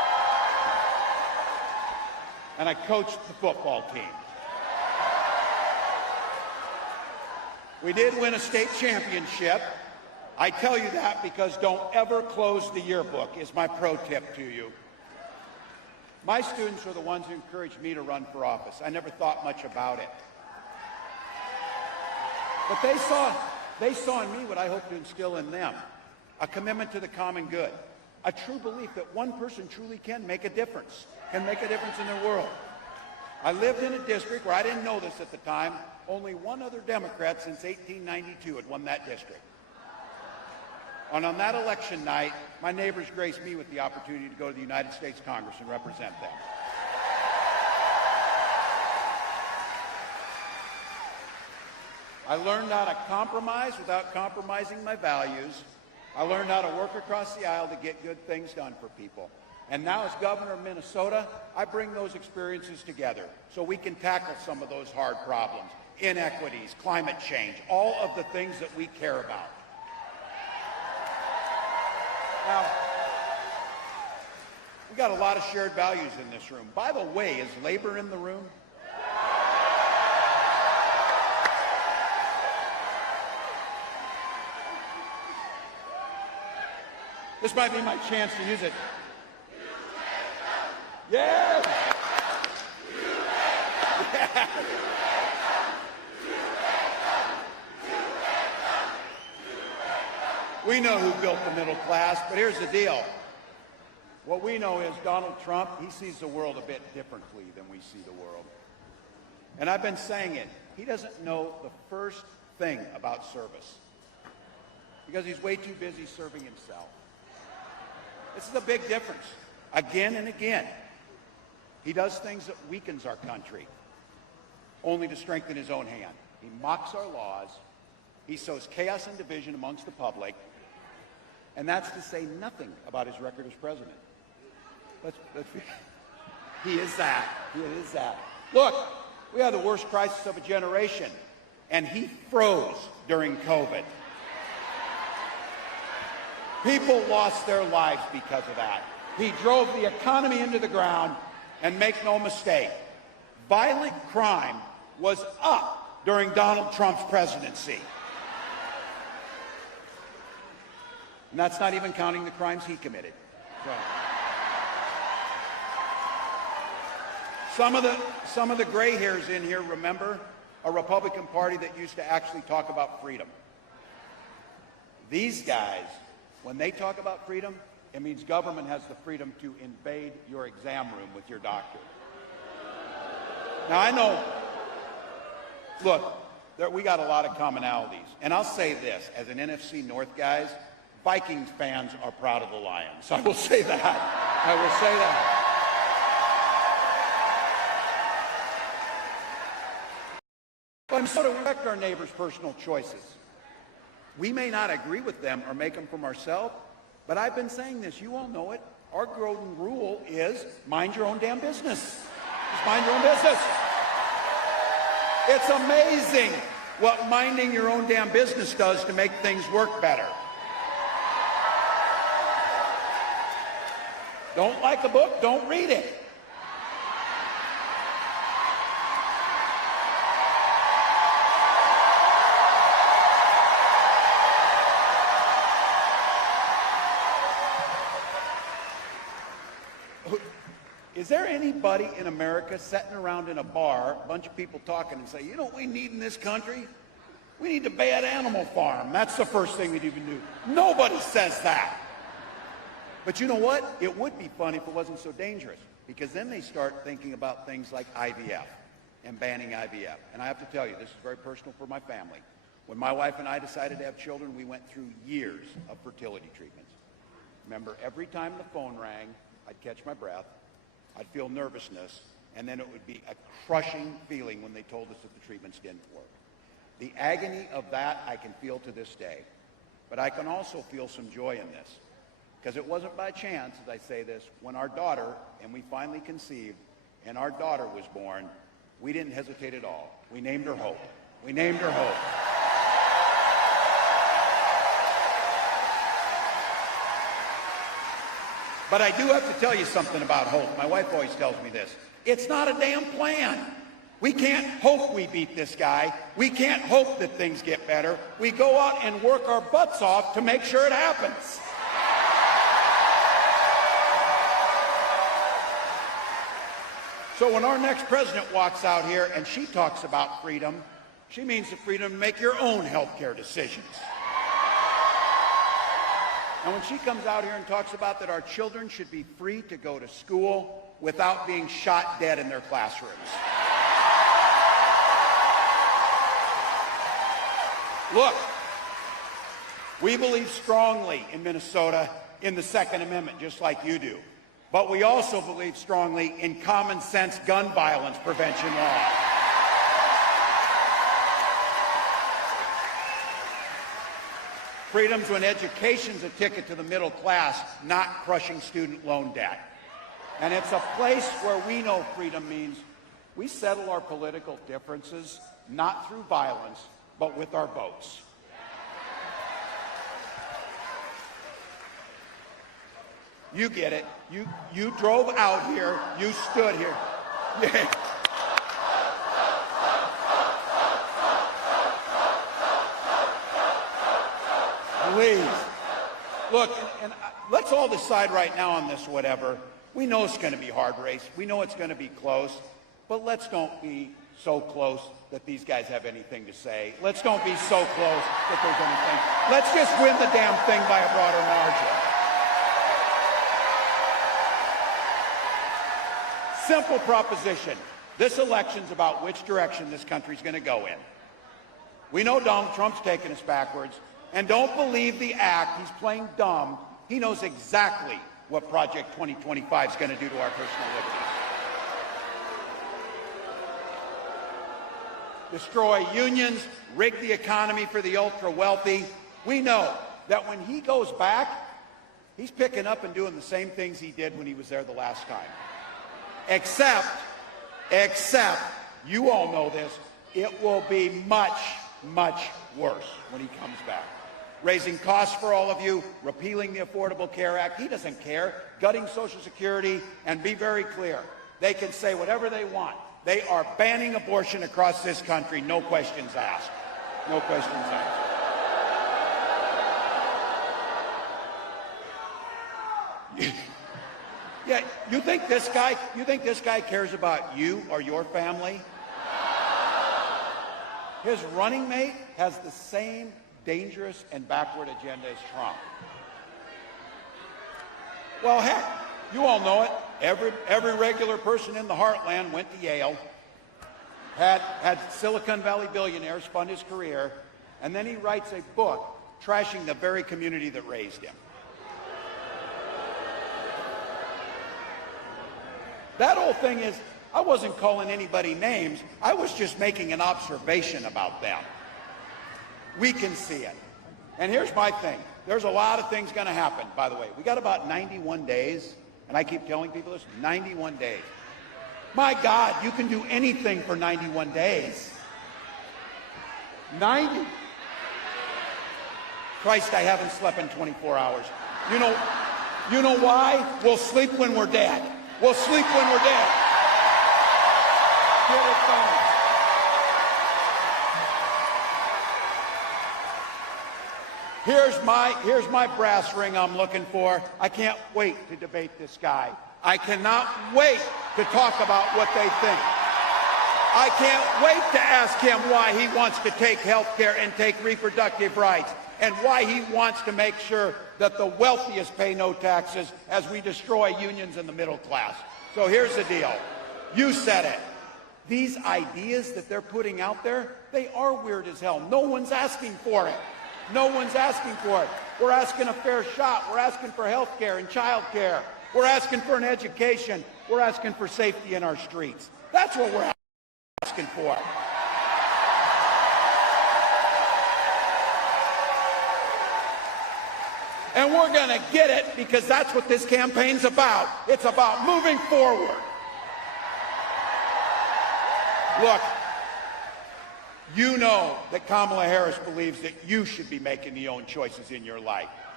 and I coached the football team. We did win a state championship. I tell you that because don't ever close the yearbook is my pro tip to you. My students are the ones who encouraged me to run for office. I never thought much about it. But they saw in me what I hope to instill in them, a commitment to the common good, a true belief that one person truly can make a difference in their world. I lived in a district where I didn't know this at the time. Only one other Democrat since 1892 had won that district. And on that election night, my neighbors graced me with the opportunity to go to the United States Congress and represent them. I learned how to compromise without compromising my values. I learned how to work across the aisle to get good things done for people. And now as governor of Minnesota, I bring those experiences together so we can tackle some of those hard problems, inequities, climate change, all of the things that we care about. Now, we got a lot of shared values in this room. By the way, is labor in the room? This might be my chance to use it. Yeah! We know who built the middle class, but here's the deal. What we know is Donald Trump, he sees the world a bit differently than we see the world. And I've been saying it. He doesn't know the first thing about service because he's way too busy serving himself. This is a big difference. Again and again, he does things that weakens our country, only to strengthen his own hand. He mocks our laws. He sows chaos and division amongst the public. And that's to say nothing about his record as president. He is that. He is that. Look, we had the worst crisis of a generation, and he froze during COVID. People lost their lives because of that. He drove the economy into the ground, and make no mistake, violent crime was up during Donald Trump's presidency. And that's not even counting the crimes he committed. So, some of the gray hairs in here remember a Republican Party that used to actually talk about freedom. These guys, when they talk about freedom, it means government has the freedom to invade your exam room with your doctor. Now, I know, look, we got a lot of commonalities. And I'll say this, as an NFC North guys, Vikings fans are proud of the Lions. I will say that. I will say that. But so to respect our neighbors' personal choices. We may not agree with them or make them from ourselves, but I've been saying this. You all know it. Our golden rule is mind your own damn business. Just mind your own business. It's amazing what minding your own damn business does to make things work better. Don't like a book? Don't read it. Is there anybody in America sitting around in a bar, a bunch of people talking and say, you know what we need in this country? We need a bad animal farm. That's the first thing we'd even do. Nobody says that. But you know what? It would be fun if it wasn't so dangerous, because then they start thinking about things like IVF and banning IVF. And I have to tell you, this is very personal for my family. When my wife and I decided to have children, we went through years of fertility treatments. Remember, every time the phone rang, I'd catch my breath, I'd feel nervousness, and then it would be a crushing feeling when they told us that the treatments didn't work. The agony of that I can feel to this day. But I can also feel some joy in this, because it wasn't by chance, as I say this, when our daughter, and we finally conceived, and our daughter was born, we didn't hesitate at all. We named her Hope. We named her Hope. But I do have to tell you something about hope. My wife always tells me this. It's not a damn plan. We can't hope we beat this guy. We can't hope that things get better. We go out and work our butts off to make sure it happens. So when our next president walks out here and she talks about freedom, she means the freedom to make your own health care decisions. And when she comes out here and talks about that our children should be free to go to school without being shot dead in their classrooms. Look, we believe strongly in Minnesota in the Second Amendment, just like you do. But we also believe strongly in common sense gun violence prevention law. Freedom's when education's a ticket to the middle class, not crushing student loan debt. And it's a place where we know freedom means we settle our political differences not through violence, but with our votes. You get it. You drove out here. You stood here. Yeah. Please. Look, and let's all decide right now on this whatever. We know it's going to be a hard race. We know it's going to be close. But let's don't be so close that these guys have anything to say. Let's don't be so close that there's anything. Let's just win the damn thing by a broader margin. Simple proposition. This election's about which direction this country's going to go in. We know Donald Trump's taking us backwards, and don't believe the act. He's playing dumb. He knows exactly what Project 2025 is going to do to our personal liberties. Destroy unions, rig the economy for the ultra-wealthy. We know that when he goes back, he's picking up and doing the same things he did when he was there the last time. Except, you all know this, it will be much, much worse when he comes back. Raising costs for all of you, repealing the Affordable Care Act. He doesn't care. Gutting Social Security, and be very clear. They can say whatever they want. They are banning abortion across this country, no questions asked. No questions asked. Yeah, you think this guy cares about you or your family? His running mate has the same dangerous and backward agenda as Trump. Well, heck, you all know it. Every regular person in the heartland went to Yale, had Silicon Valley billionaires fund his career, and then he writes a book trashing the very community that raised him. That whole thing is, I wasn't calling anybody names. I was just making an observation about them. We can see it. And here's my thing. There's a lot of things going to happen, by the way. We got about 91 days, and I keep telling people this, 91 days. My God, you can do anything for 91 days. 90. Christ, I haven't slept in 24 hours. You know why? We'll sleep when we're dead. We'll sleep when we're dead. Here it comes. Here's my brass ring I'm looking for. I can't wait to debate this guy. I cannot wait to talk about what they think. I can't wait to ask him why he wants to take health care and take reproductive rights, and why he wants to make sure that the wealthiest pay no taxes as we destroy unions in the middle class. So here's the deal. You said it. These ideas that they're putting out there, they are weird as hell. No one's asking for it. No one's asking for it. We're asking a fair shot. We're asking for health care and child care. We're asking for an education. We're asking for safety in our streets. That's what we're asking for. And we're going to get it because that's what this campaign's about. It's about moving forward. Look, you know that Kamala Harris believes that you should be making your own choices in your life.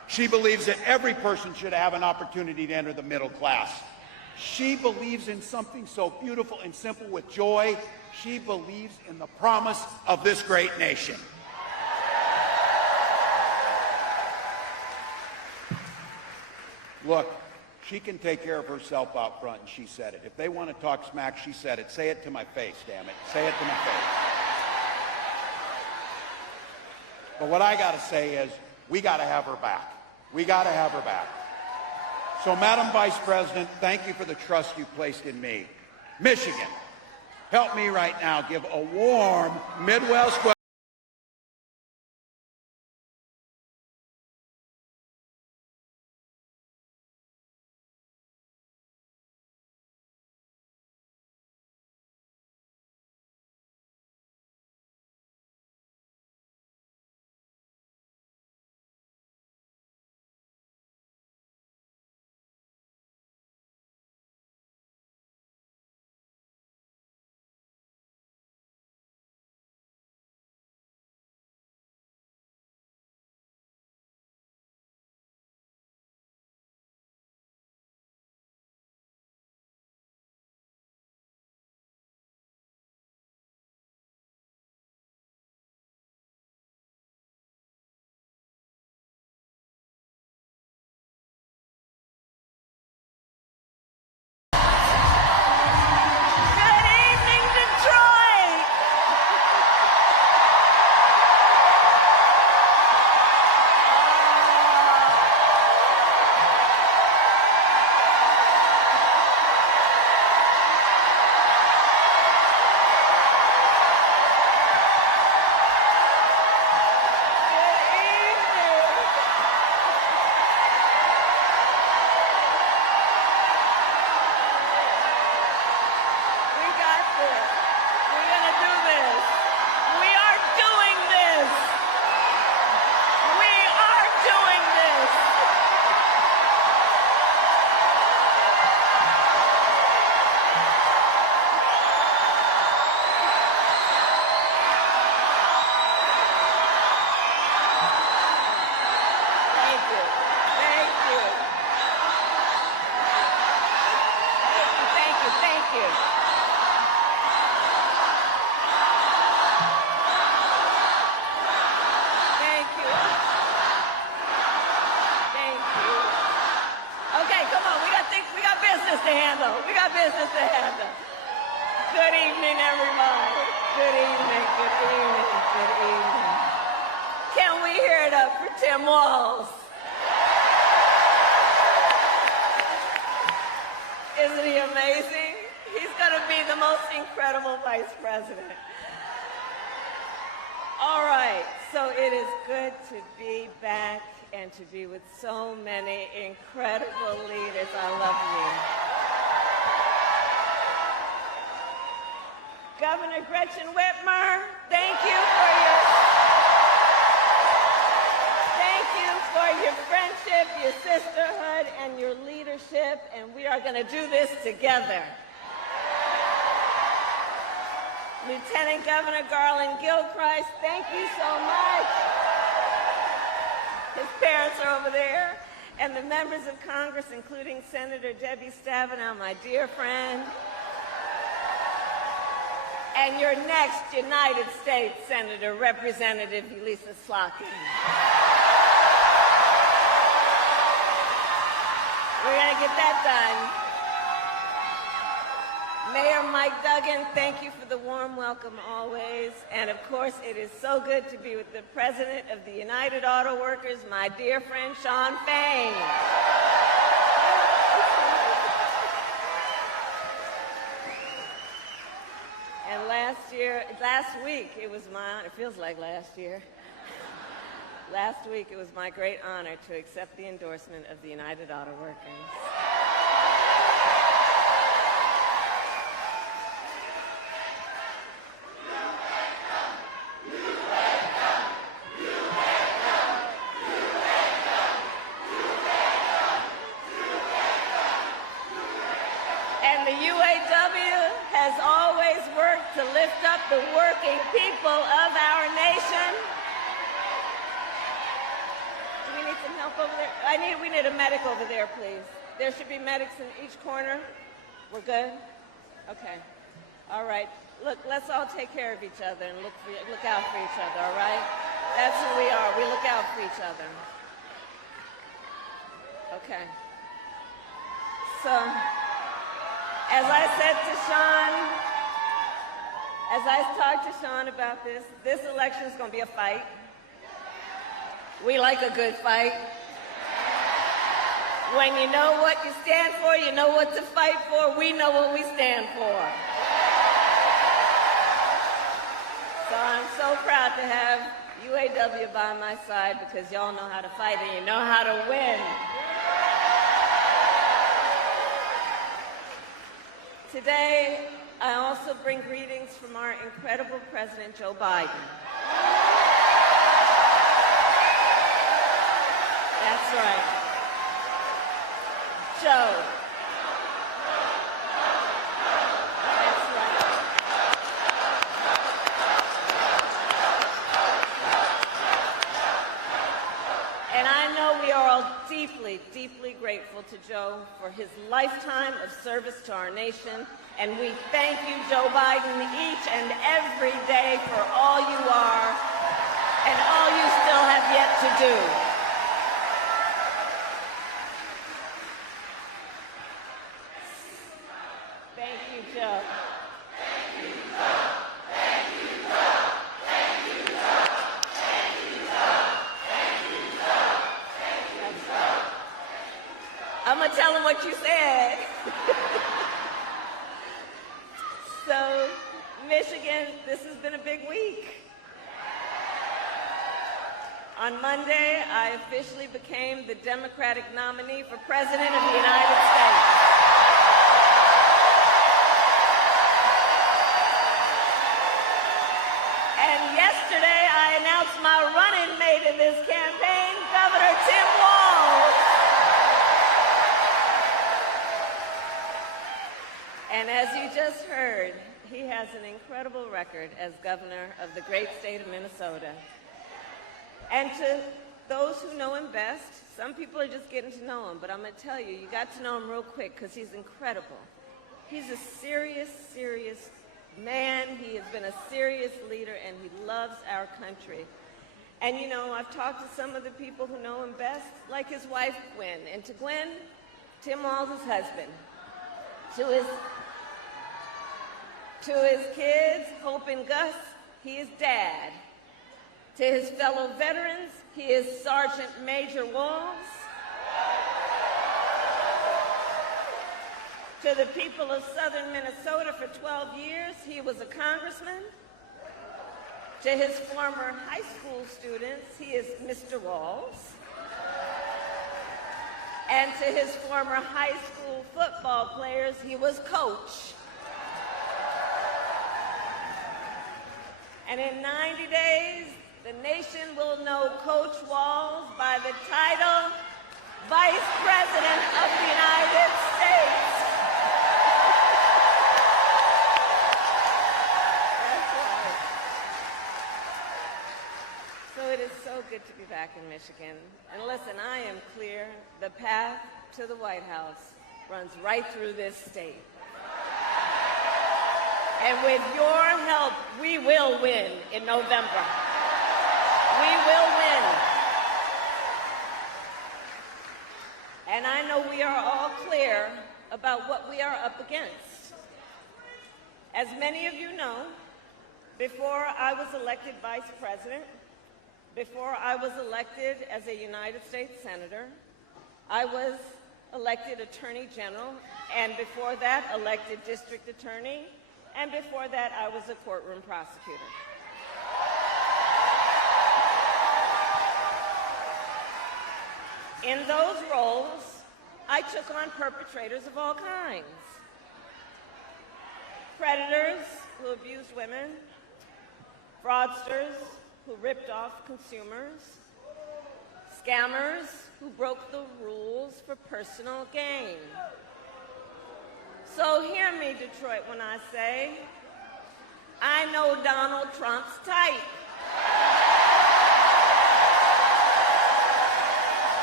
She believes that every person should have an opportunity to enter the middle class. She believes in something so beautiful and simple with joy. She believes in the promise of this great nation. Look, she can take care of herself out front, and she said it. If they want to talk smack, she said it. Say it to my face, damn it. Say it to my face. But what I got to say is, we got to have her back. We got to have her back. So, Madam Vice President, thank you for the trust you placed in me. Michigan, help me right now give a warm Midwest welcome. Tim Walz. Isn't he amazing? He's going to be the most incredible vice president. All right, so it is good to be back and to be with so many incredible leaders. I love you. Governor Gretchen Whitmer, thank you for your friendship, your sisterhood, and your leadership, and we are going to do this together. Lieutenant Governor Garland Gilchrist, thank you so much. His parents are over there. And the members of Congress, including Senator Debbie Stabenow, my dear friend. And your next United States Senator, Representative Elisa Slotkin. We're going to get that done. Mayor Mike Duggan, thank you for the warm welcome always. And of course, it is so good to be with the President of the United Auto Workers, my dear friend Shawn Fain. And last week, it was my honor, it feels like last year. Last week, it was my great honor to accept the endorsement of the United Auto Workers. And the UAW has always worked to lift up the working people of our nation. Do we need need some help over there? We need a medic over there, please. There should be medics in each corner. We're good? Okay. All right. Look, let's all take care of each other and look out for each other, all right? That's who we are. We look out for each other. Okay. So, as I said to Sean, as I talked to Sean about this election is going to be a fight. We like a good fight. When you know what you stand for, you know what to fight for. We know what we stand for. So I'm so proud to have UAW by my side because y'all know how to fight and you know how to win. Today, I also bring greetings from our incredible President Joe Biden. That's right. Joe. That's right. And I know we are all deeply, deeply grateful to Joe for his lifetime of service to our nation. And we thank you, Joe Biden, each and every day for all you are and all you still have yet to do. Thank you, Joe. Thank you, Joe. Thank you, Joe. Thank you, Joe. Thank you, Joe. Thank you, Joe. Thank you, Joe. I'm going to tell him what you said. So, Michigan, this has been a big week. On Monday, I officially became the Democratic nominee for President of the United States. And yesterday, I announced my running mate in this campaign, Governor Tim Walz. And as you just heard, he has an incredible record as governor of the great state of Minnesota. And to those who know him best, some people are just getting to know him, but I'm going to tell you, you got to know him real quick because he's incredible. He's a serious, serious man. He has been a serious leader, and he loves our country. And, you know, I've talked to some of the people who know him best, like his wife, Gwen. And to Gwen, Tim Walz's husband, to his kids, Hope and Gus, he is Dad. To his fellow veterans, he is Sergeant Major Walz. To the people of southern Minnesota for 12 years, he was a congressman. To his former high school students, he is Mr. Walz. And to his former high school football players, he was Coach. And in 90 days, the nation will know Coach Walz by the title Vice President of the United States. That's right. So it is so good to be back in Michigan. And listen, I am clear, the path to the White House runs right through this state. And with your help, we will win in November. We will win. And I know we are all clear about what we are up against. As many of you know, before I was elected vice president, before I was elected as a United States Senator, I was elected Attorney General, and before that, elected District Attorney, and before that, I was a courtroom prosecutor. In those roles, I took on perpetrators of all kinds. Predators who abused women, fraudsters who ripped off consumers, scammers who broke the rules for personal gain. So hear me, Detroit, when I say, I know Donald Trump's type.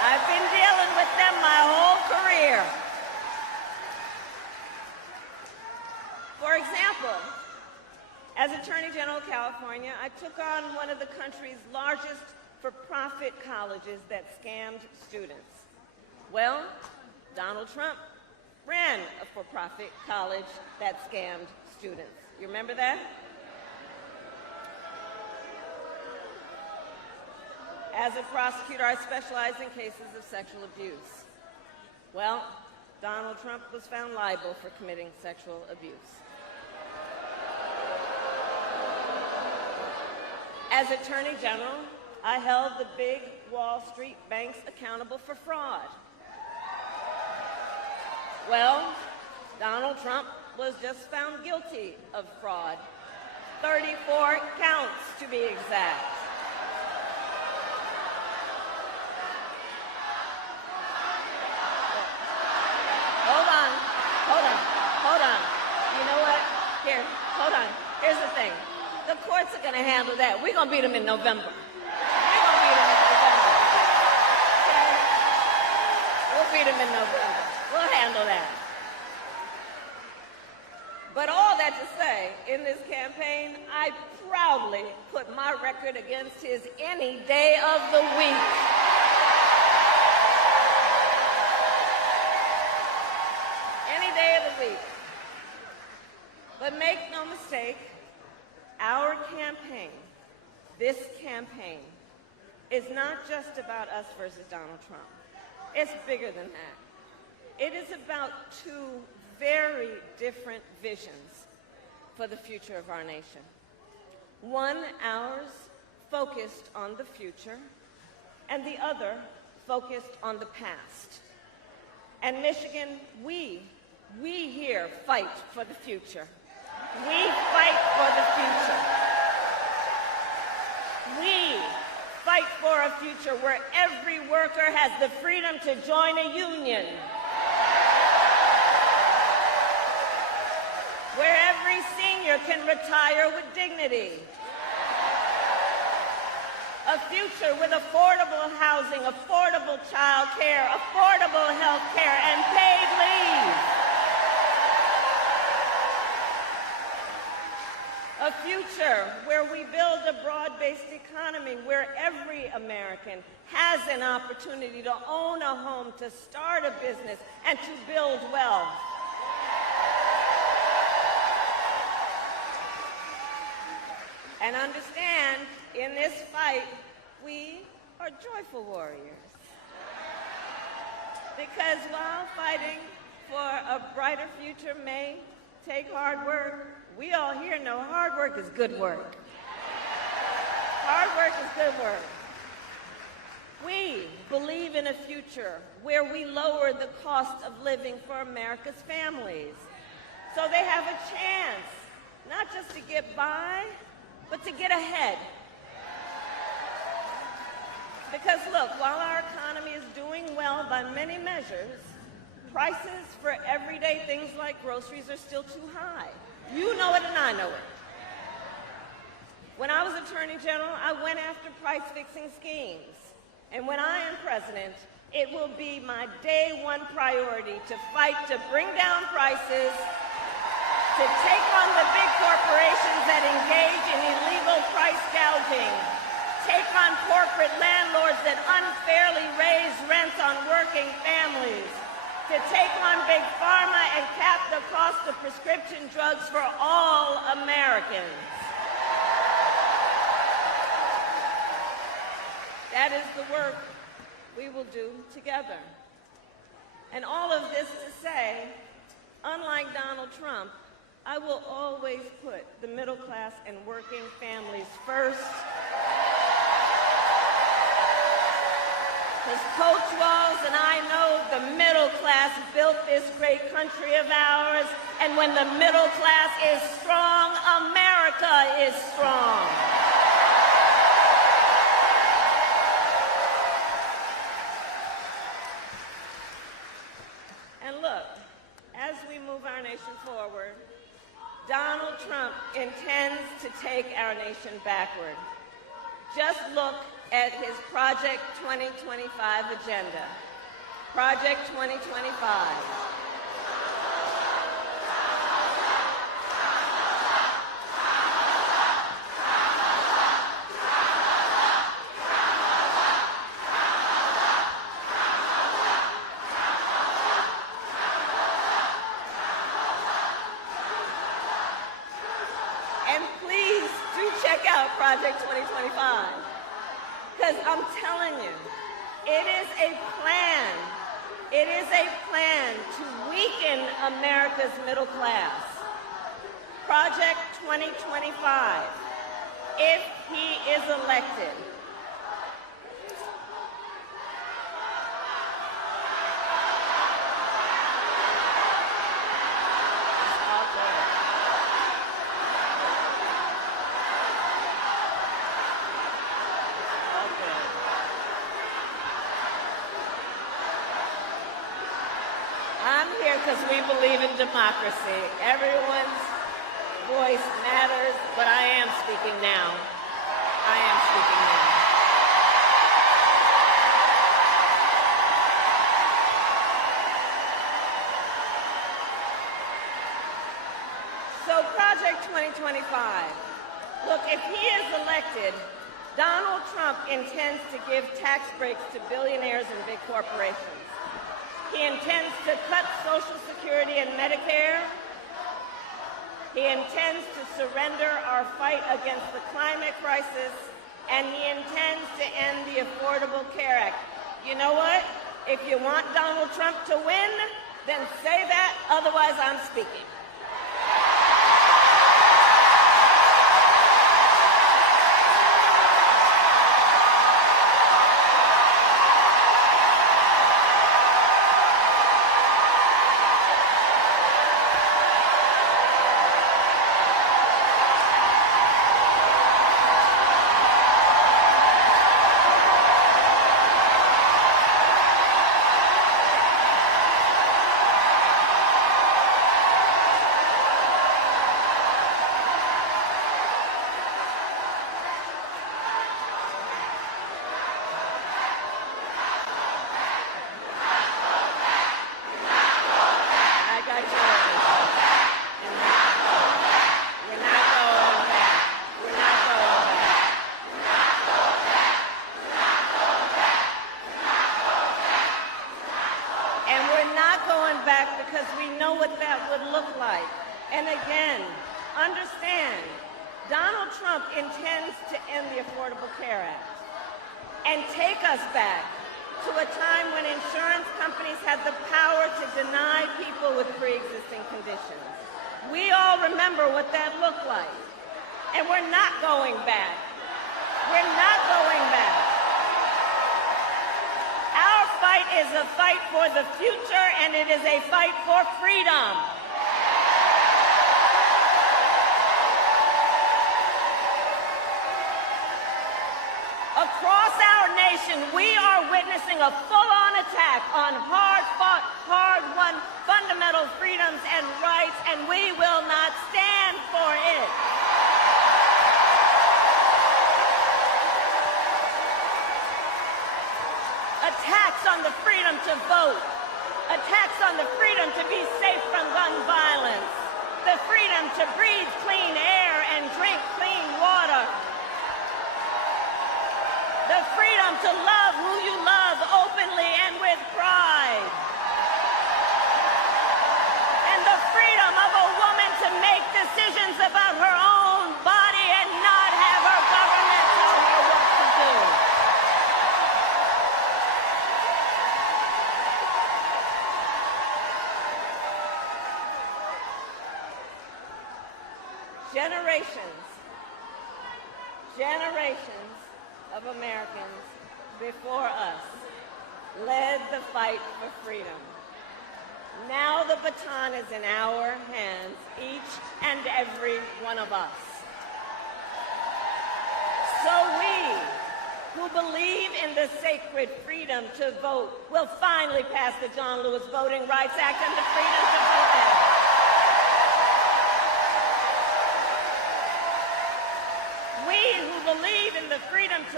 I've been dealing with them my whole career. For example, as Attorney General of California, I took on one of the country's largest for-profit colleges that scammed students. Well, Donald Trump ran a for-profit college that scammed students. You remember that? As a prosecutor, I specialize in cases of sexual abuse. Well, Donald Trump was found liable for committing sexual abuse. As Attorney General, I held the big Wall Street banks accountable for fraud. Well, Donald Trump was just found guilty of fraud. 34 counts, to be exact. Hold on. You know what? Here, hold on. Here's the thing. The courts are going to handle that. We're going to beat them in November. Okay? We'll beat them in November. We'll handle that. But all that to say, in this campaign, I proudly put my record against his any day of the week. Any day of the week. But make no mistake, our campaign, this campaign, is not just about us versus Donald Trump. It's bigger than that. It is about two very different visions for the future of our nation. One, ours, focused on the future, and the other, focused on the past. And Michigan, we here fight for the future. We fight for the future. We fight for a future where every worker has the freedom to join a union, where every senior can retire with dignity, a future with affordable housing, affordable child care, affordable health care, and paid leave. A future where we build a broad-based economy where every American has an opportunity to own a home, to start a business, and to build wealth. And understand, in this fight, we are joyful warriors. Because while fighting for a brighter future may take hard work, we all here know hard work is good work. Hard work is good work. We believe in a future where we lower the cost of living for America's families, so they have a chance not just to get by, but to get ahead. Because look, while our economy is doing well by many measures, prices for everyday things like groceries are still too high. You know it and I know it. When I was Attorney General, I went after price-fixing schemes. And when I am president, it will be my day one priority to fight to bring down prices, to take on the big corporations that engage in illegal price gouging, take on corporate landlords that unfairly raise rents on working families, to take on big pharma and cap the cost of prescription drugs for all Americans. That is the work we will do together. And all of this to say, unlike Donald Trump, I will always put the middle class and working families first. Because Coach Walz and I know the middle class built this great country of ours, and when the middle class is strong, America is strong. And look, as we move our nation forward, Donald Trump intends to take our nation backward. Just look at his Project 2025 agenda. Project 2025. And please do check out Project 2025, because I'm telling you, it is a plan. It is a plan to weaken America's middle class. Project 2025, if he is elected, because we believe in democracy. Everyone's voice matters, but I am speaking now. I am speaking now. So Project 2025. Look, if he is elected, Donald Trump intends to give tax breaks to billionaires and big corporations. He intends to cut Social Security and Medicare. He intends to surrender our fight against the climate crisis, and he intends to end the Affordable Care Act. You know what? If you want Donald Trump to win, then say that, otherwise I'm speaking. And again, understand, Donald Trump intends to end the Affordable Care Act and take us back to a time when insurance companies had the power to deny people with pre-existing conditions. We all remember what that looked like. And we're not going back. We're not going back. Our fight is a fight for the future, and it is a fight for freedom. Across our nation, we are witnessing a full-on attack on hard-fought, hard-won fundamental freedoms and rights, and we will not stand for it. Attacks on the freedom to vote, attacks on the freedom to be safe from gun violence, the freedom to breathe clean air and drink clean water, the freedom to love who you love openly and with pride, and the freedom of a woman to make decisions about her own body and not have her government tell her what to do. Generations of Americans before us led the fight for freedom. Now the baton is in our hands, each and every one of us. So we, who believe in the sacred freedom to vote, will finally pass the John Lewis Voting Rights Act and the Freedom to Vote Act. We who believe in the freedom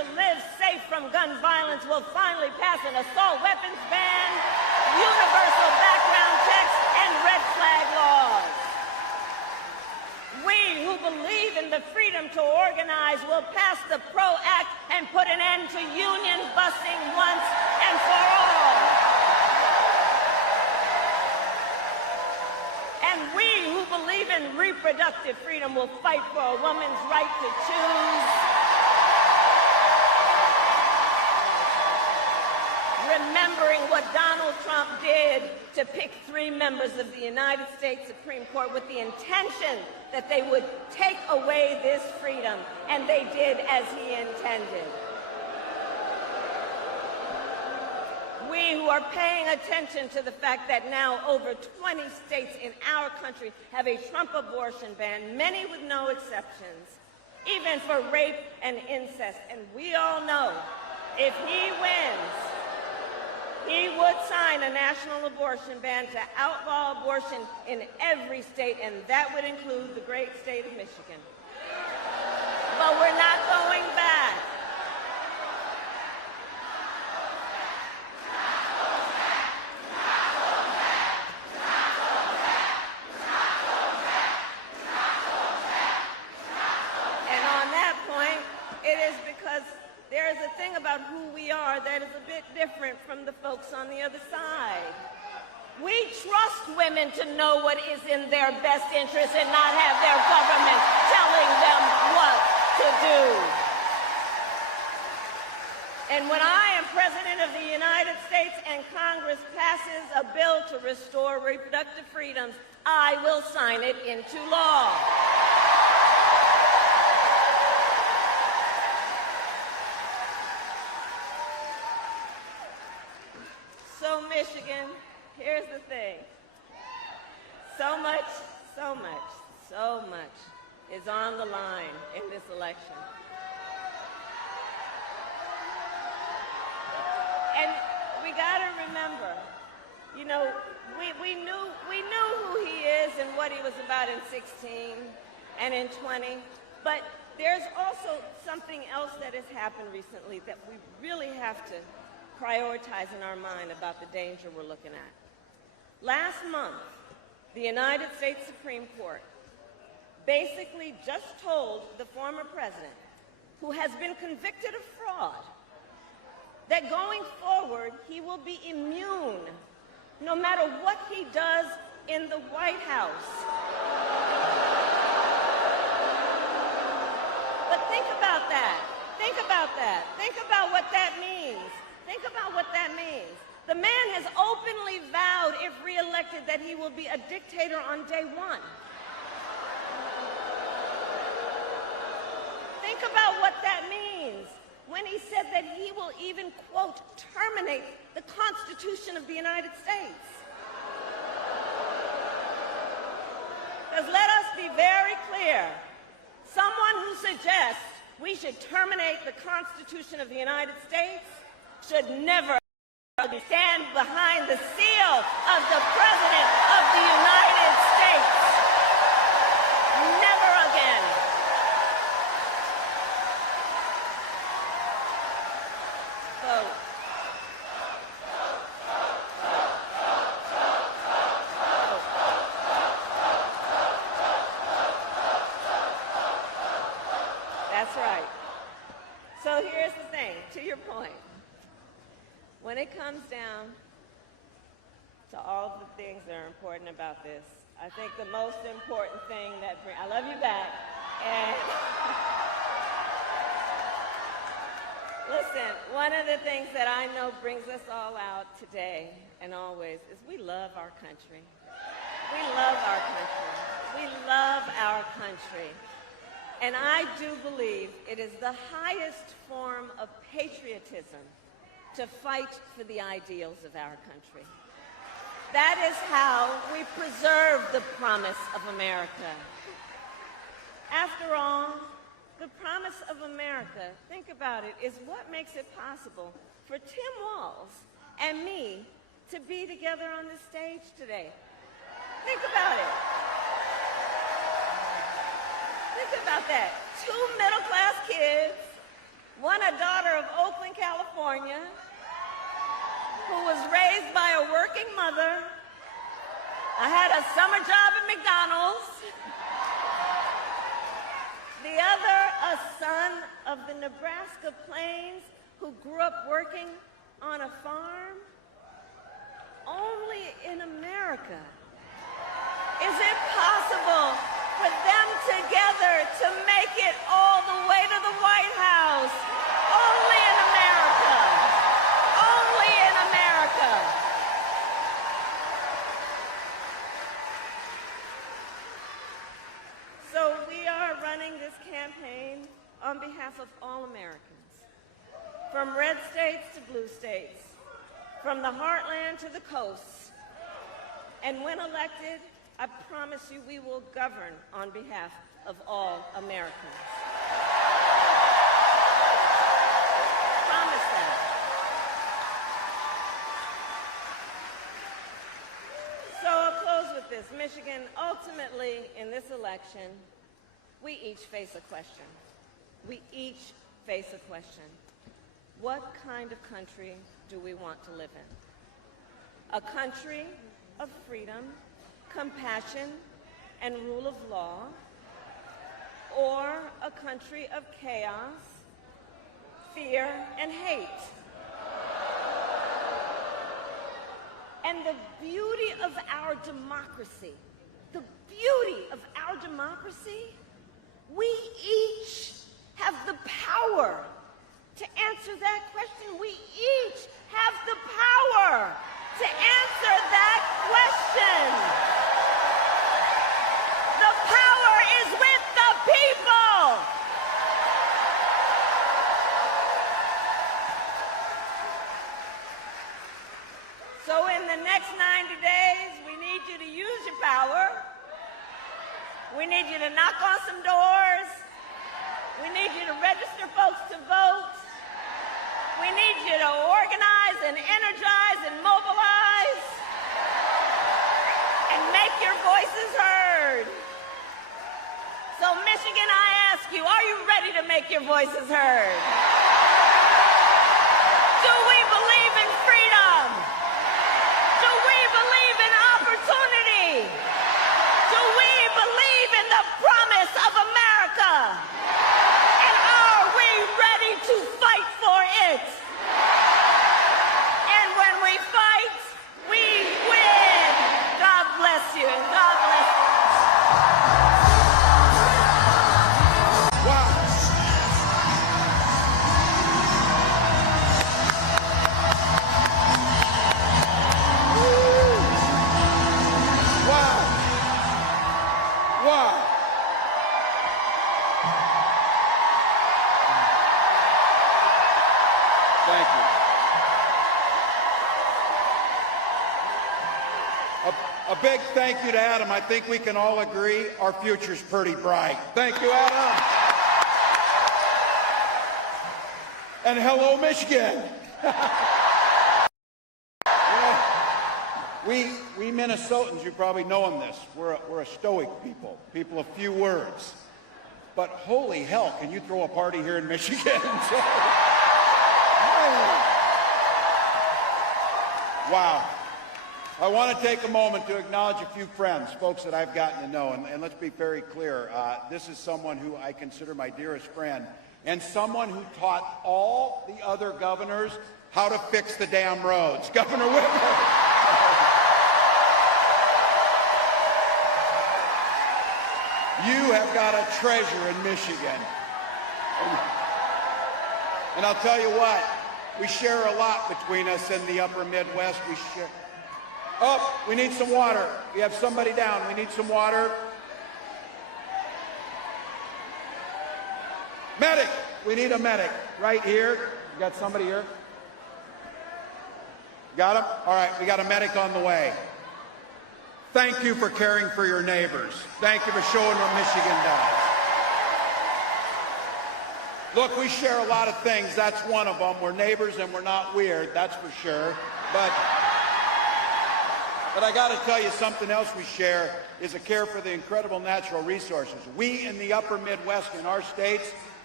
to live safe from gun violence will finally pass an assault weapons ban, universal background checks, and red flag laws. We who believe in the freedom to organize will pass the PRO Act and put an end to union busing once and for all. And we who believe in reproductive freedom will fight for a woman's right to choose. Remembering what Donald Trump did to pick 3 members of the United States Supreme Court with the intention that they would take away this freedom, and they did as he intended. We who are paying attention to the fact that now over 20 states in our country have a Trump abortion ban, many with no exceptions, even for rape and incest. And we all know if he wins, he would sign a national abortion ban to outlaw abortion in every state, and that would include the great state of Michigan. But we're not going back. And on that point, it is because there is a thing about who we are that is a bit different from the folks on the other side. We trust women to know what is in their best interest and not have their government telling them what to do. And when I am President of the United States and Congress passes a bill to restore reproductive freedoms, I will sign it into law. So Michigan, here's the thing. So much is on the line in this election. And we gotta remember, you know, we knew who he is and what he was about in 16 and in 20, but there's also something else that has happened recently that we really have to prioritize in our mind about the danger we're looking at. Last month, the United States Supreme Court basically just told the former president, who has been convicted of fraud, that going forward, he will be immune no matter what he does in the White House. But think about that. Think about that. Think about what that means. Think about what that means. The man has openly vowed, if reelected, that he will be a dictator on day one. Think about what that means when he said that he will even, quote, terminate the Constitution of the United States. Because let us be very clear, someone who suggests we should terminate the Constitution of the United States should never stand behind the seal of the President of the United States. Never again. Vote. That's right. So here's the thing, to your point. When it comes down to all the things that are important about this, I think the most important thing that I love you back. And listen, one of the things that I know brings us all out today and always is we love our country. We love our country. We love our country. And I do believe it is the highest form of patriotism to fight for the ideals of our country. That is how we preserve the promise of America. After all, the promise of America, think about it, is what makes it possible for Tim Walz and me to be together on this stage today. Think about it. Think about that. 2 middle-class kids One, a daughter of Oakland, California, who was raised by a working mother. I had a summer job at McDonald's. The other, a son of the Nebraska Plains who grew up working on a farm. Only in America is it possible for them together to make it all the way to the White House. Only in America. Only in America. So we are running this campaign on behalf of all Americans, from red states to blue states, from the heartland to the coast. And when elected, I promise you we will govern on behalf of all Americans. Promise that. So I'll close with this. Michigan, ultimately, in this election, we each face a question. We each face a question. What kind of country do we want to live in? A country of freedom, compassion, and rule of law, or a country of chaos, fear, and hate? And the beauty of our democracy, we each have the power to answer that question. We each have the power to answer that question. The power is with the people. So in the next 90 days, we need you to use your power. We need you to knock on some doors. We need you to register folks to vote. We need you to organize and energize and mobilize and make your voices heard. So Michigan, I ask you, are you ready to make your voices heard? Do we believe in freedom? Do we believe in opportunity? Do we believe in the promise of America? And are we ready to fight for it? And when we fight, we win. God bless you, and God bless you. Wow. Wow. Wow. Thank you. A big thank you to Adam. I think we can all agree our future's pretty bright. Thank you, Adam. And hello, Michigan. We Minnesotans, you probably know in this, we're a stoic people of few words. But holy hell, can you throw a party here in Michigan? Wow. I want to take a moment to acknowledge a few friends, folks that I've gotten to know, and let's be very clear. This is someone who I consider my dearest friend, and someone who taught all the other governors how to fix the damn roads. Governor Whitmer. You have got a treasure in Michigan. And I'll tell you what, we share a lot between us in the upper Midwest. We share. Oh, we need some water. We have somebody down. We need some water. Medic. We need a medic right here. You got somebody here? Got him? All right, we got a medic on the way. Thank you for caring for your neighbors. Thank you for showing what Michigan does. Look, we share a lot of things. That's one of them. We're neighbors and we're not weird, that's for sure. But I got to tell you, something else we share is a care for the incredible natural resources. We in the upper Midwest in our states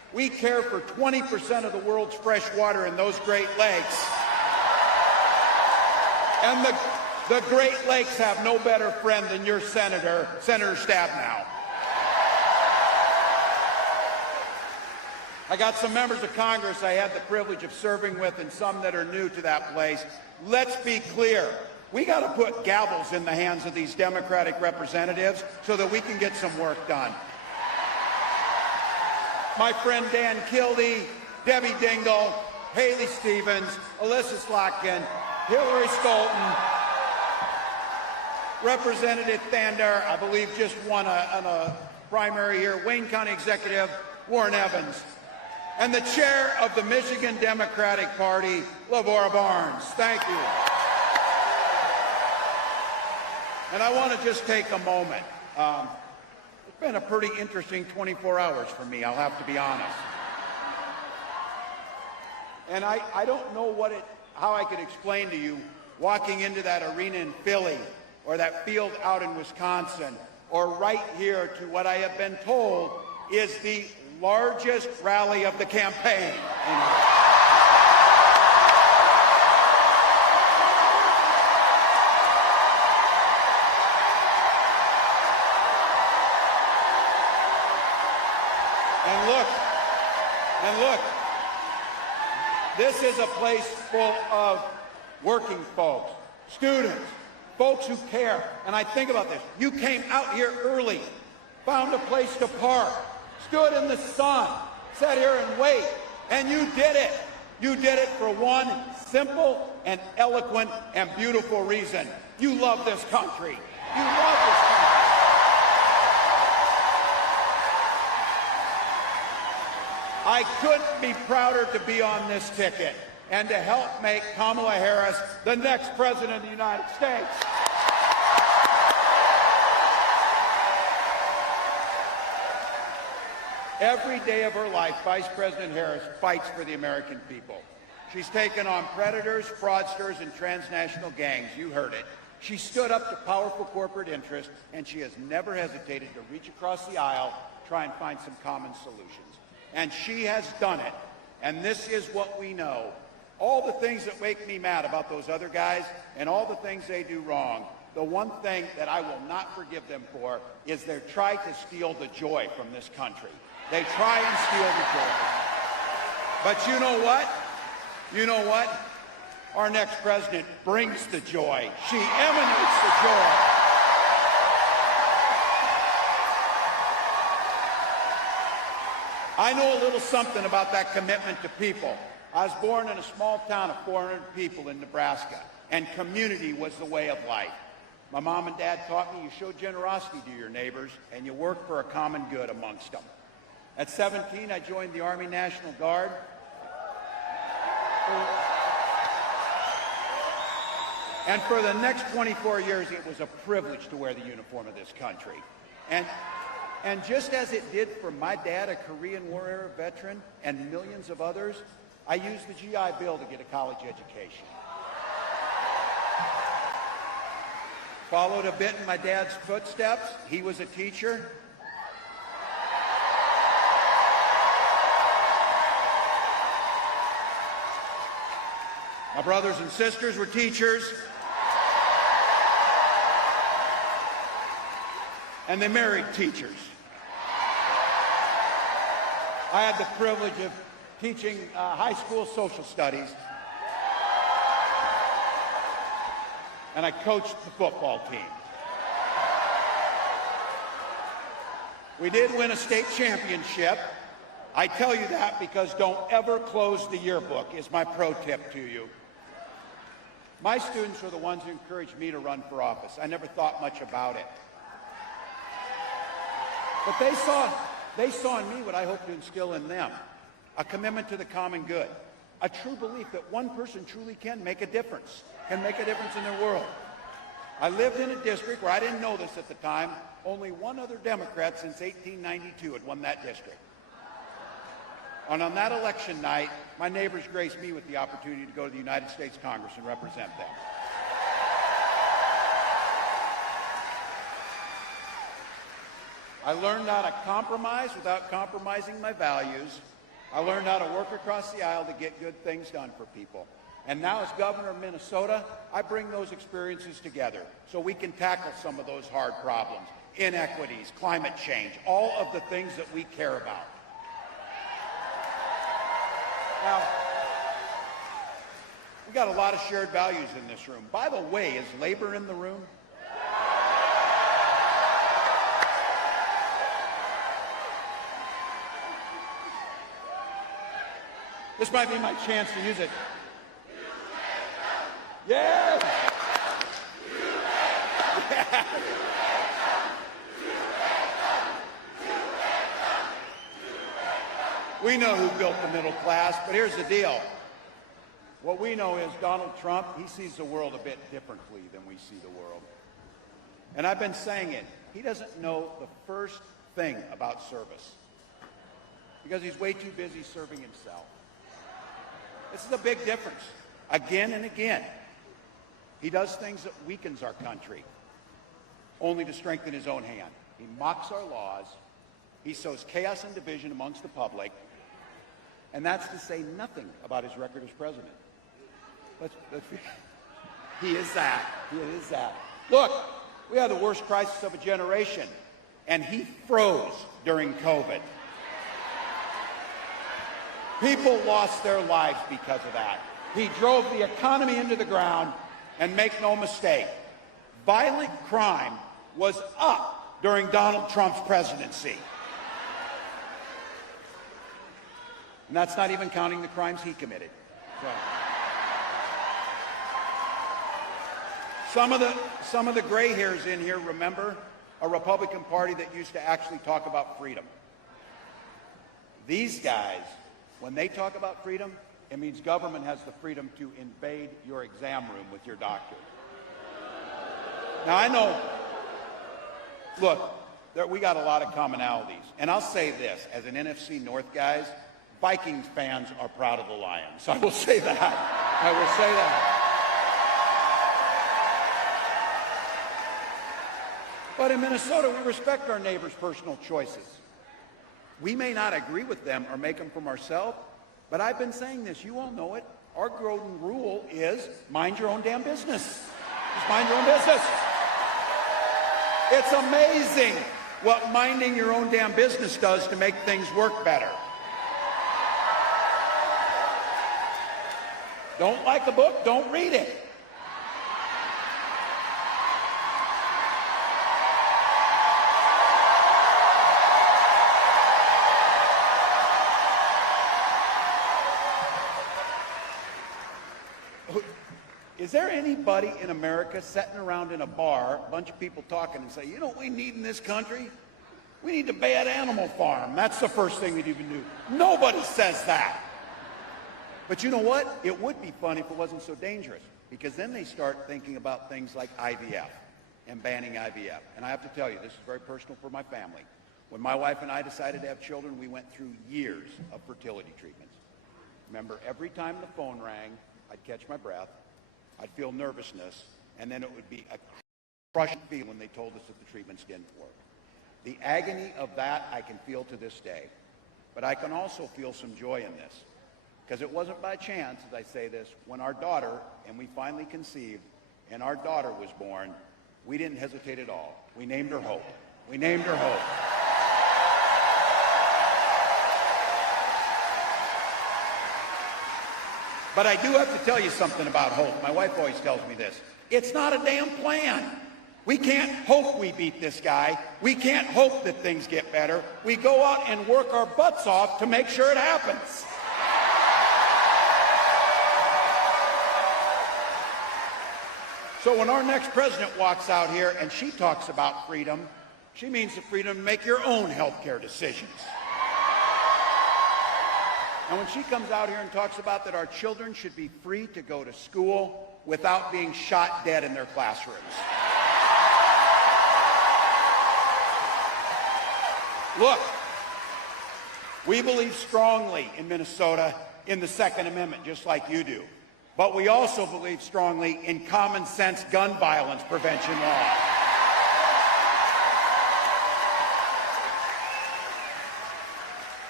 We care for 20% of the world's fresh water in those Great Lakes. And the Great Lakes have no better friend than your Senator Stabenow. I got some members of Congress I had the privilege of serving with and some that are new to that place. Let's be clear. We got to put gavels in the hands of these Democratic representatives so that we can get some work done. My friend Dan Kildee, Debbie Dingell, Haley Stevens, Alyssa Slotkin, Hillary Stolten, Representative Thander, I believe just won a primary here, Wayne County Executive Warren Evans, and the chair of the Michigan Democratic Party, LaVora Barnes. Thank you. And I want to just take a moment. It's been a pretty interesting 24 hours for me, I'll have to be honest. And I don't know how I could explain to you walking into that arena in Philly or that field out in Wisconsin or right here to what I have been told is the largest rally of the campaign. And look, this is a place full of working folks, students, folks who care. And I think about this. You came out here early, found a place to park, stood in the sun, sat here and wait, and you did it. You did it for one simple and eloquent and beautiful reason. You love this country. You love this country. I couldn't be prouder to be on this ticket and to help make Kamala Harris the next president of the United States. Every day of her life, Vice President Harris fights for the American people. She's taken on predators, fraudsters, and transnational gangs. You heard it. She stood up to powerful corporate interests, and she has never hesitated to reach across the aisle, try and find some common solutions. And she has done it. And this is what we know. All the things that make me mad about those other guys and all the things they do wrong, the one thing that I will not forgive them for is they try to steal the joy from this country. They try and steal the joy. But you know what? You know what? Our next president brings the joy. She emanates the joy. I know a little something about that commitment to people. I was born in a small town of 400 people in Nebraska, and community was the way of life. My mom and dad taught me you show generosity to your neighbors, and you work for a common good amongst them. At 17, I joined the Army National Guard. And for the next 24 years, it was a privilege to wear the uniform of this country. And just as it did for my dad, a Korean War era veteran, and millions of others, I used the GI Bill to get a college education. Followed a bit in my dad's footsteps. He was a teacher. My brothers and sisters were teachers. And they married teachers. I had the privilege of teaching high school social studies. And I coached the football team. We did win a state championship. I tell you that because don't ever close the yearbook is my pro tip to you. My students were the ones who encouraged me to run for office. I never thought much about it. But they saw in me what I hope to instill in them, a commitment to the common good, a true belief that one person truly can make a difference in their world. I lived in a district where I didn't know this at the time. Only one other Democrat since 1892 had won that district. And on that election night, my neighbors graced me with the opportunity to go to the United States Congress and represent them. I learned how to compromise without compromising my values, I learned how to work across the aisle to get good things done for people. And now as governor of Minnesota, I bring those experiences together so we can tackle some of those hard problems, inequities, climate change, all of the things that we care about. Now, we got a lot of shared values in this room. By the way, is labor in the room? This might be my chance to use it. Yeah. We know who built the middle class, but here's the deal. What we know is Donald Trump, he sees the world a bit differently than we see the world. And I've been saying it. He doesn't know the first thing about service because he's way too busy serving himself. This is a big difference. Again and again, he does things that weakens our country, only to strengthen his own hand. He mocks our laws. He sows chaos and division amongst the public. And that's to say nothing about his record as president. He is that. He is that. Look, we had the worst crisis of a generation, and he froze during COVID. People lost their lives because of that. He drove the economy into the ground, and make no mistake, violent crime was up during Donald Trump's presidency. And that's not even counting the crimes he committed. So, some of the gray hairs in here remember a Republican Party that used to actually talk about freedom. These guys, when they talk about freedom, it means government has the freedom to invade your exam room with your doctor. Now, I know, look, we got a lot of commonalities. And I'll say this, as an NFC North guys, Vikings fans are proud of the Lions. I will say that. I will say that. But in Minnesota, we respect our neighbors' personal choices. We may not agree with them or make them from ourselves, but I've been saying this. You all know it. Our golden rule is mind your own damn business. Just mind your own business. It's amazing what minding your own damn business does to make things work better. Don't like a book? Don't read it. Is there anybody in America sitting around in a bar, a bunch of people talking and say, you know what we need in this country? We need a bad animal farm. That's the first thing we'd even do. Nobody says that. But you know what? It would be fun if it wasn't so dangerous, because then they start thinking about things like IVF and banning IVF. And I have to tell you, this is very personal for my family. When my wife and I decided to have children, we went through years of fertility treatments. Remember, every time the phone rang, I'd catch my breath, I'd feel nervousness, and then it would be a crushing feeling when they told us that the treatments didn't work. The agony of that I can feel to this day. But I can also feel some joy in this, because it wasn't by chance, as I say this, when our daughter, and we finally conceived, and our daughter was born, we didn't hesitate at all. We named her Hope. We named her Hope. But I do have to tell you something about hope. My wife always tells me this. It's not a damn plan. We can't hope we beat this guy. We can't hope that things get better. We go out and work our butts off to make sure it happens. So when our next president walks out here and she talks about freedom, she means the freedom to make your own health care decisions. And when she comes out here and talks about that our children should be free to go to school without being shot dead in their classrooms. Look, we believe strongly in Minnesota in the Second Amendment, just like you do. But we also believe strongly in common sense gun violence prevention law.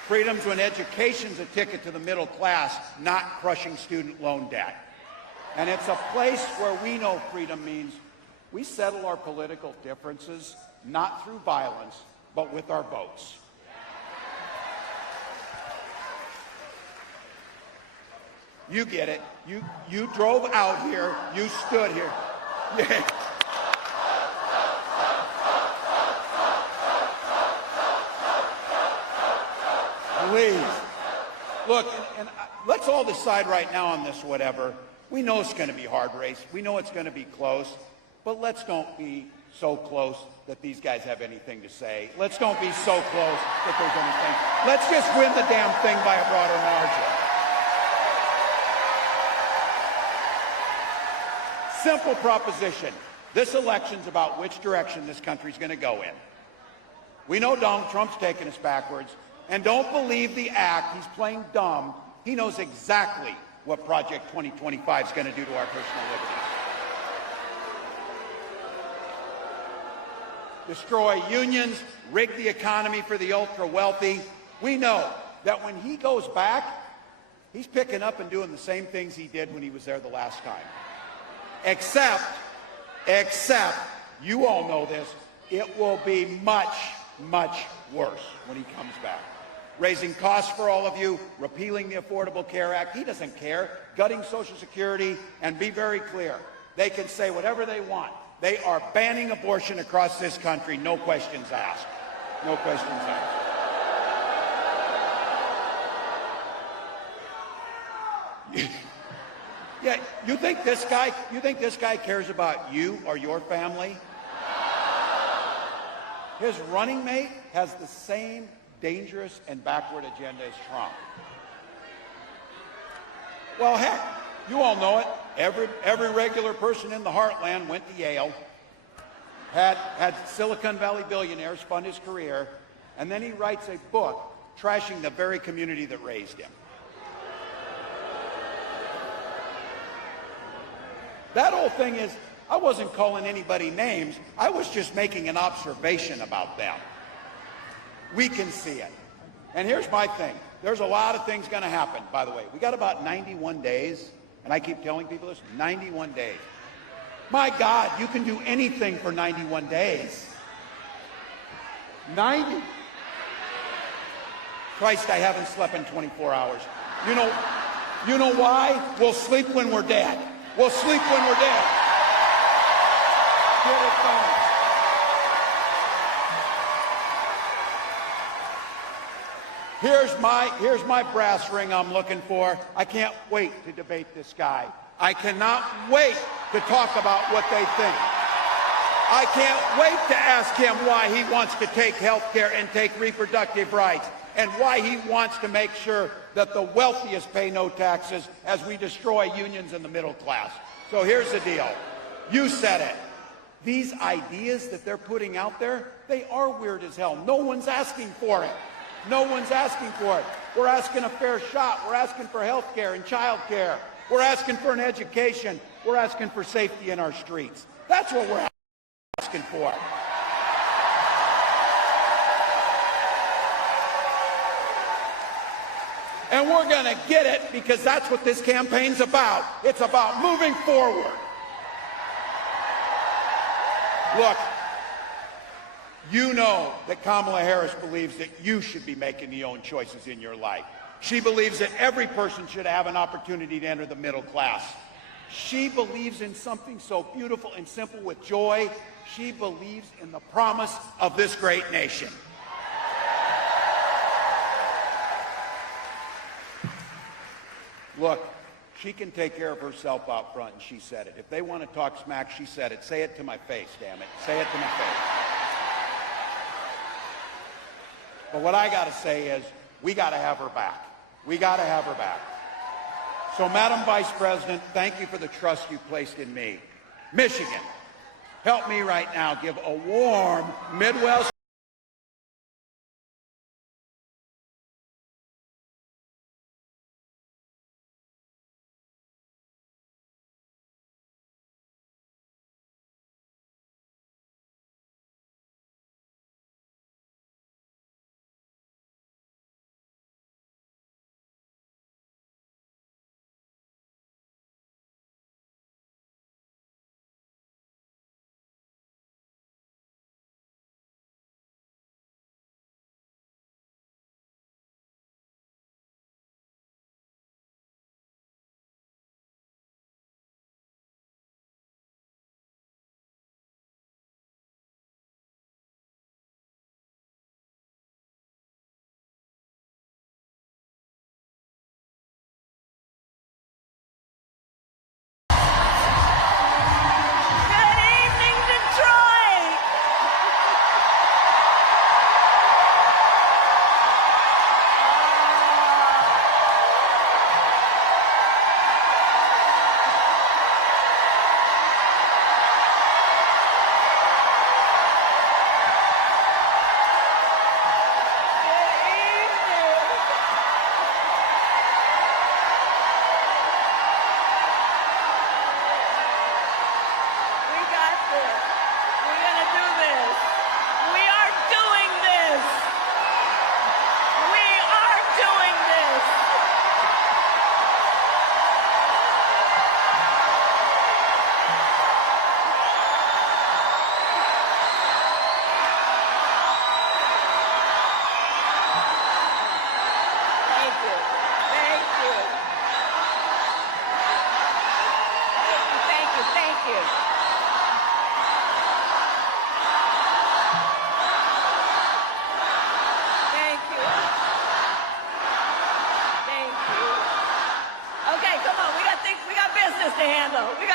Freedom's when education's a ticket to the middle class, not crushing student loan debt. And it's a place where we know freedom means we settle our political differences not through violence, but with our votes. You get it. You drove out here. You stood here. Yeah. Please. Look, and let's all decide right now on this whatever. We know it's going to be a hard race. We know it's going to be close. But let's don't be so close that these guys have anything to say. Let's don't be so close that there's anything. Let's just win the damn thing by a broader margin. Simple proposition. This election's about which direction this country's going to go in. We know Donald Trump's taking us backwards. And don't believe the act. He's playing dumb. He knows exactly what Project 2025 is going to do to our personal liberties. Destroy unions, rig the economy for the ultra-wealthy. We know that when he goes back, he's picking up and doing the same things he did when he was there the last time. Except, you all know this, it will be much, much worse when he comes back. Raising costs for all of you, repealing the Affordable Care Act. He doesn't care. Gutting Social Security, and be very clear. They can say whatever they want. They are banning abortion across this country, no questions asked. No questions asked. Yeah, you think this guy cares about you or your family? His running mate has the same dangerous and backward agenda as Trump. Well, heck, you all know it. Every regular person in the heartland went to Yale, had Silicon Valley billionaires fund his career, and then he writes a book trashing the very community that raised him. That whole thing is, I wasn't calling anybody names. I was just making an observation about them. We can see it. And here's my thing. There's a lot of things going to happen, by the way. We got about 91 days, and I keep telling people this, 91 days. My God, you can do anything for 91 days. 90. Christ, I haven't slept in 24 hours. You know why? We'll sleep when we're dead. We'll sleep when we're dead. Here it comes. Here's my brass ring I'm looking for. I can't wait to debate this guy. I cannot wait to talk about what they think. I can't wait to ask him why he wants to take health care and take reproductive rights, and why he wants to make sure that the wealthiest pay no taxes as we destroy unions in the middle class. So here's the deal. You said it. These ideas that they're putting out there, they are weird as hell. No one's asking for it. No one's asking for it. We're asking a fair shot. We're asking for health care and child care. We're asking for an education. We're asking for safety in our streets. That's what we're asking for. And we're going to get it because that's what this campaign's about. It's about moving forward. Look, you know that Kamala Harris believes that you should be making the own choices in your life. She believes that every person should have an opportunity to enter the middle class. She believes in something so beautiful and simple with joy. She believes in the promise of this great nation. Look, she can take care of herself out front, and she said it. If they want to talk smack, she said it. Say it to my face, damn it. Say it to my face. But what I got to say is, we got to have her back. We got to have her back. So, Madam Vice President, thank you for the trust you placed in me. Michigan, help me right now give a warm Midwest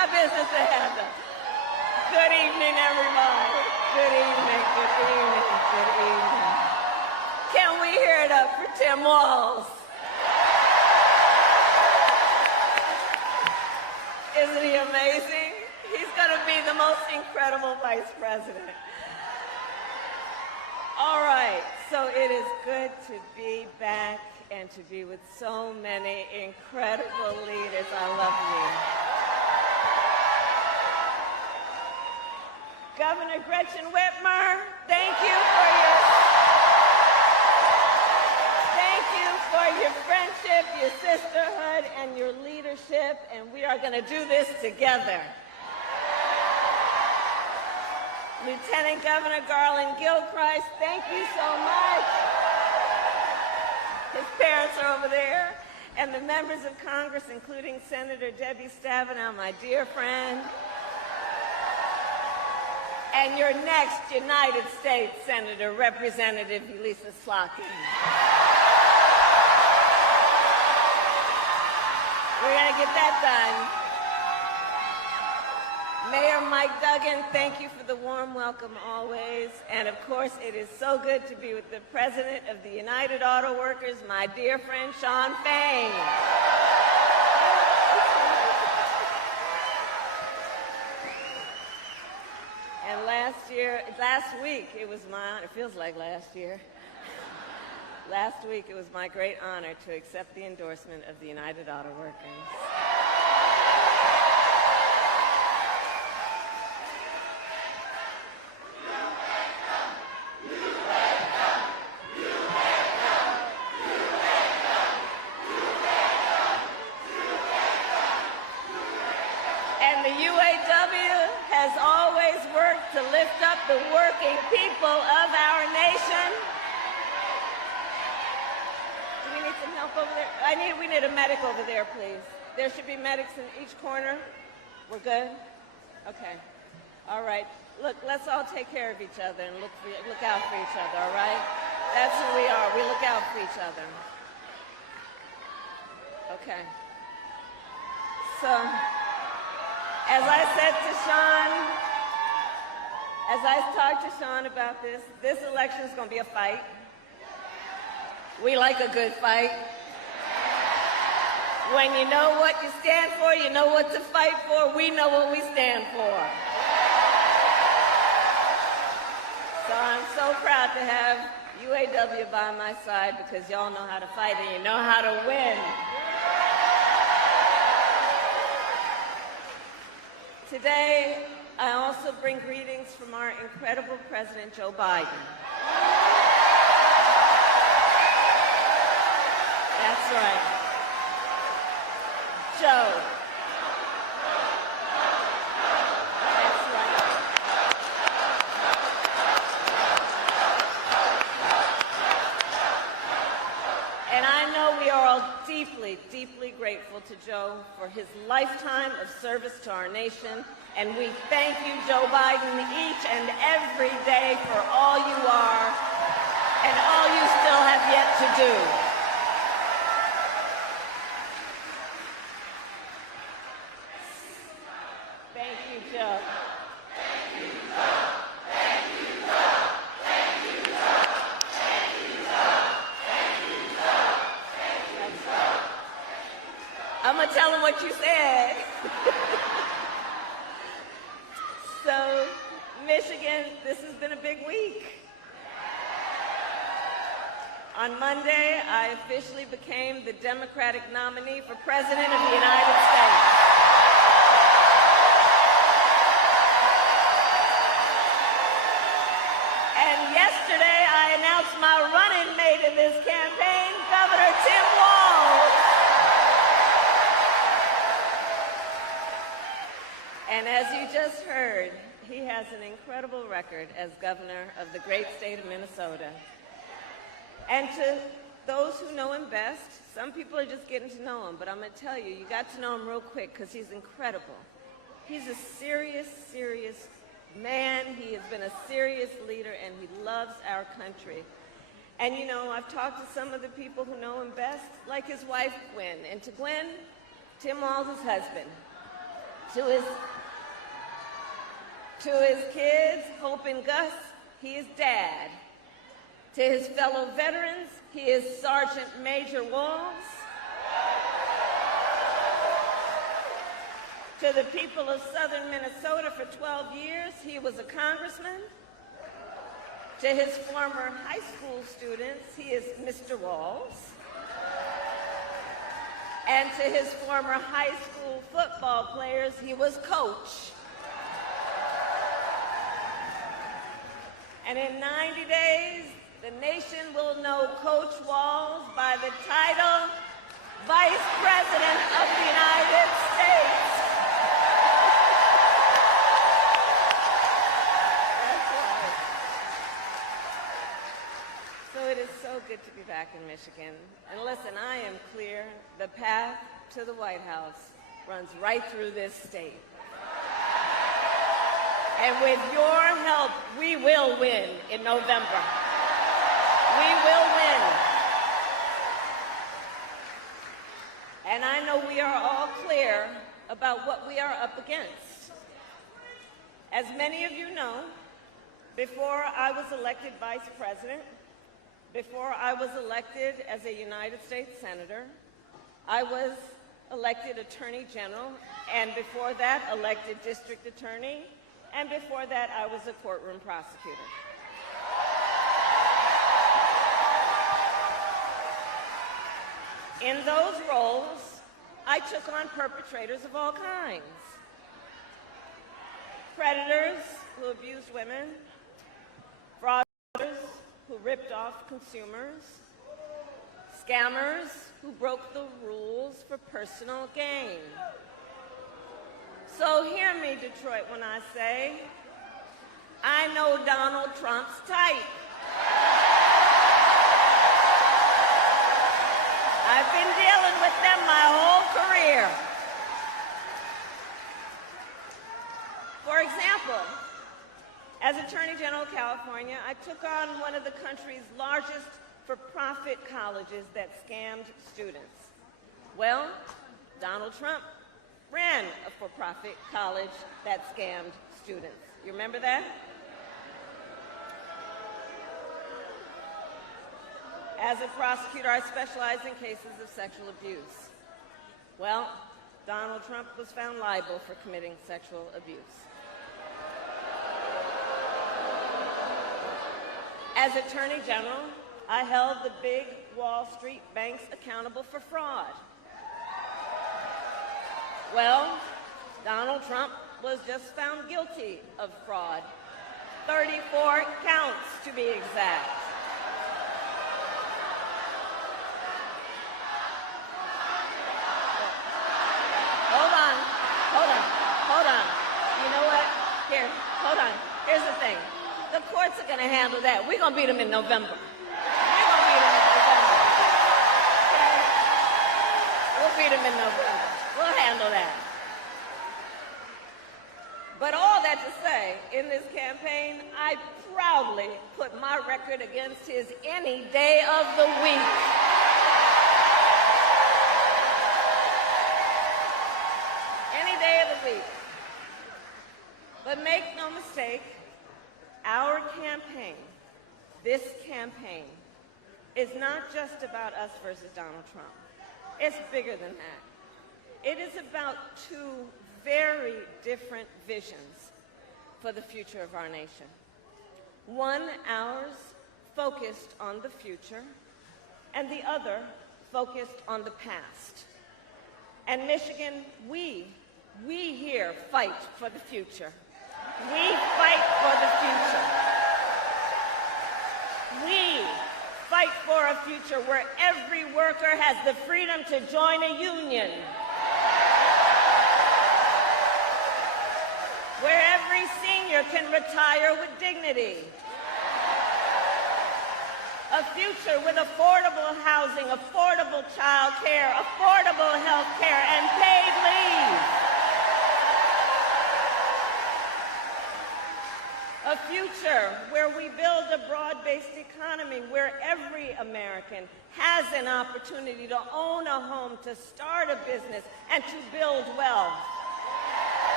got business to handle. Good evening, everybody. Good evening, good evening, good evening. Can we hear it up for Tim Walz? Isn't he amazing? He's going to be the most incredible vice president. All right, so it is good to be back and to be with so many incredible leaders. I love you. Governor Gretchen Whitmer, thank you for your friendship, your sisterhood, and your leadership, and we are going to do this together. Lieutenant Governor Garland Gilchrist, thank you so much. His parents are over there. And the members of Congress, including Senator Debbie Stabenow, my dear friend. And your next United States Senator, Representative Elisa Slotkin. We're going to get that done. Mayor Mike Duggan, thank you for the warm welcome always. And of course, it is so good to be with the President of the United Auto Workers, my dear friend Shawn Fain. And last week, it was my honor, it feels like last year. Last week, it was my great honor to accept the endorsement of the United Auto Workers. And the UAW has always worked to lift up the working people of our nation. Do we need some help over there? We need a medic over there, please. There should be medics in each corner. We're good? Okay. All right. Look, let's all take care of each other and look out for each other, all right? That's who we are. We look out for each other. Okay. So, as I said to Shawn, as I talked to Shawn about this election is going to be a fight. We like a good fight. When you know what you stand for, you know what to fight for. We know what we stand for. So I'm so proud to have UAW by my side because y'all know how to fight and you know how to win. Today, I also bring greetings from our incredible President Joe Biden. That's right. Joe. That's right. And I know we are all deeply, deeply grateful to Joe for his lifetime of service to our nation. And we thank you, Joe Biden, each and every day for all you are and all you still have yet to do. Thank you, Joe. Thank you, Joe. Thank you, Joe. Thank you, Joe. Thank you, Joe. Thank you, Joe. Thank you, Joe. I'm going to tell him what you said. So, Michigan, this has been a big week. On Monday, I officially became the Democratic nominee for President of the United States. And yesterday, I announced my running mate in this campaign, Governor Tim Walz. And as you just heard, he has an incredible record as governor of the great state of Minnesota. And to those who know him best, some people are just getting to know him, but I'm going to tell you, you got to know him real quick because he's incredible. He's a serious, serious man. He has been a serious leader, and he loves our country. And, you know, I've talked to some of the people who know him best, like his wife, Gwen. And to Gwen, Tim Walz's husband, To his kids, Hope and Gus, he is Dad. To his fellow veterans, he is Sergeant Major Walz. To the people of southern Minnesota for 12 years, he was a congressman. To his former high school students, he is Mr. Walz. And to his former high school football players, he was Coach. And in 90 days, the nation will know Coach Walz by the title Vice President of the United States. That's right. So it is so good to be back in Michigan. And listen, I am clear, the path to the White House runs right through this state. And with your help, we will win in November. We will win. And I know we are all clear about what we are up against. As many of you know, before I was elected vice president, before I was elected as a United States Senator, I was elected Attorney General, and before that, elected District Attorney, and before that, I was a courtroom prosecutor. In those roles, I took on perpetrators of all kinds. Predators who abused women, fraudsters who ripped off consumers, scammers who broke the rules for personal gain. So hear me, Detroit, when I say, I know Donald Trump's type. I've been dealing with them my whole career. For example, as Attorney General of California, I took on one of the country's largest for-profit colleges that scammed students. Well, Donald Trump ran a for-profit college that scammed students. You remember that? As a prosecutor, I specialize in cases of sexual abuse. Well, Donald Trump was found liable for committing sexual abuse. As Attorney General, I held the big Wall Street banks accountable for fraud. Well, Donald Trump was just found guilty of fraud. 34 counts, to be exact. Hold on. You know what? Here, hold on. Here's the thing. The courts are going to handle that. We're going to beat them in November. We're going to beat them in November. Okay? We'll beat them in November. We'll handle that. But all that to say, in this campaign, I proudly put my record against his any day of the week. Any day of the week. But make no mistake, our campaign, this campaign, is not just about us versus Donald Trump. It's bigger than that. It is about two very different visions for the future of our nation. One, ours, focused on the future, and the other, focused on the past. And Michigan, we here fight for the future. We fight for the future. We fight for a future where every worker has the freedom to join a union, where every senior can retire with dignity, a future with affordable housing, affordable child care, affordable health care, and paid leave. A future where we build a broad-based economy where every American has an opportunity to own a home, to start a business, and to build wealth.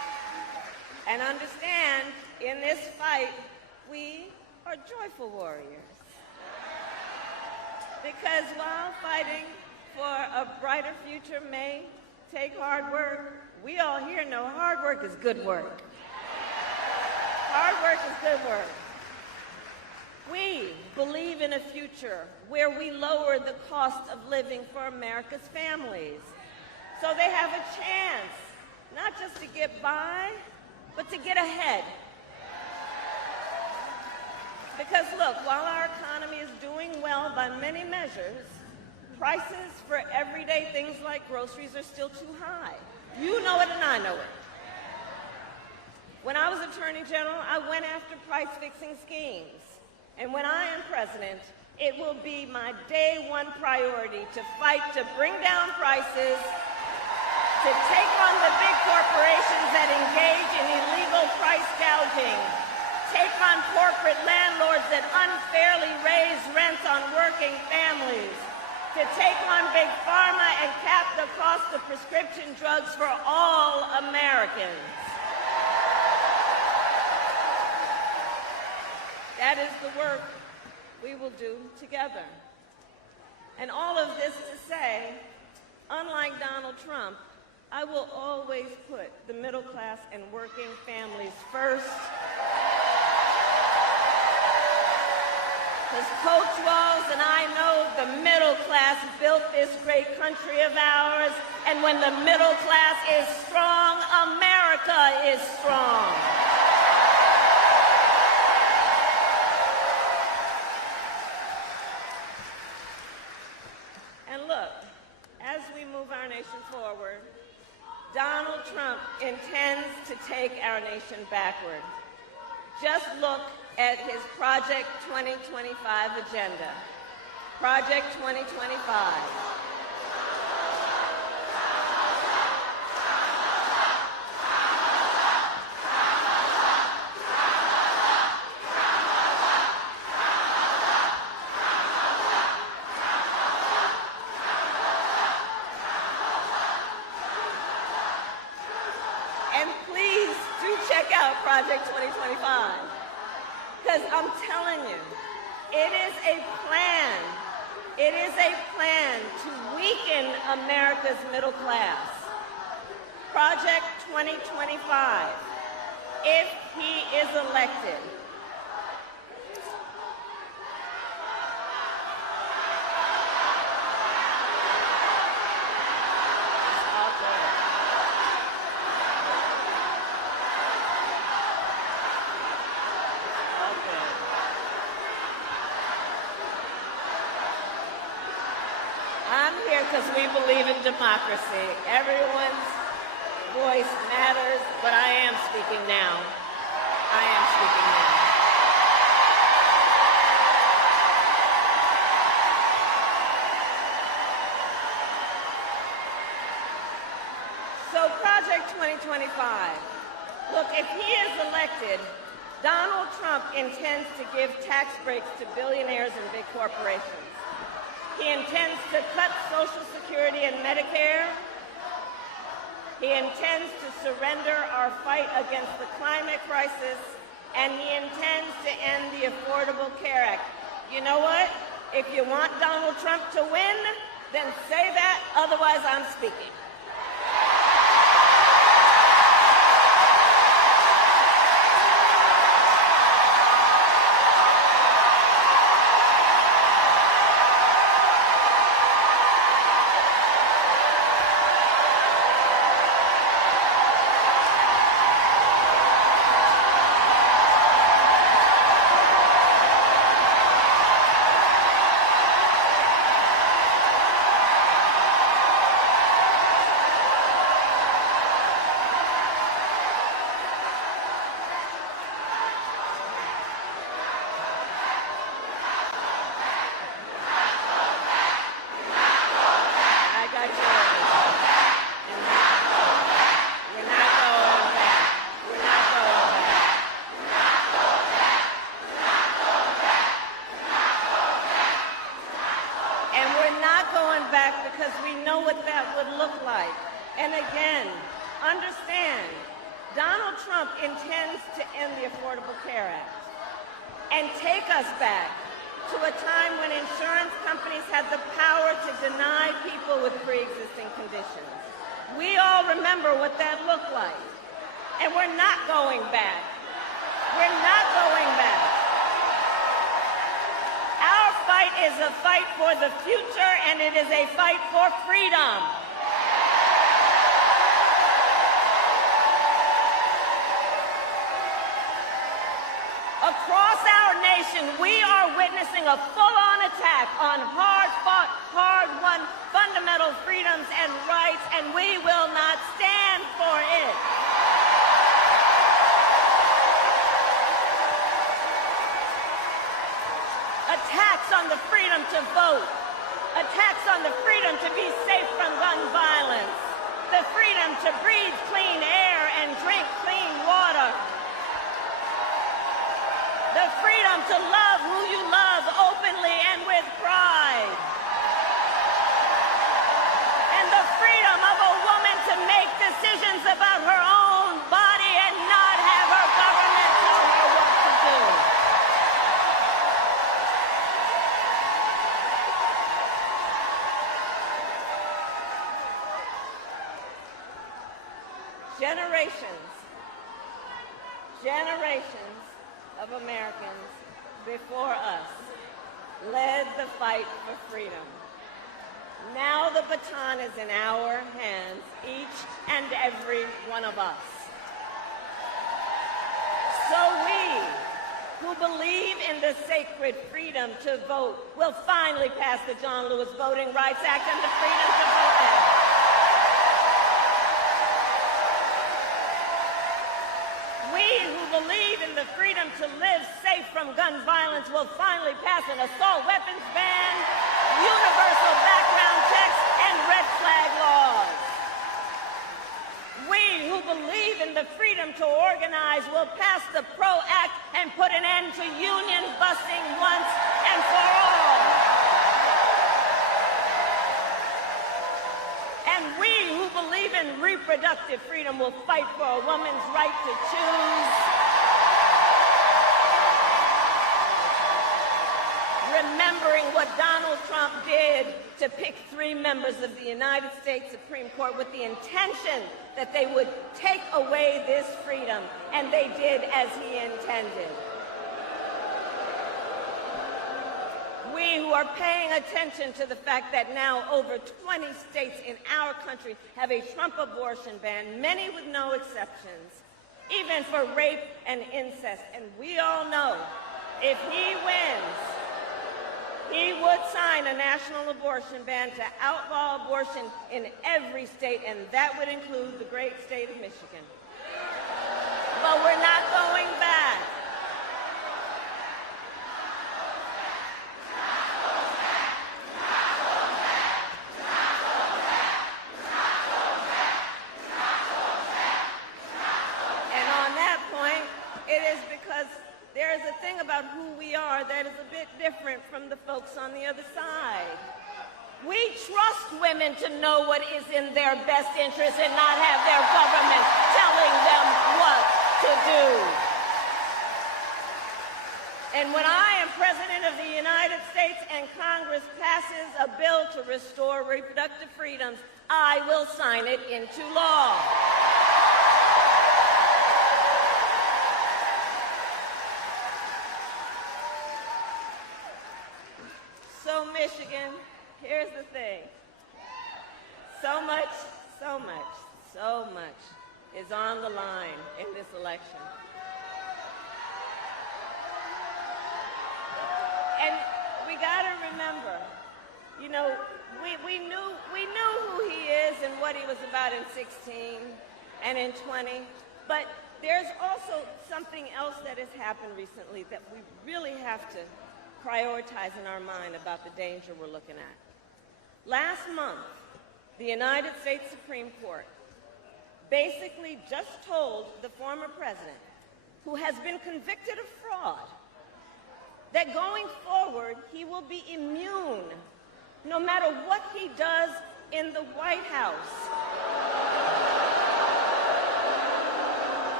And understand, in this fight, we are joyful warriors. Because while fighting for a brighter future may take hard work, we all here know hard work is good work. Hard work is good work. We believe in a future where we lower the cost of living for America's families, so they have a chance not just to get by, but to get ahead. Because look, while our economy is doing well by many measures, prices for everyday things like groceries are still too high. You know it and I know it. When I was Attorney General, I went after price-fixing schemes. And when I am president, it will be my day one priority to fight to bring down prices, to take on the big corporations that engage in illegal price gouging, take on corporate landlords that unfairly raise rents on working families, to take on big pharma and cap the cost of prescription drugs for all Americans. That is the work we will do together. And all of this to say, unlike Donald Trump, I will always put the middle class and working families first. Because Coach Walz and I know the middle class built this great country of ours, and when the middle class is strong, America is strong. Our nation forward, Donald Trump intends to take our nation backward. Just look at his Project 2025 agenda. Project 2025. Project 2025, because I'm telling you, it is a plan. It is a plan to weaken America's middle class. Project 2025, if he is elected. Because we believe in democracy. Everyone's voice matters, but I am speaking now. I am speaking now. So Project 2025. Look, if he is elected, Donald Trump intends to give tax breaks to billionaires and big corporations. He intends to cut Social Security and Medicare. He intends to surrender our fight against the climate crisis, and he intends to end the Affordable Care Act. You know what? If you want Donald Trump to win, then say that, otherwise I'm speaking. Donald Trump intends to end the Affordable Care Act and take us back to a time when insurance companies had the power to deny people with pre-existing conditions. We all remember what that looked like. And we're not going back. We're not going back. Our fight is a fight for the future, and it is a fight for freedom. Across our nation, we are witnessing a full-on attack on hard-fought, hard-won fundamental freedoms and rights, and we will not stand for it. Attacks on the freedom to vote, attacks on the freedom to be safe from gun violence, the freedom to breathe clean air and drink clean water, the freedom to love who you love openly and with pride, and the freedom of a woman to make decisions about her own body and not have her government tell her what to do. Generations of Americans before us led the fight for freedom. Now the baton is in our hands, each and every one of us. So we, who believe in the sacred freedom to vote, will finally pass the John Lewis Voting Rights Act and the Freedom to Vote Act. Believe in the freedom to live safe from gun violence will finally pass an assault weapons ban, universal background checks, and red flag laws. We who believe in the freedom to organize will pass the PRO Act and put an end to union busing once and for all. And we who believe in reproductive freedom will fight for a woman's right to choose, remembering what Donald Trump did to pick 3 members of the United States Supreme Court with the intention that they would take away this freedom, and they did as he intended. We who are paying attention to the fact that now over 20 states in our country have a Trump abortion ban, many with no exceptions, even for rape and incest. And we all know if he wins, he would sign a national abortion ban to outlaw abortion in every state, and that would include the great state of Michigan. But we're not going back. And on that point, it is because there is a thing about who we are that is a bit different from the folks on the other side. We trust women to know what is in their best interest and not have their government telling them what to do. And when I am President of the United States and Congress passes a bill to restore reproductive freedoms, I will sign it into law. So Michigan, here's the thing. So much is on the line in this election. And we gotta remember, you know, we knew who he is and what he was about in 16 and in 20, but there's also something else that has happened recently that we really have to prioritize in our mind about the danger we're looking at. Last month, the United States Supreme Court basically just told the former president, who has been convicted of fraud, that going forward, he will be immune no matter what he does in the White House.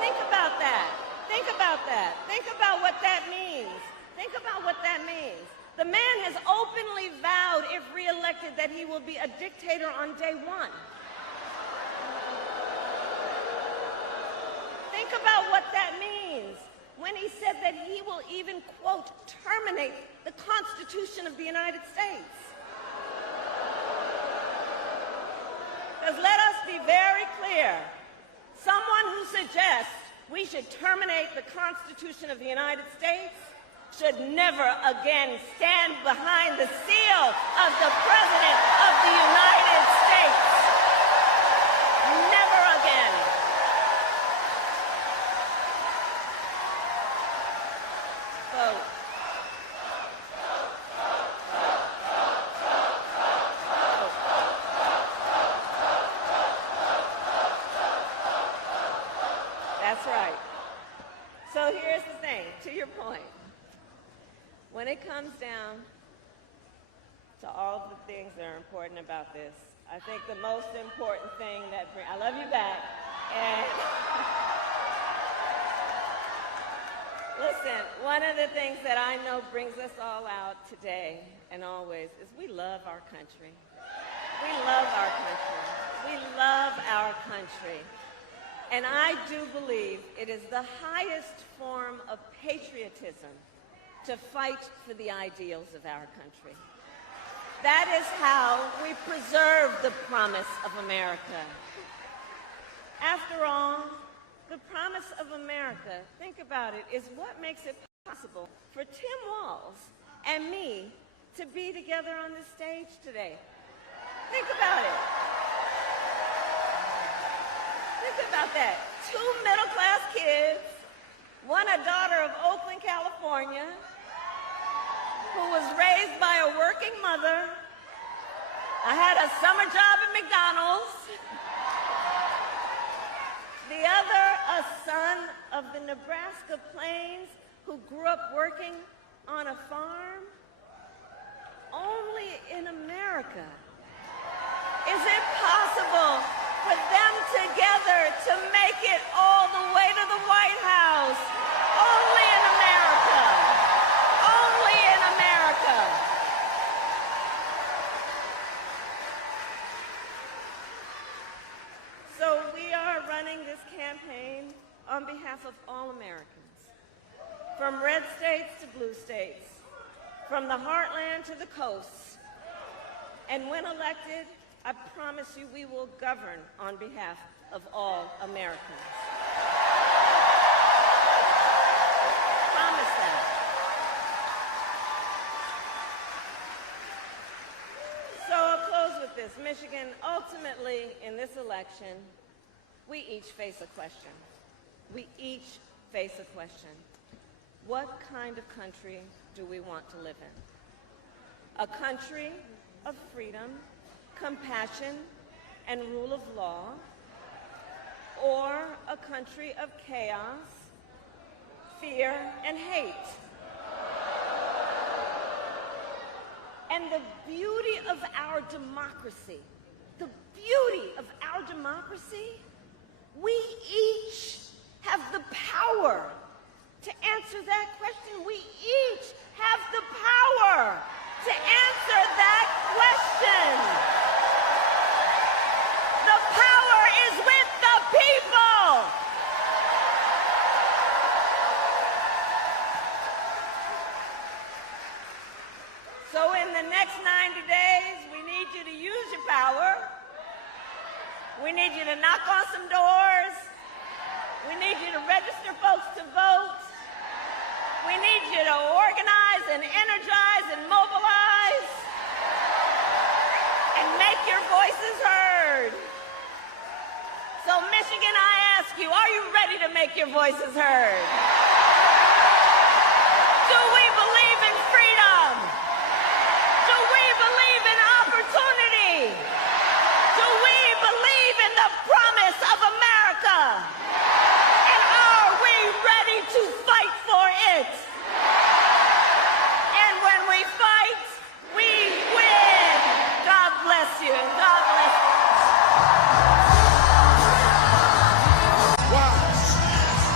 Think about that. Think about that. Think about what that means. Think about what that means. The man has openly vowed, if reelected, that he will be a dictator on day one. Think about what that means when he said that he will even, quote, terminate the Constitution of the United States. Because let us be very clear, someone who suggests we should terminate the Constitution of the United States should never again stand behind the seal of the President of the United States. Never again. Vote. That's right. So here's the thing, to your point. When it comes down to all of the things that are important about this, I think the most important thing that I love you back. And listen, one of the things that I know brings us all out today and always is we love our country. We love our country. We love our country. And I do believe it is the highest form of patriotism to fight for the ideals of our country. That is how we preserve the promise of America. After all, the promise of America, think about it, is what makes it possible for Tim Walz and me to be together on this stage today. Think about it. Think about that. 2 middle-class kids, one a daughter of Oakland, California, who was raised by a working mother. I had a summer job at McDonald's. The other, a son of the Nebraska plains who grew up working on a farm. Only in America is it possible for them together to make it all the way to the White House. Only in America. Only in America. So we are running this campaign on behalf of all Americans, from red states to blue states, from the heartland to the coasts. And when elected, I promise you we will govern on behalf of all Americans. Promise that. So I'll close with this. Michigan, ultimately, in this election, we each face a question. We each face a question. What kind of country do we want to live in? A country of freedom, compassion, and rule of law, or a country of chaos, fear, and hate? And the beauty of our democracy, we each have the power to answer that question. We each have the power to answer that question. The power is with the people. So in the next 90 days, we need you to use your power. We need you to knock on some doors. We need you to register folks to vote. We need you to organize and energize and mobilize and make your voices heard. So Michigan, I ask you, are you ready to make your voices heard? Do we believe in freedom? Do we believe in opportunity? Do we believe in the promise of America? And are we ready to fight for it? And when we fight, we win. God bless you, and God bless you. Wow.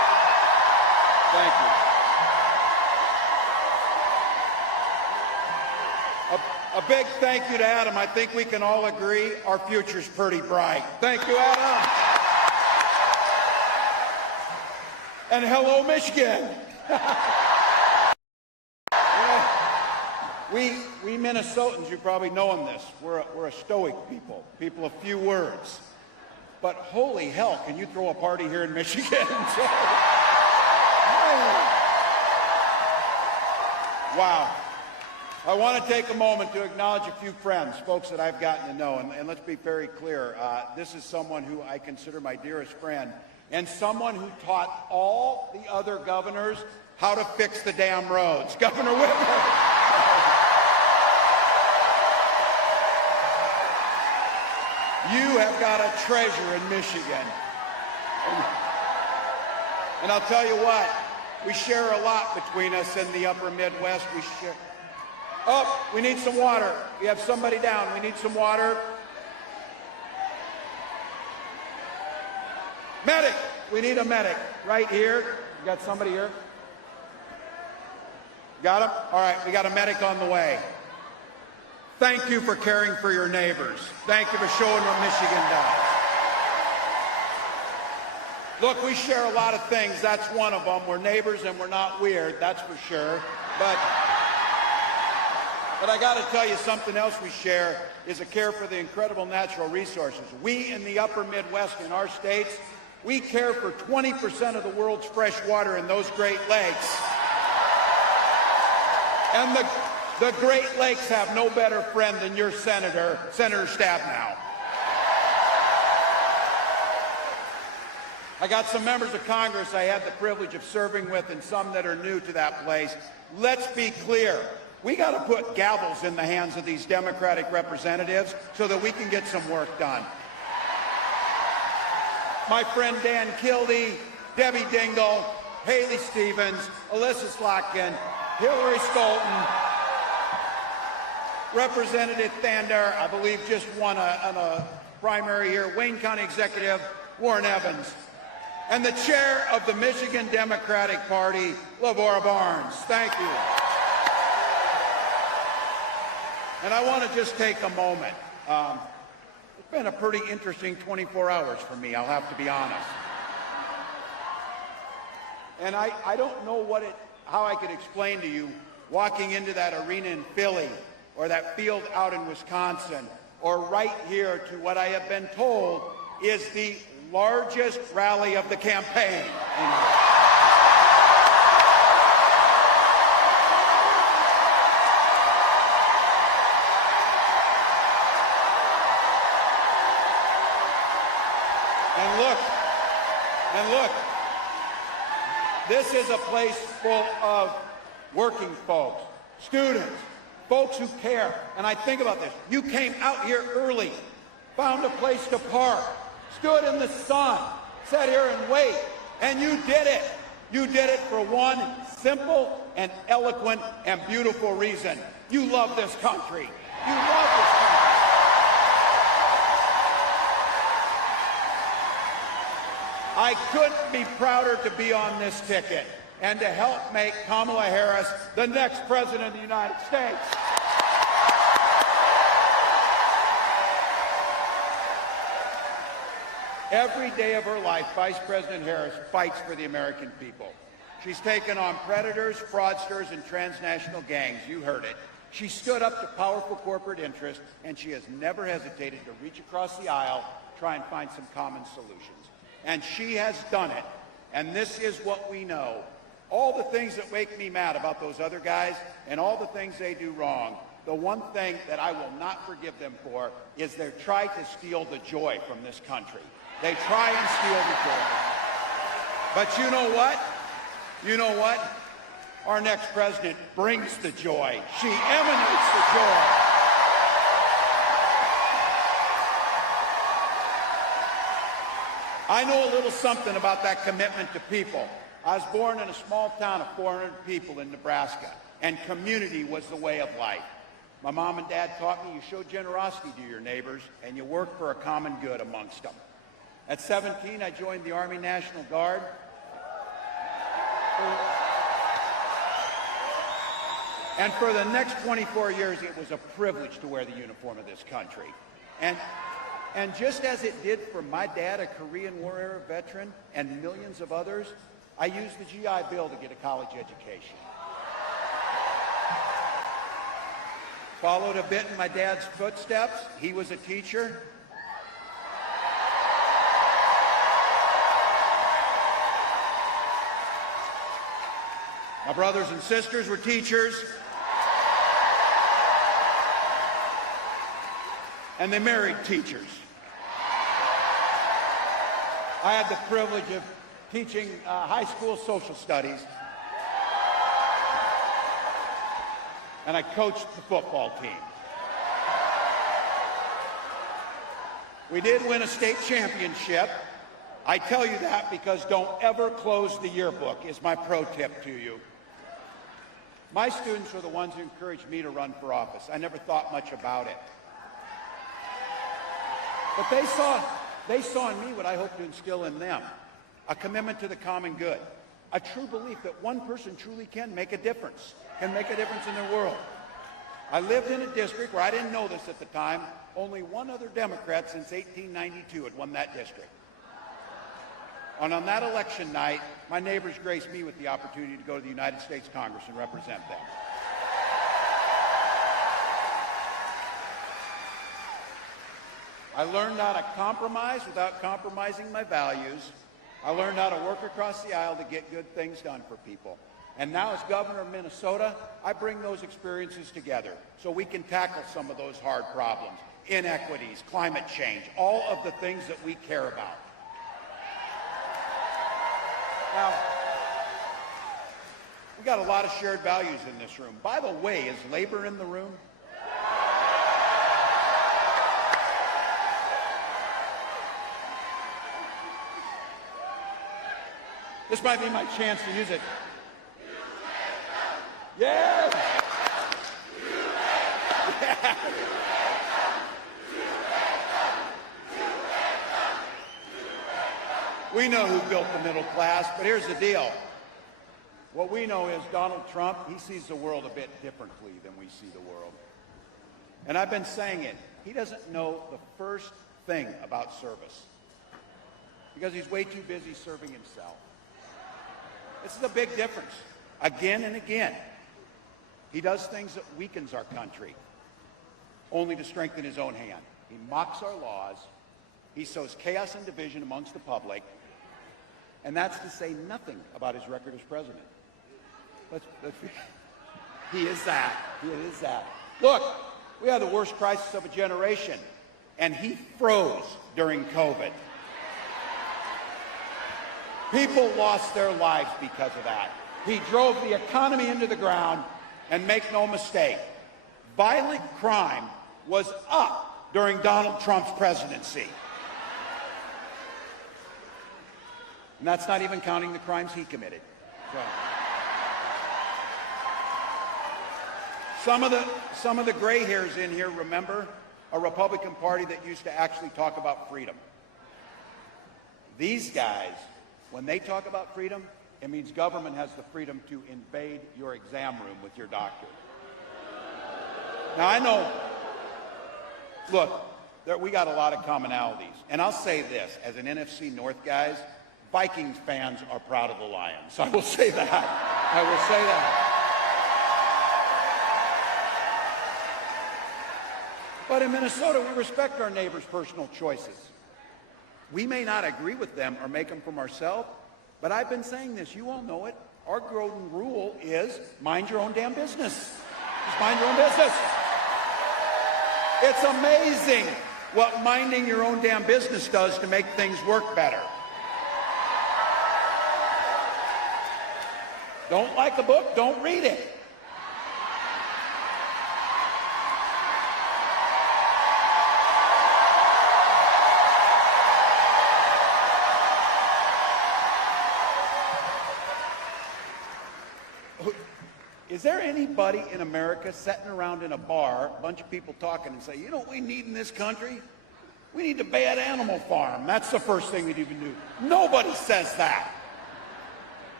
A big thank you to Adam. I think we can all agree our future's pretty bright. Thank you, Adam. And hello, Michigan. We Minnesotans, you probably know this, we're a stoic people of few words. But holy hell, can you throw a party here in Michigan? Wow. I want to take a moment to acknowledge a few friends, folks that I've gotten to know, and let's be very clear. This is someone who I consider my dearest friend, and someone who taught all the other governors how to fix the damn roads. Governor Whitmer. You have got a treasure in Michigan. And I'll tell you what, we share a lot between us in the upper Midwest. We share. Oh, we need some water. We have somebody down. We need some water. Medic. We need a medic right here. You got somebody here? Got him? All right, we got a medic on the way. Thank you for caring for your neighbors. Thank you for showing what Michigan does. Look, we share a lot of things. That's one of them. We're neighbors and we're not weird, that's for sure. But I got to tell you, something else we share is a care for the incredible natural resources. We in the upper Midwest in our states, we care for 20% of the world's fresh water in those Great Lakes. And the Great Lakes have no better friend than your Senator Stabenow. I got some members of Congress I had the privilege of serving with and some that are new to that place. Let's be clear. We got to put gavels in the hands of these Democratic representatives so that we can get some work done. My friend Dan Kildee, Debbie Dingell, Haley Stevens, Alyssa Slotkin, Hillary Stolten, Representative Thander, I believe just won a primary here, Wayne County Executive Warren Evans, and the chair of the Michigan Democratic Party, Lavora Barnes. Thank you. And I want to just take a moment. It's been a pretty interesting 24 hours for me, I'll have to be honest. And I don't know how I could explain to you walking into that arena in Philly or that field out in Wisconsin or right here to what I have been told is the largest rally of the campaign. And look, this is a place full of working folks, students, folks who care. And I think about this. You came out here early, found a place to park, stood in the sun, sat here and wait, and you did it. You did it for one simple and eloquent and beautiful reason. You love this country. You love this country. I couldn't be prouder to be on this ticket and to help make Kamala Harris the next president of the United States. Every day of her life, Vice President Harris fights for the American people. She's taken on predators, fraudsters, and transnational gangs. You heard it. She stood up to powerful corporate interests, and she has never hesitated to reach across the aisle, try and find some common solutions. And she has done it, and this is what we know. All the things that make me mad about those other guys and all the things they do wrong, the one thing that I will not forgive them for is they try to steal the joy from this country. They try and steal the joy. But you know what? You know what? Our next president brings the joy. She emanates the joy. I know a little something about that commitment to people. I was born in a small town of 400 people in Nebraska, and community was the way of life. My mom and dad taught me you show generosity to your neighbors, and you work for a common good amongst them. At 17, I joined the Army National Guard. And for the next 24 years, it was a privilege to wear the uniform of this country. And just as it did for my dad, a Korean War era veteran, and millions of others, I used the GI Bill to get a college education. Followed a bit in my dad's footsteps. He was a teacher. My brothers and sisters were teachers. And they married teachers. I had the privilege of teaching high school social studies. And I coached the football team. We did win a state championship. I tell you that because don't ever close the yearbook is my pro tip to you. My students were the ones who encouraged me to run for office. I never thought much about it. But they saw in me what I hope to instill in them, a commitment to the common good, a true belief that one person truly can make a difference in their world. I lived in a district where I didn't know this at the time. Only one other Democrat since 1892 had won that district. And on that election night, my neighbors graced me with the opportunity to go to the United States Congress and represent them. I learned how to compromise without compromising my values. I learned how to work across the aisle to get good things done for people. And now as governor of Minnesota, I bring those experiences together so we can tackle some of those hard problems, inequities, climate change, all of the things that we care about. Now, we got a lot of shared values in this room. By the way, is labor in the room? This might be my chance to use it. Yeah. Yeah. We know who built the middle class, but here's the deal. What we know is Donald Trump, he sees the world a bit differently than we see the world. And I've been saying it. He doesn't know the first thing about service because he's way too busy serving himself. This is a big difference. Again and again, he does things that weakens our country, only to strengthen his own hand. He mocks our laws. He sows chaos and division amongst the public. And that's to say nothing about his record as president. He is that. He is that. Look, we had the worst crisis of a generation, and he froze during COVID. People lost their lives because of that. He drove the economy into the ground, and make no mistake, violent crime was up during Donald Trump's presidency. And that's not even counting the crimes he committed. So, some of the gray hairs in here remember a Republican Party that used to actually talk about freedom. These guys, when they talk about freedom, it means government has the freedom to invade your exam room with your doctor. Now, I know, look, we got a lot of commonalities. And I'll say this, as an NFC North guys, Vikings fans are proud of the Lions. I will say that. I will say that. But in Minnesota, we respect our neighbors' personal choices. We may not agree with them or make them from ourselves, but I've been saying this. You all know it. Our golden rule is mind your own damn business. Just mind your own business. It's amazing what minding your own damn business does to make things work better. Don't like a book? Don't read it. Is there anybody in America sitting around in a bar, a bunch of people talking and say, you know what we need in this country? We need a bad animal farm. That's the first thing we'd even do. Nobody says that.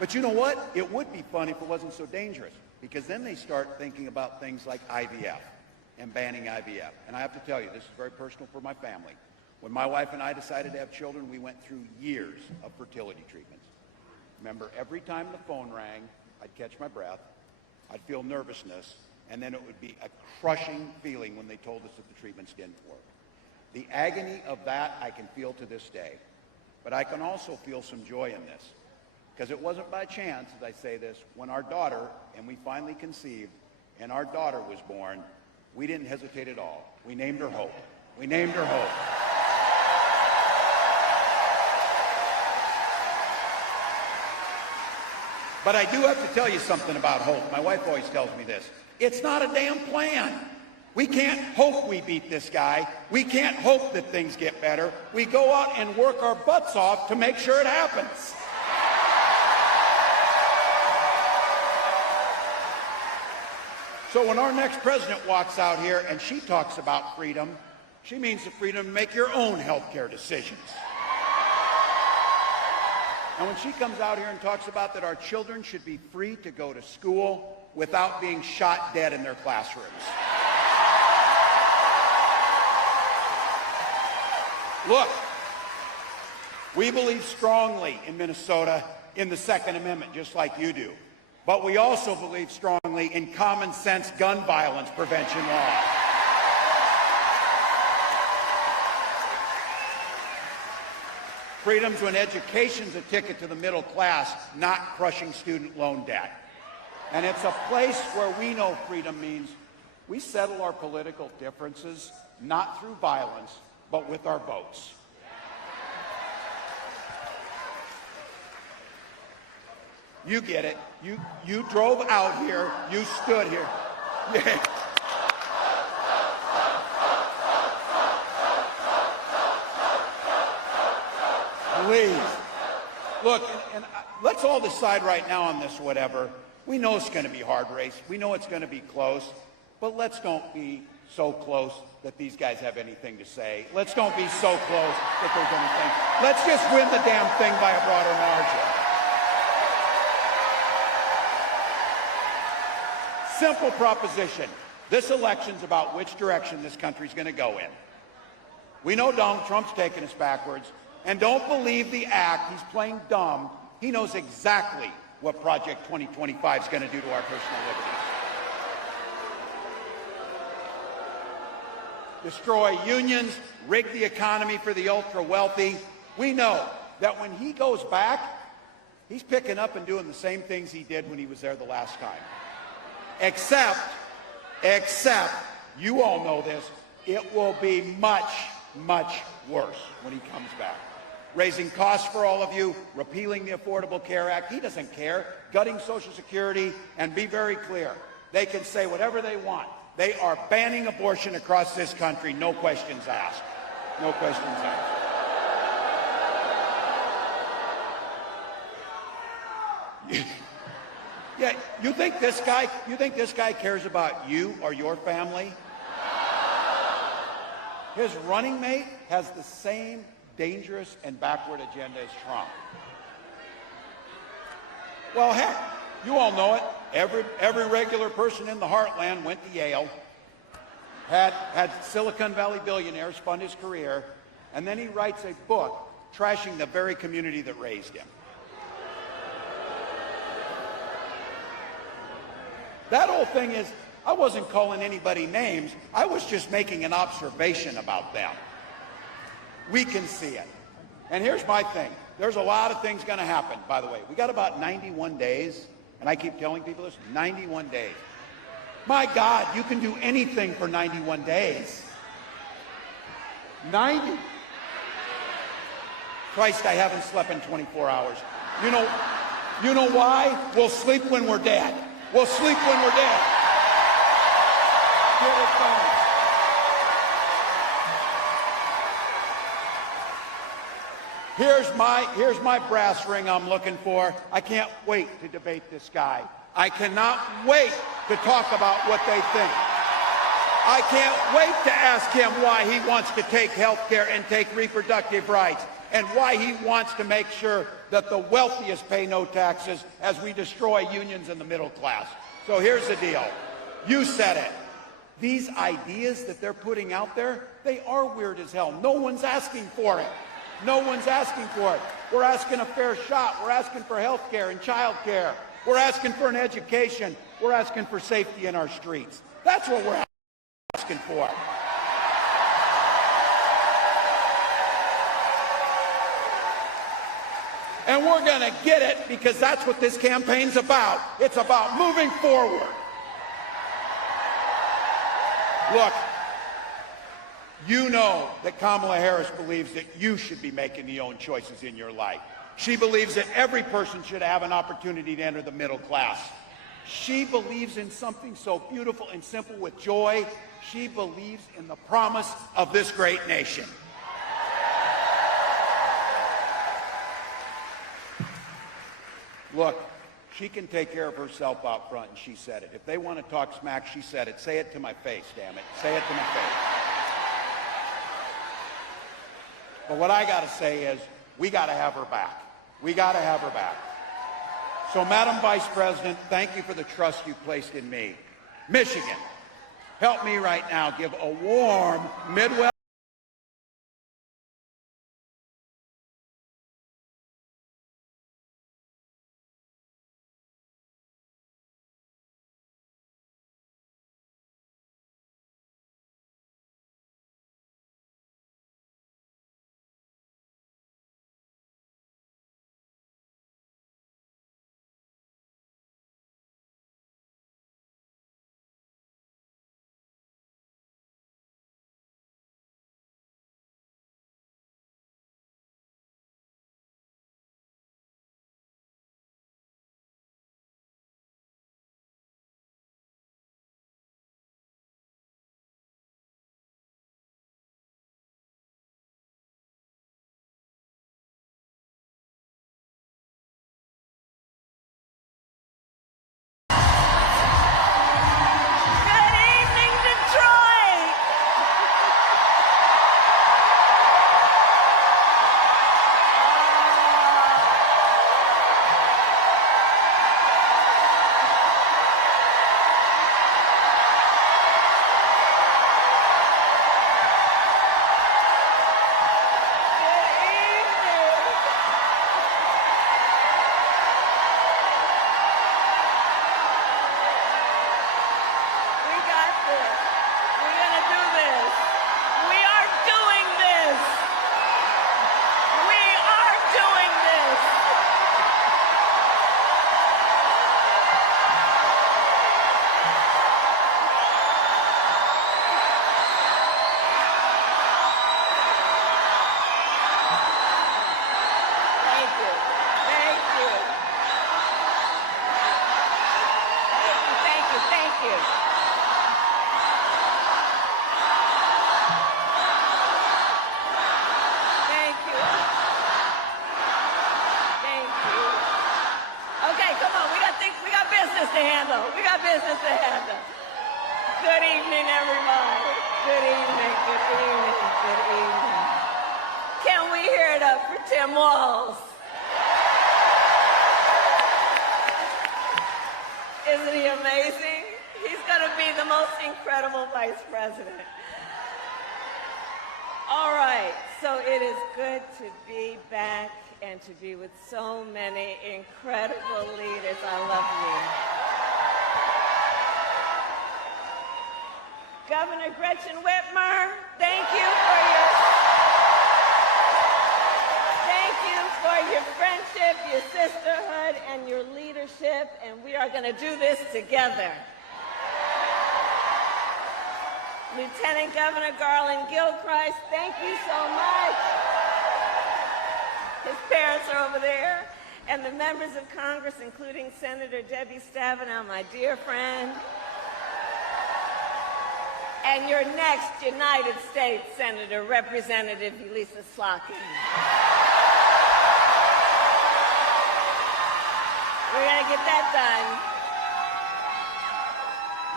But you know what? It would be fun if it wasn't so dangerous, because then they start thinking about things like IVF and banning IVF. And I have to tell you, this is very personal for my family. When my wife and I decided to have children, we went through years of fertility treatments. Remember, every time the phone rang, I'd catch my breath, I'd feel nervousness, and then it would be a crushing feeling when they told us that the treatments didn't work. The agony of that I can feel to this day. But I can also feel some joy in this, because it wasn't by chance, as I say this, when our daughter, and we finally conceived, and our daughter was born, we didn't hesitate at all. We named her Hope. We named her Hope. But I do have to tell you something about hope. My wife always tells me this. It's not a damn plan. We can't hope we beat this guy. We can't hope that things get better. We go out and work our butts off to make sure it happens. So when our next president walks out here and she talks about freedom, she means the freedom to make your own health care decisions. And when she comes out here and talks about that our children should be free to go to school without being shot dead in their classrooms. Look, we believe strongly in Minnesota in the Second Amendment, just like you do. But we also believe strongly in common sense gun violence prevention law. Freedom's when education's a ticket to the middle class, not crushing student loan debt. And it's a place where we know freedom means we settle our political differences not through violence, but with our votes. You get it. You drove out here. You stood here. Yeah. Please. Look, and let's all decide right now on this, whatever. We know it's going to be a hard race. We know it's going to be close. But let's don't be so close that these guys have anything to say. Let's don't be so close that there's anything. Let's just win the damn thing by a broader margin. Simple proposition. This election's about which direction this country's going to go in. We know Donald Trump's taking us backwards. And don't believe the act. He's playing dumb. He knows exactly what Project 2025 is going to do to our personal liberties. Destroy unions, rig the economy for the ultra-wealthy. We know that when he goes back, he's picking up and doing the same things he did when he was there the last time. Except, you all know this, it will be much, much worse when he comes back. Raising costs for all of you, repealing the Affordable Care Act. He doesn't care. Gutting Social Security, and be very clear. They can say whatever they want. They are banning abortion across this country, no questions asked. No questions asked. Yeah, you think this guy cares about you or your family? His running mate has the same dangerous and backward agenda as Trump. Well, heck, you all know it. Every regular person in the heartland went to Yale, had Silicon Valley billionaires fund his career, and then he writes a book trashing the very community that raised him. That whole thing is, I wasn't calling anybody names. I was just making an observation about them. We can see it. And here's my thing. There's a lot of things going to happen, by the way. We got about 91 days, and I keep telling people this, 91 days. My God, you can do anything for 91 days. 90. Christ, I haven't slept in 24 hours. You know why? We'll sleep when we're dead. We'll sleep when we're dead. Here it comes. Here's my brass ring I'm looking for. I can't wait to debate this guy. I cannot wait to talk about what they think. I can't wait to ask him why he wants to take health care and take reproductive rights. and why he wants to make sure that the wealthiest pay no taxes as we destroy unions in the middle class. So here's the deal. You said it. These ideas that they're putting out there, they are weird as hell. No one's asking for it. No one's asking for it. We're asking a fair shot. We're asking for health care and child care. We're asking for an education. We're asking for safety in our streets. That's what we're asking for. And we're going to get it because that's what this campaign's about. It's about moving forward. Look, you know that Kamala Harris believes that you should be making the own choices in your life. She believes that every person should have an opportunity to enter the middle class. She believes in something so beautiful and simple with joy. She believes in the promise of this great nation. Look, she can take care of herself out front, and she said it. If they want to talk smack, she said it. Say it to my face, damn it. Say it to my face. But what I got to say is, we got to have her back. We got to have her back. So, Madam Vice President, thank you for the trust you placed in me. Michigan, help me right now give a warm Midwest. We got business to handle. Good evening, everybody. Good evening, good evening, good evening. Can we hear it up for Tim Walz? Isn't he amazing? He's going to be the most incredible vice president. All right, so it is good to be back and to be with so many incredible leaders. I love you. Governor Gretchen Whitmer, thank you for your friendship, your sisterhood, and your leadership, and we are going to do this together. Lieutenant Governor Garland Gilchrist, thank you so much. His parents are over there. And the members of Congress, including Senator Debbie Stabenow, my dear friend. And your next United States Senator, Representative Elisa Slotkin. We're going to get that done.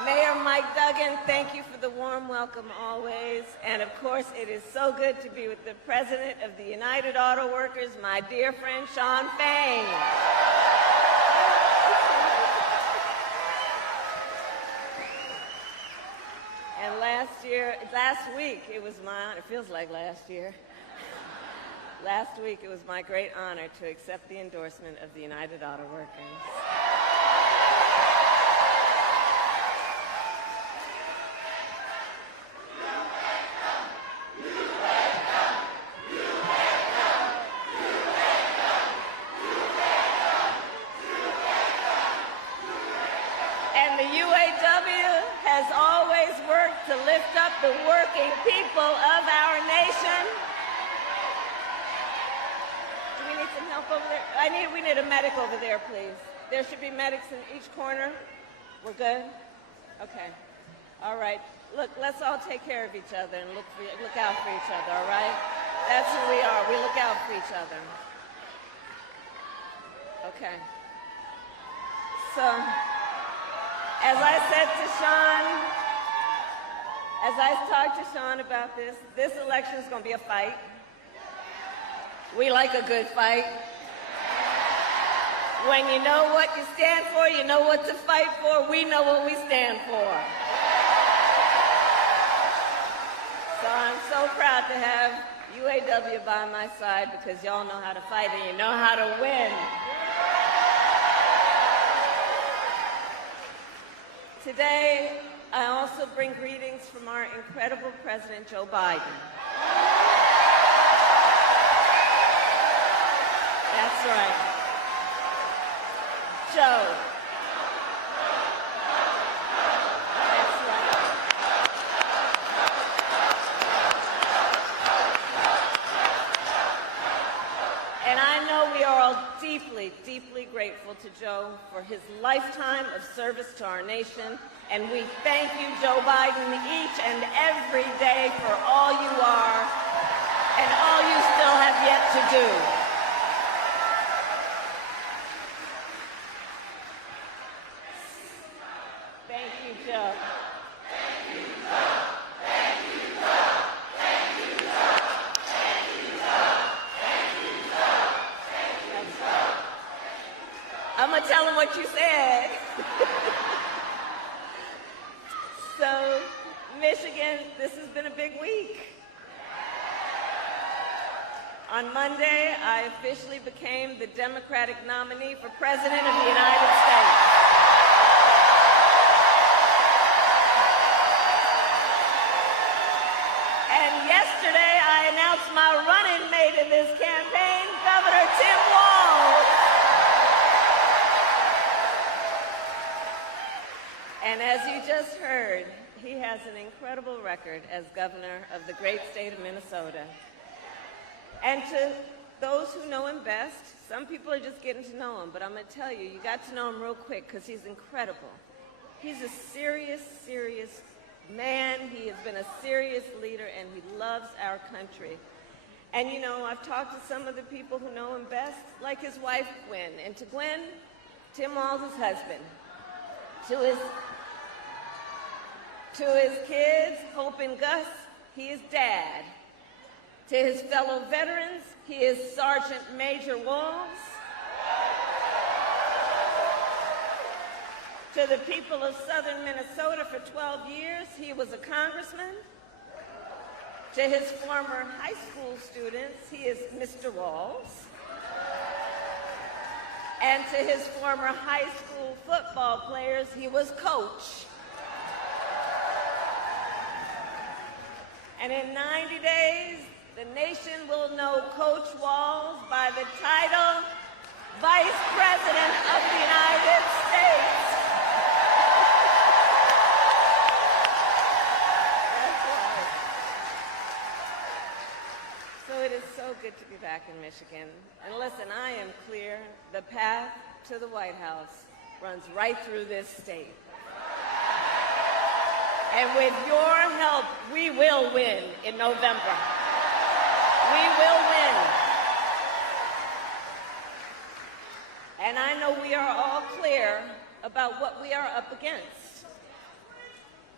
Mayor Mike Duggan, thank you for the warm welcome always. And of course, it is so good to be with the President of the United Auto Workers, my dear friend, Shawn Fain. And last week, it was my honor, it feels like last year. Last week, it was my great honor to accept the endorsement of the United Auto Workers. And the UAW has always worked to lift up the working people of our nation. Do we need some help over there? We need a medic over there, please. There should be medics in each corner. We're good? Okay. All right. Look, let's all take care of each other and look out for each other, all right? That's who we are. We look out for each other. Okay. So, as I said to Shawn, as I talked to Shawn about this election is going to be a fight. We like a good fight. When you know what you stand for, you know what to fight for. We know what we stand for. So I'm so proud to have UAW by my side because y'all know how to fight and you know how to win. Today, I also bring greetings from our incredible President, Joe Biden. That's right. Joe. That's right. And I know we are all deeply, deeply grateful to Joe for his lifetime of service to our nation. And we thank you, Joe Biden, each and every day for all you are and all you still have yet to do. Thank you, Joe. Thank you, Joe. Thank you, Joe. Thank you, Joe. Thank you, Joe. Thank you, Joe. Thank you, Joe. I'm going to tell him what you said. So, Michigan, this has been a big week. On Monday, I officially became the Democratic nominee for President of the United States. And yesterday, I announced my running mate in this campaign, Governor Tim Walz. And as you just heard, he has an incredible record as governor of the great state of Minnesota. And to those who know him best, some people are just getting to know him, but I'm going to tell you, you got to know him real quick because he's incredible. He's a serious, serious man. He has been a serious leader, and he loves our country. And, you know, I've talked to some of the people who know him best, like his wife, Gwen. And to Gwen, Tim Walz's husband, to his kids, Hope and Gus, he is Dad. To his fellow veterans, he is Sergeant Major Walz. To the people of southern Minnesota for 12 years, he was a congressman. To his former high school students, he is Mr. Walz. And to his former high school football players, he was Coach. And in 90 days, the nation will know Coach Walz by the title Vice President of the United States. That's right. So it is so good to be back in Michigan. And listen, I am clear, the path to the White House runs right through this state. And with your help, we will win in November. We will win. And I know we are all clear about what we are up against.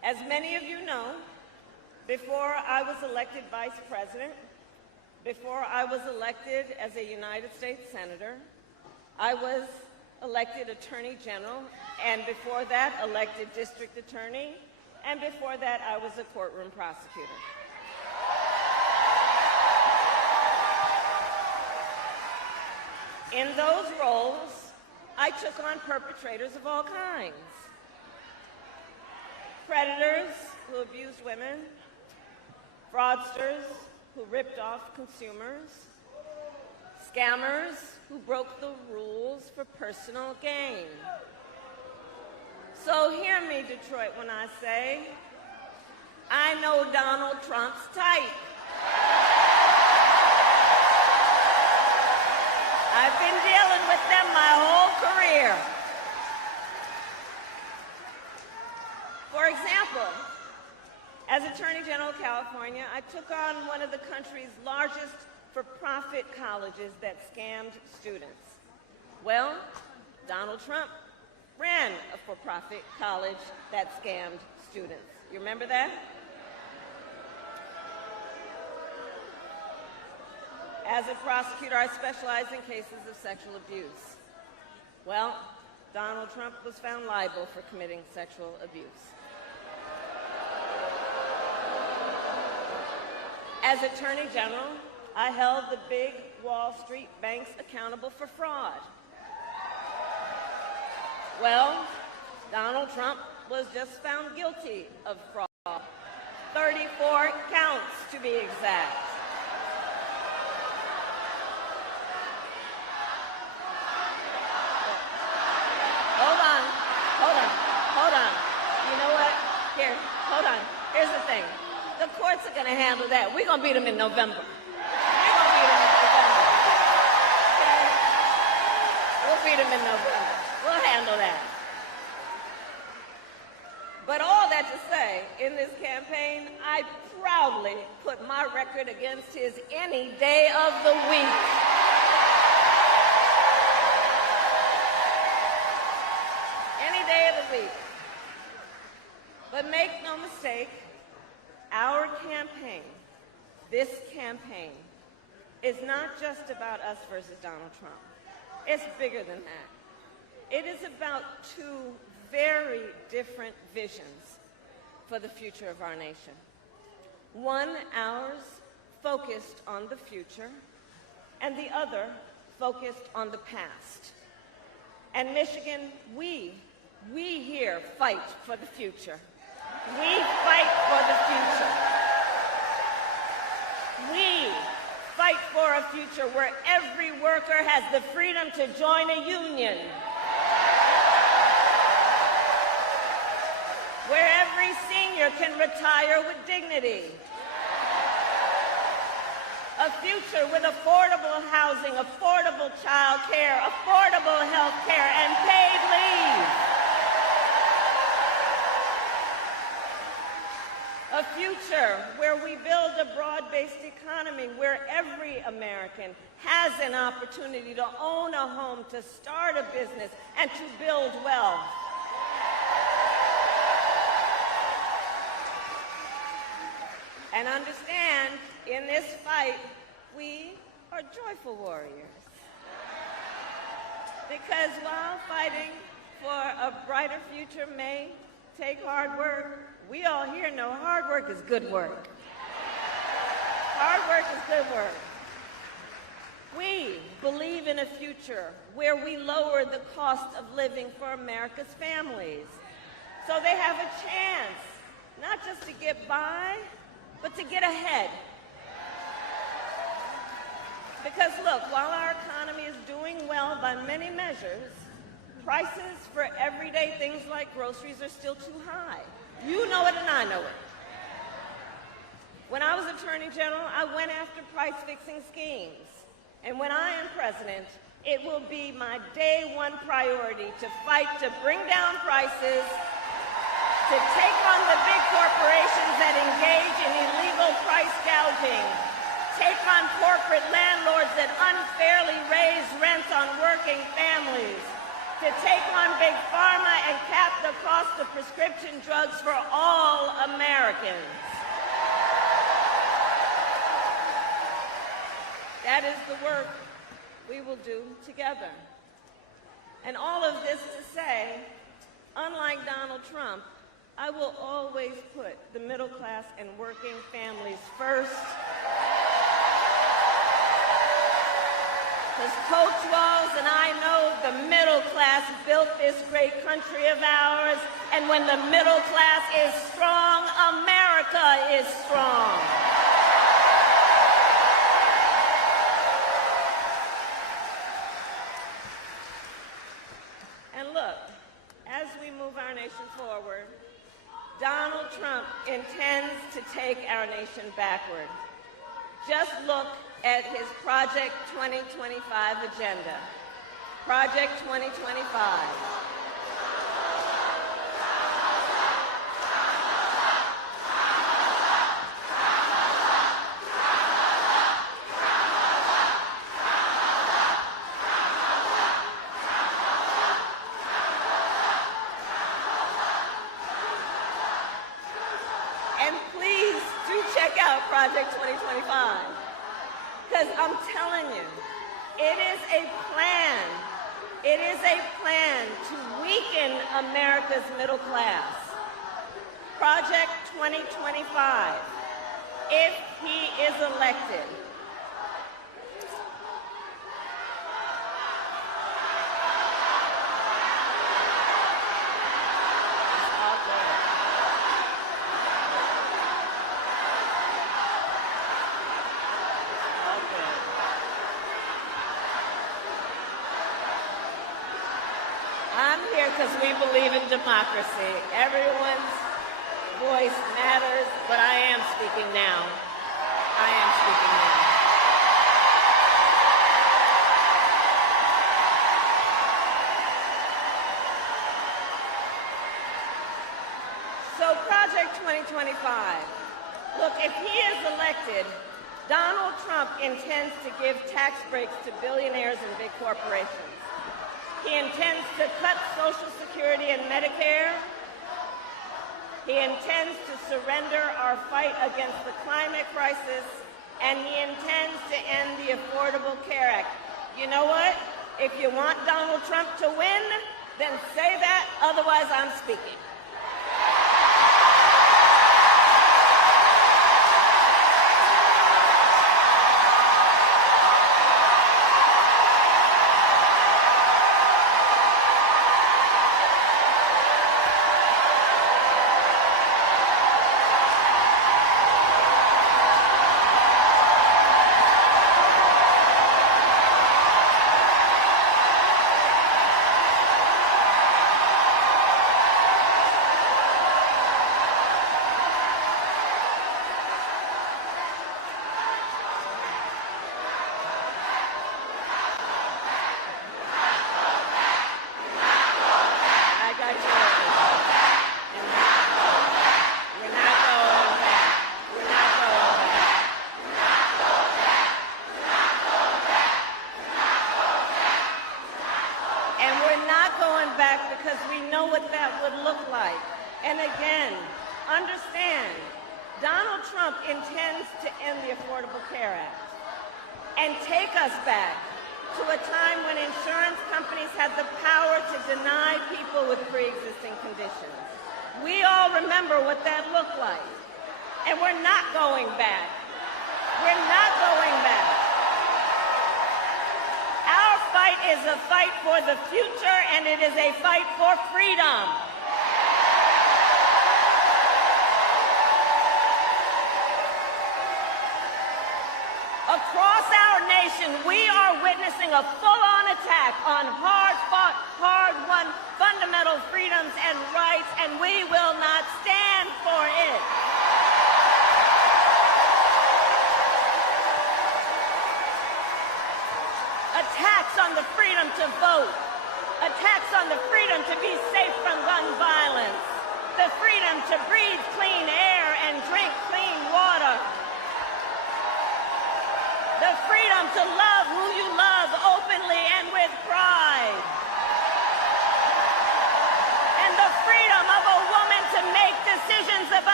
As many of you know, before I was elected vice president, before I was elected as a United States Senator, I was elected Attorney General, and before that, elected District Attorney, and before that, I was a courtroom prosecutor. In those roles, I took on perpetrators of all kinds. Predators who abused women, fraudsters who ripped off consumers, scammers who broke the rules for personal gain. So hear me, Detroit, when I say, I know Donald Trump's type. I've been dealing with them my whole career. For example, as Attorney General of California, I took on one of the country's largest for-profit colleges that scammed students. Well, Donald Trump ran a for-profit college that scammed students. You remember that? As a prosecutor, I specialize in cases of sexual abuse. Well, Donald Trump was found liable for committing sexual abuse. As Attorney General, I held the big Wall Street banks accountable for fraud. Well, Donald Trump was just found guilty of fraud. 34 counts, to be exact. Hold on. You know what? Here, hold on. Here's the thing. The courts are going to handle that. We're going to beat them in November. We're going to beat them in November. Okay? We'll beat them in November. We'll handle that. But all that to say, in this campaign, I proudly put my record against his any day of the week. Any day of the week. But make no mistake, our campaign, this campaign, is not just about us versus Donald Trump. It's bigger than that. It is about two very different visions for the future of our nation. One, ours, focused on the future, and the other, focused on the past. And Michigan, we here fight for the future. We fight for the future. We fight for a future where every worker has the freedom to join a union, where every senior can retire with dignity, a future with affordable housing, affordable child care, affordable health care, and paid leave. A future where we build a broad-based economy, where every American has an opportunity to own a home, to start a business, and to build wealth. And understand, in this fight, we are joyful warriors. Because while fighting for a brighter future may take hard work, we all here know hard work is good work. Hard work is good work. We believe in a future where we lower the cost of living for America's families, so they have a chance not just to get by, but to get ahead. Because look, while our economy is doing well by many measures, prices for everyday things like groceries are still too high. You know it and I know it. When I was Attorney General, I went after price-fixing schemes. And when I am president, it will be my day one priority to fight to bring down prices, to take on the big corporations that engage in illegal price gouging, take on corporate landlords that unfairly raise rents on working families, to take on big pharma and cap the cost of prescription drugs for all Americans. That is the work we will do together. And all of this to say, unlike Donald Trump, I will always put the middle class and working families first. Because Coach Walz and I know the middle class built this great country of ours, and when the middle class is strong, America is strong. And look, as we move our nation forward, Donald Trump intends to take our nation backward. Just look at his Project 2025 agenda. Project 2025. And please do check out Project 2025. Because I'm telling you, it is a plan. It is a plan to weaken America's middle class. Project 2025, if he is elected. I'm here because we believe in democracy. Everyone's voice matters, but I am speaking now. I am speaking now. So Project 2025. Look, if he is elected, Donald Trump intends to give tax breaks to billionaires and big corporations. He intends to cut Social Security and Medicare. He intends to surrender our fight against the climate crisis, and he intends to end the Affordable Care Act. You know what? If you want Donald Trump to win, then say that, otherwise I'm speaking. Because we know what that would look like. And again, understand, Donald Trump intends to end the Affordable Care Act and take us back to a time when insurance companies had the power to deny people with pre-existing conditions. We all remember what that looked like. And we're not going back. We're not going back. Our fight is a fight for the future, and it is a fight for freedom. Across our nation, we are witnessing a full-on attack on hard-fought, hard-won fundamental freedoms and rights, and we will not stand for it. Attacks on the freedom to vote, attacks on the freedom to be safe from gun violence, the freedom to breathe clean air and drink clean water, the freedom to love who you love openly and with pride.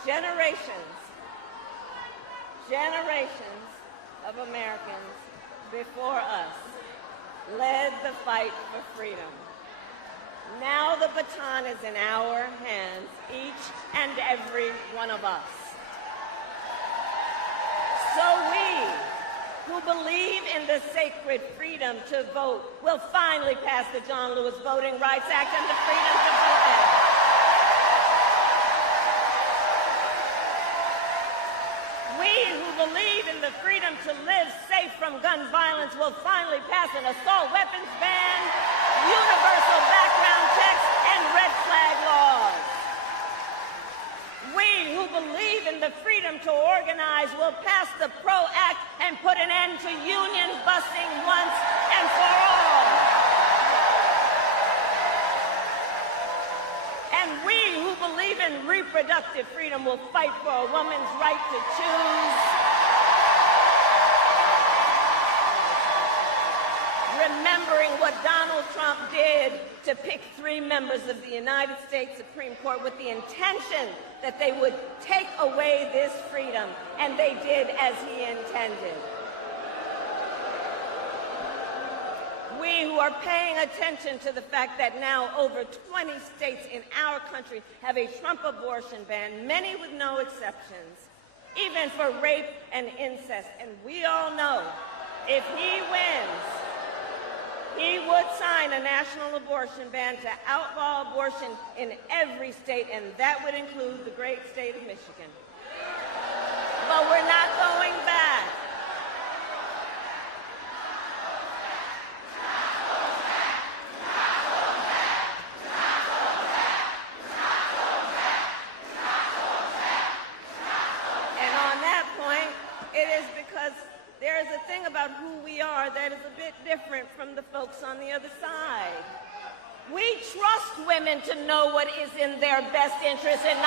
Generations of Americans before us led the fight for freedom. Now the baton is in our hands, each and every one of us. So we, who believe in the sacred freedom to vote, will finally pass the John Lewis Voting Rights Act and the Freedom to Vote Act. We who believe in the freedom to live safe from gun violence will finally pass an assault weapons ban, universal background checks, and red flag laws. We who believe in the freedom to organize will pass the PRO Act and put an end to union busting once and for all. And we who believe in reproductive freedom will fight for a woman's right to choose, remembering what Donald Trump did to pick 3 members of the United States Supreme Court with the intention that they would take away this freedom, and they did as he intended. We who are paying attention to the fact that now over 20 states in our country have a Trump abortion ban, many with no exceptions, even for rape and incest. And we all know if he wins, he would sign a national abortion ban to outlaw abortion in every state, and that would include the great state of Michigan. But we're not going back. And on that point, it is because there is a thing about who we are that is a bit different from the folks on the other side. We trust women to know what is in their best interest and